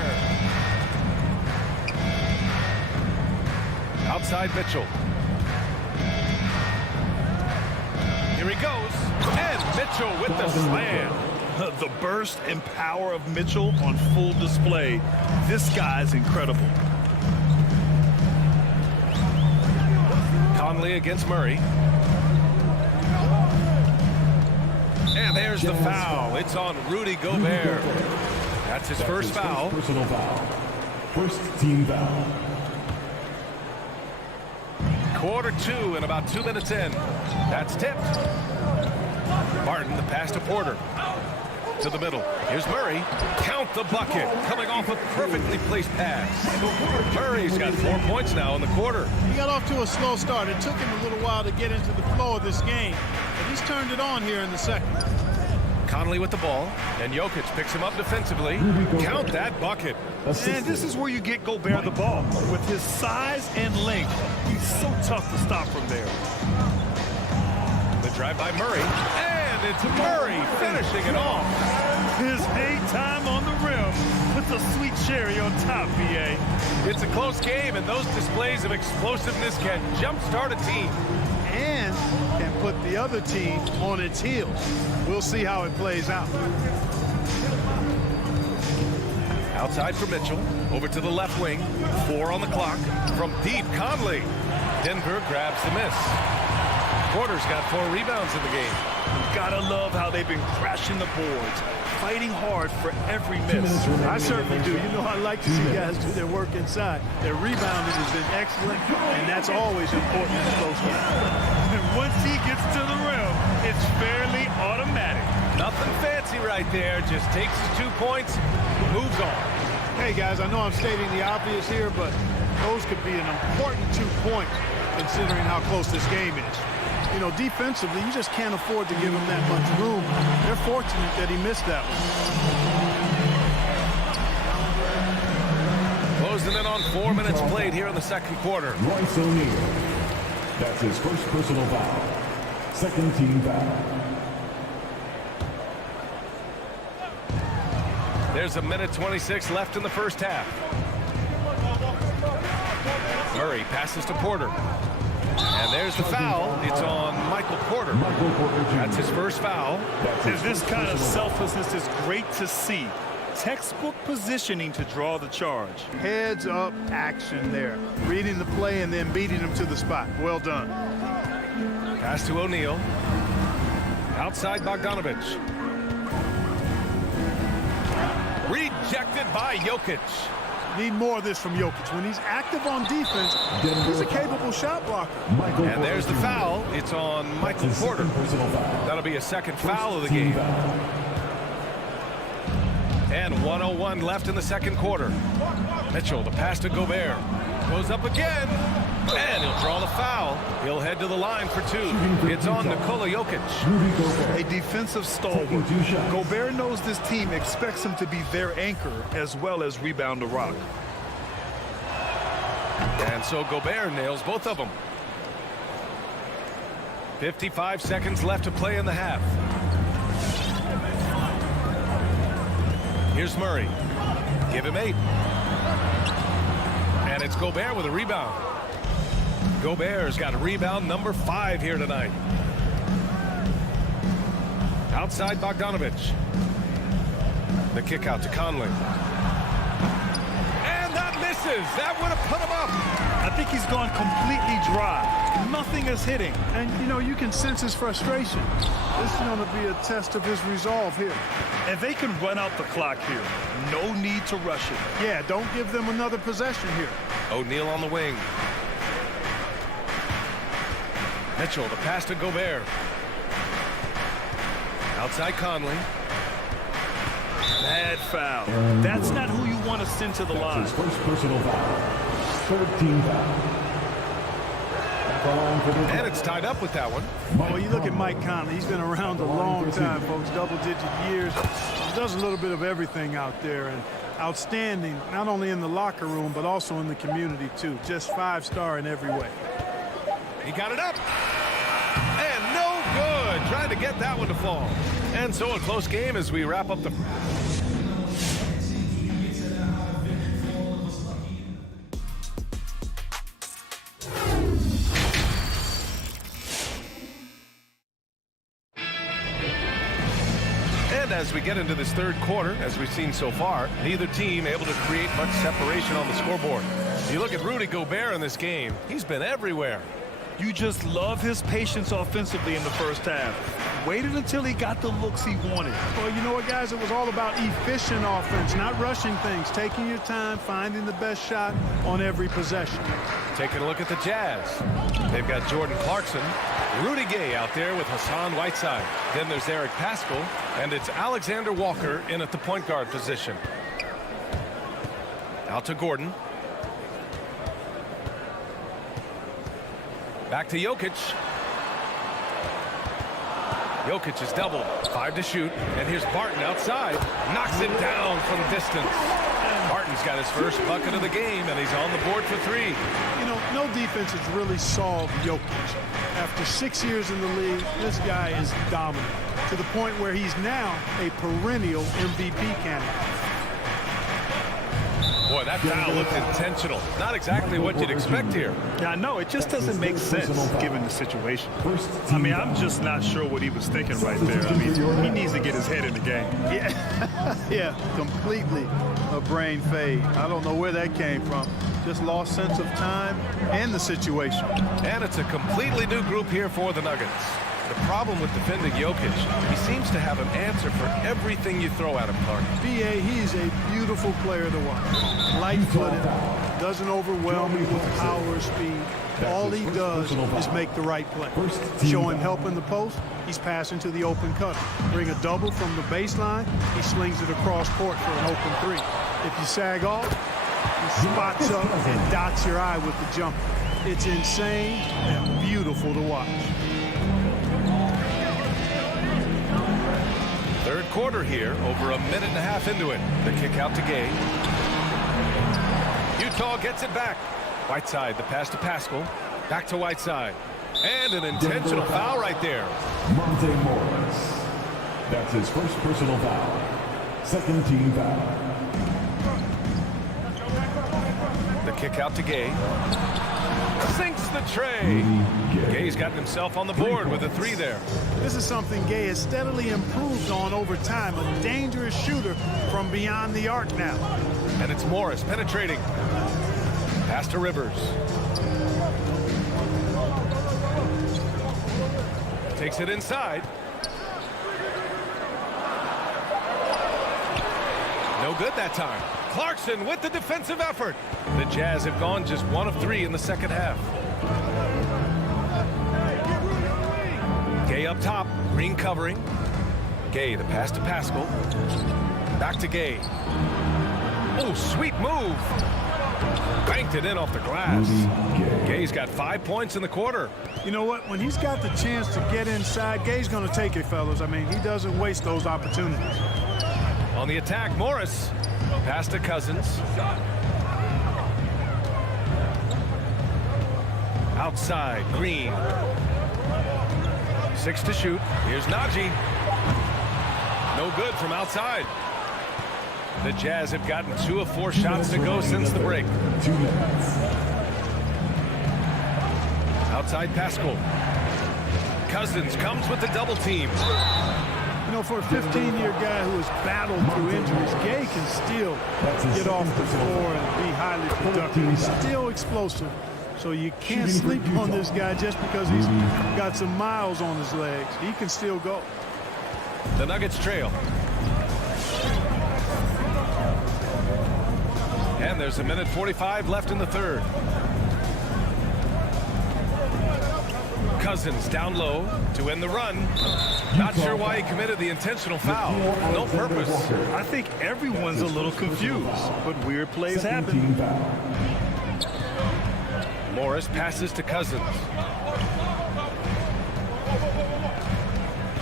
Outside Mitchell. Here he goes. And Mitchell with the slam. The burst and power of Mitchell on full display. This guy's incredible. Conley against Murray. And there's the foul. It's on Rudy Gobert. That's his first foul. Personal foul. First team foul. Quarter 2 and about 2 minutes in. That's tipped. Barton, the pass to Porter. To the middle. Here's Murray. Count the bucket. Coming off a perfectly placed pass. Murray's got 4 points now in the quarter. He got off to a slow start. It took him a little while to get into the flow of this game, but he's turned it on here in the second. Conley with the ball, and Jokic picks him up defensively. Count that bucket. And this is where you get Gobert the ball. With his size and length, he's so tough to stop from there. The drive by Murray, and it's Murray finishing it off. His hang time on the rim with a sweet cherry on top, VA. It's a close game, and those displays of explosiveness can jumpstart a team. And can put the other team on its heels. We'll see how it plays out. Outside for Mitchell. Over to the left wing. 4 on the clock. From deep, Conley. Denver grabs the miss. Porter's got 4 rebounds in the game. Gotta love how they've been crashing the boards, fighting hard for every miss. I certainly do. You know, I like to see guys do their work inside. Their rebounding has been excellent, and that's always important in close games. And once he gets to the rim, it's fairly automatic. Nothing fancy right there. Just takes his 2 points, moves on. Hey, guys, I know I'm stating the obvious here, but those could be an important 2 points considering how close this game is. You know, defensively, you just can't afford to give him that much room. They're fortunate that he missed that one. Close closing in on 4 minutes played here in the second quarter. Royce O'Neal. That's his first personal foul. Second team foul. There's a minute 26 left in the first half. Murray passes to Porter. And there's the foul. It's on Michael Porter. That's his first foul. And this kind of selflessness is great to see. Textbook positioning to draw the charge. Heads up action there. Reading the play and then beating him to the spot. Well done. Pass to O'Neal. Outside Bogdanovic. Rejected by Jokic. Need more of this from Jokic. When he's active on defense, he's a capable shot blocker. And there's the foul. It's on Michael Porter. That'll be a second foul of the game. And 1:01 left in the second quarter. Mitchell, the pass to Gobert. Goes up again. And he'll draw the foul. He'll head to the line for two. It's on Nikola Jokic. A defensive stalwart. Gobert knows this team expects him to be their anchor as well as rebound the rock. And so Gobert nails both of them. 55 seconds left to play in the half. Here's Murray. Give him 8. And it's Gobert with a rebound. Gobert's got a rebound number 5 here tonight. Outside Bogdanovic. The kick out to Conley. And that misses. That would have put him up. I think he's gone completely dry. Nothing is hitting. And, you know, you can sense his frustration. This is going to be a test of his resolve here. And they can run out the clock here. No need to rush it. Yeah, don't give them another possession here. O'Neal on the wing. Mitchell, the pass to Gobert. Outside Conley. Bad foul. That's not who you want to send to the line. His first personal foul. Third team foul. And it's tied up with that one. Well, you look at Mike Conley. He's been around a long time, folks. Double-digit years. He does a little bit of everything out there. And outstanding, not only in the locker room, but also in the community, too. Just 5-star in every way. He got it up. And no good. Trying to get that one to fall. And so a close game as we wrap up the... And as we get into this third quarter, as we've seen so far, neither team able to create much separation on the scoreboard. You look at Rudy Gobert in this game, he's been everywhere. You just love his patience offensively in the first half. Waited until he got the looks he wanted. Well, you know what, guys? It was all about efficient offense, not rushing things, taking your time, finding the best shot on every possession. Taking a look at the Jazz. They've got Jordan Clarkson, Rudy Gay out there with Hassan Whiteside. Then there's Eric Paschall, and it's Alexander Walker in at the point guard position. Out to Gordon. Back to Jokic. Jokic is doubled. 5 to shoot. And here's Barton outside. Knocks it down from distance. Barton's got his first bucket of the game, and he's on the board for 3. You know, no defense has really solved Jokic. After 6 years in the league, this guy is dominant to the point where he's now a perennial MVP candidate. Boy, that foul looked intentional. Not exactly what you'd expect here. Yeah, I know. It just doesn't make sense given the situation. I mean, I'm just not sure what he was thinking right there. I mean, he needs to get his head in the game. Yeah, yeah, completely a brain fade. I don't know where that came from. Just lost sense of time and the situation. And it's a completely new group here for the Nuggets. The problem with defending Jokic, he seems to have an answer for everything you throw at him, Clark. B.A., he's a beautiful player to watch. Light-footed, doesn't overwhelm you with power or speed. All he does is make the right play. Show him help in the post, he's passing to the open cutter. Bring a double from the baseline, he slings it across court for an open 3. If you sag off, he spots up and dots your eye with the jumper. It's insane and beautiful to watch. Third quarter here, over a minute and a half into it. The kick out to Gay. Huge Utah gets it back. Whiteside, the pass to Pascal. Back to Whiteside. And an intentional foul right there. Monte Morris. That's his first personal foul. Second team foul. The kick out to Gay. Sinks the tray. Gay's gotten himself on the board with a 3 there. This is something Gay has steadily improved on over time. A dangerous shooter from beyond the arc now. And it's Morris penetrating. Pass to Rivers. Takes it inside. No good that time. Clarkson with the defensive effort. The Jazz have gone just 1 of 3 in the second half. Gay up top. Green covering. Gay, the pass to Pascal. Back to Gay. Oh, sweet move. Banked it in off the glass. Gay's got 5 points in the quarter. You know what? When he's got the chance to get inside, Gay's going to take it, fellas. I mean, he doesn't waste those opportunities. On the attack, Morris. Pass to Cousins. Outside, Green. 6 to shoot. Here's Najee. No good from outside. The Jazz have gotten 2 of 4 shots to go since the break. 2 minutes. Outside Pascal. Cousins comes with the double team. You know, for a 15-year guy who has battled through injuries, Gay can still get off the floor and be highly productive. He's still explosive. So you can't sleep on this guy just because he's got some miles on his legs. He can still go. The Nuggets trail. And there's 1:45 left in the third. Cousins down low to end the run. Not sure why he committed the intentional foul. No purpose. I think everyone's a little confused, but weird plays happen. Morris passes to Cousins.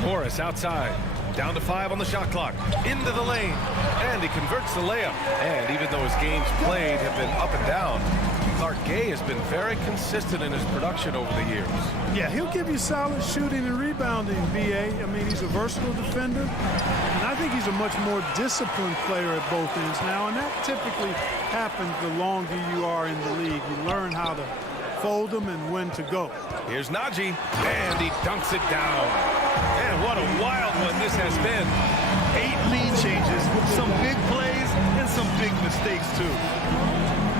Morris outside. Down to 5 on the shot clock. Into the lane. And he converts the layup. And even though his games played have been up and down, Clark Gay has been very consistent in his production over the years. Yeah, he'll give you solid shooting and rebounding, BA. I mean, he's a versatile defender. And I think he's a much more disciplined player at both ends now. And that typically happens the longer you are in the league. You learn how to fold them and when to go. Here's Najee. And he dunks it down. And what a wild one this has been. 8 lead changes, some big plays, and some big mistakes, too.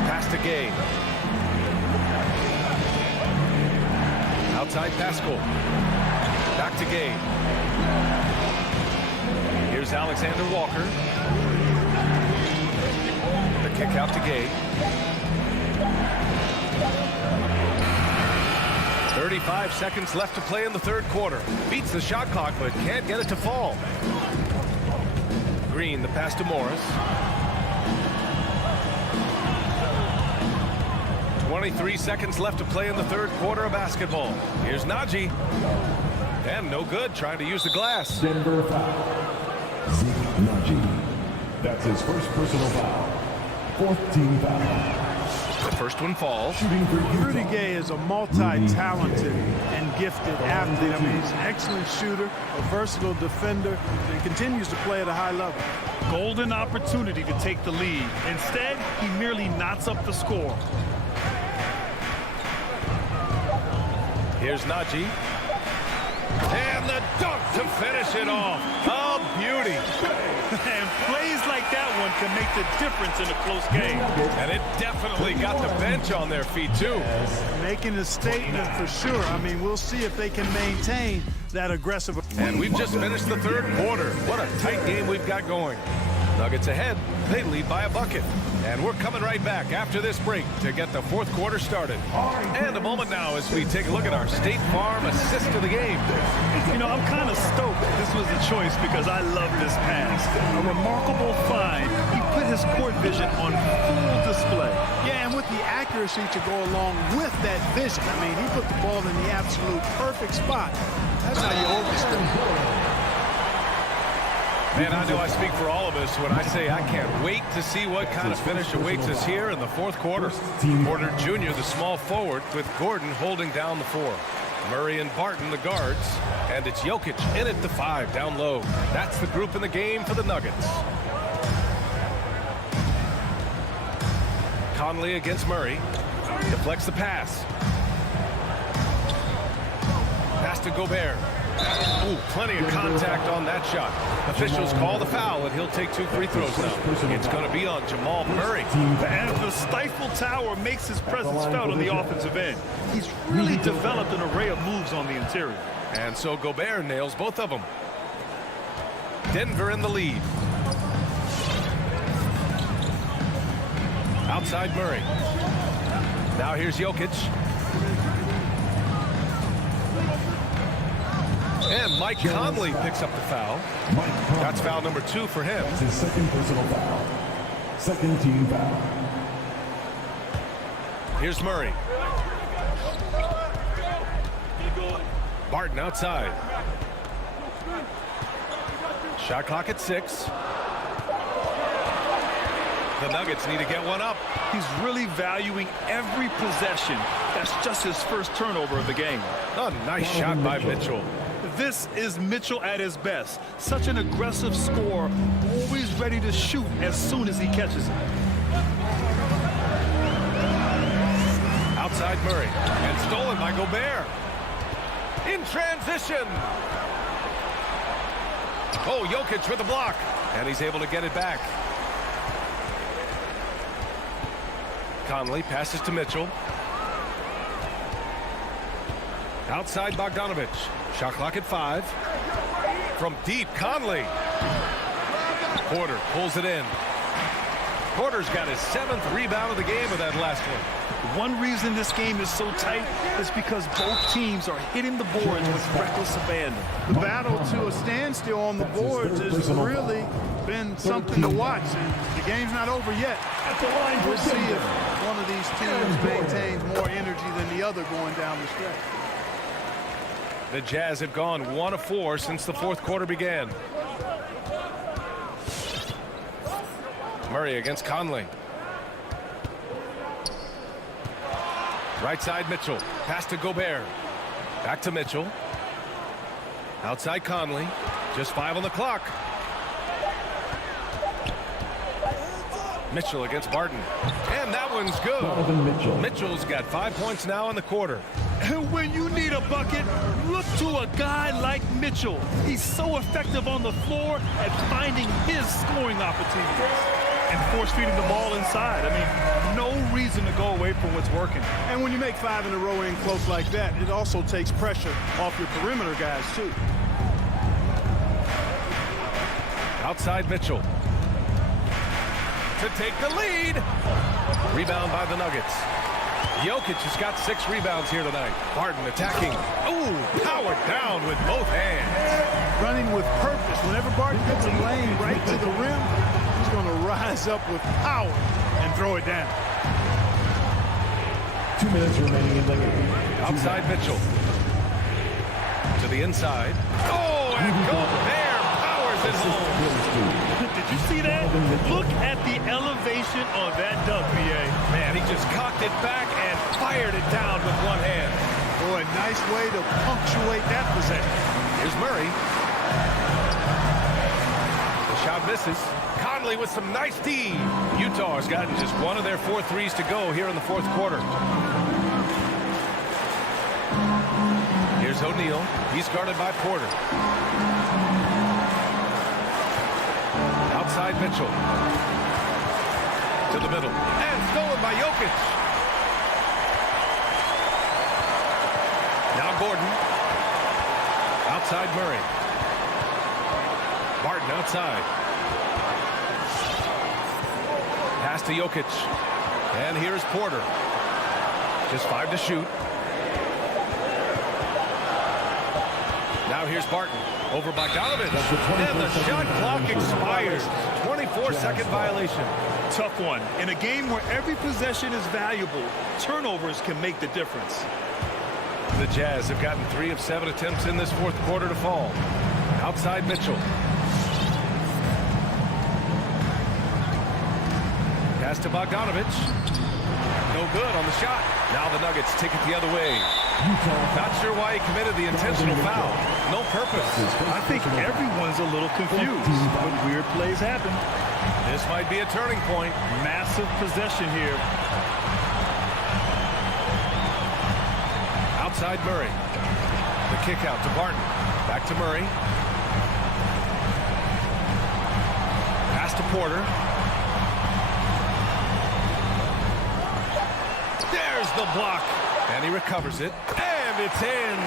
Pass to Gay. Outside Pascal. Back to Gay. Here's Alexander Walker. The kick out to Gay. 35 seconds left to play in the third quarter. Beats the shot clock, but can't get it to fall. Green, the pass to Morris. 23 seconds left to play in the third quarter of basketball. Here's Najee. And no good, trying to use the glass. Denver foul. Zeke Najee. That's his first personal foul. 4th team foul. The first one falls. Rudy Gay is a multi-talented and gifted athlete. I mean, he's an excellent shooter, a versatile defender, and continues to play at a high level. Golden opportunity to take the lead. Instead, he merely knots up the score. Here's Najee. And the dunk to finish it off. A beauty. And plays like that one can make the difference in a close game. And it definitely got the bench on their feet, too. Making a statement for sure. I mean, we'll see if they can maintain that aggressive. And we've just finished the third quarter. What a tight game we've got going. Nuggets ahead. They lead by a bucket. And we're coming right back after this break to get the fourth quarter started. And a moment now as we take a look at our State Farm assist of the game. You know, I'm kind of stoked this was a choice because I love this pass. A remarkable find. He put his court vision on full display. Yeah, and with the accuracy to go along with that vision. I mean, he put the ball in the absolute perfect spot. That's how you orchestrate. Man, I know I speak for all of us when I say I can't wait to see what kind of finish awaits us here in the fourth quarter. Porter Jr., the small forward, with Gordon holding down the 4. Murray and Barton, the guards. And it's Jokic in at the 5, down low. That's the group in the game for the Nuggets. Conley against Murray. Deflects the pass. Pass to Gobert. Ooh, plenty of contact on that shot. Officials call the foul, and he'll take 2 free throws now. It's going to be on Jamal Murray. And the stifle tower makes his presence felt on the offensive end. He's really developed an array of moves on the interior. And so Gobert nails both of them. Denver in the lead. Outside Murray. Now here's Jokic. And Mike Conley picks up the foul. That's foul number 2 for him. That's his second personal foul. Second team foul. Here's Murray. Barton outside. Shot clock at 6. The Nuggets need to get one up. He's really valuing every possession. That's just his first turnover of the game. A nice shot by Mitchell. This is Mitchell at his best. Such an aggressive scorer, always ready to shoot as soon as he catches it. Outside Murray. And stolen by Gobert. In transition. Oh, Jokic with the block. And he's able to get it back. Conley passes to Mitchell. Outside Bogdanovic. Shot clock at 5. From deep, Conley. Porter pulls it in. Porter's got his 7th rebound of the game with that last one. One reason this game is so tight is because both teams are hitting the boards with reckless abandon. The battle to a standstill on the boards has really been something to watch. And the game's not over yet. We'll see if one of these teams maintains more energy than the other going down the stretch. The Jazz have gone 1 of 4 since the fourth quarter began. Murray against Conley. Right side Mitchell. Pass to Gobert. Back to Mitchell. Outside Conley. Just 5 on the clock. Mitchell against Barton. And that one's good. Mitchell's got 5 points now in the quarter. And when you need a bucket, look to a guy like Mitchell. He's so effective on the floor at finding his scoring opportunities and force-feeding the ball inside. I mean, no reason to go away from what's working. And when you make 5 in a row in close like that, it also takes pressure off your perimeter guys, too. Outside Mitchell. To take the lead. Rebound by the Nuggets. Jokic has got 6 rebounds here tonight. Barton attacking. Ooh, powered down with both hands. Running with purpose. Whenever Barton gets a lane right to the rim, he's going to rise up with power and throw it down. 2 minutes remaining in the game. Outside Mitchell. To the inside. Oh, and Gobert powers it home. Did you see that? Look at the elevation on that dunk, BA. Man, he just cocked it back and fired it down with one hand. Boy, nice way to punctuate that possession. Here's Murray. The shot misses. Conley with some nice D. Utah has gotten just 1 of their 4 threes to go here in the fourth quarter. Here's O'Neal. He's guarded by Porter. Outside Mitchell. To the middle. And stolen by Jokic. Now Gordon. Outside Murray. Barton outside. Pass to Jokic. And here's Porter. Just 5 to shoot. Now here's Barton. Over Bogdanovic. And the shot clock expires. 24-second violation. Tough one. In a game where every possession is valuable, turnovers can make the difference. The Jazz have gotten 3 of 7 attempts in this fourth quarter to fall. Outside Mitchell. to Bogdanovich. No good on the shot. Now the Nuggets take it the other way. Not sure why he committed the intentional foul. No purpose. I think everyone's a little confused, but weird plays happen. This might be a turning point. Massive possession here. Outside Murray. The kick out to Barton. Back to Murray. Pass to Porter. There's the block. And he recovers it. And it's in.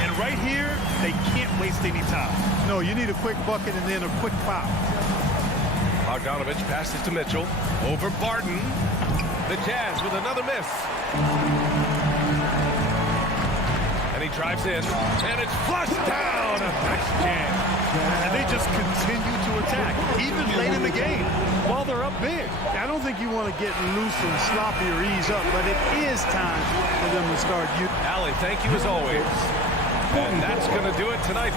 And right here, they can't waste any time. No, you need a quick bucket and then a quick foul. Bogdanovich passes to Mitchell. Over Barton. The Jazz with another miss. And he drives in. And it's flushed down. A nice jam. And they just continue to attack, even late in the game, while they're up big. I don't think you want to get loose and sloppy or ease up, but it is time for them to start. Allie, thank you as always. And that's going to do it tonight.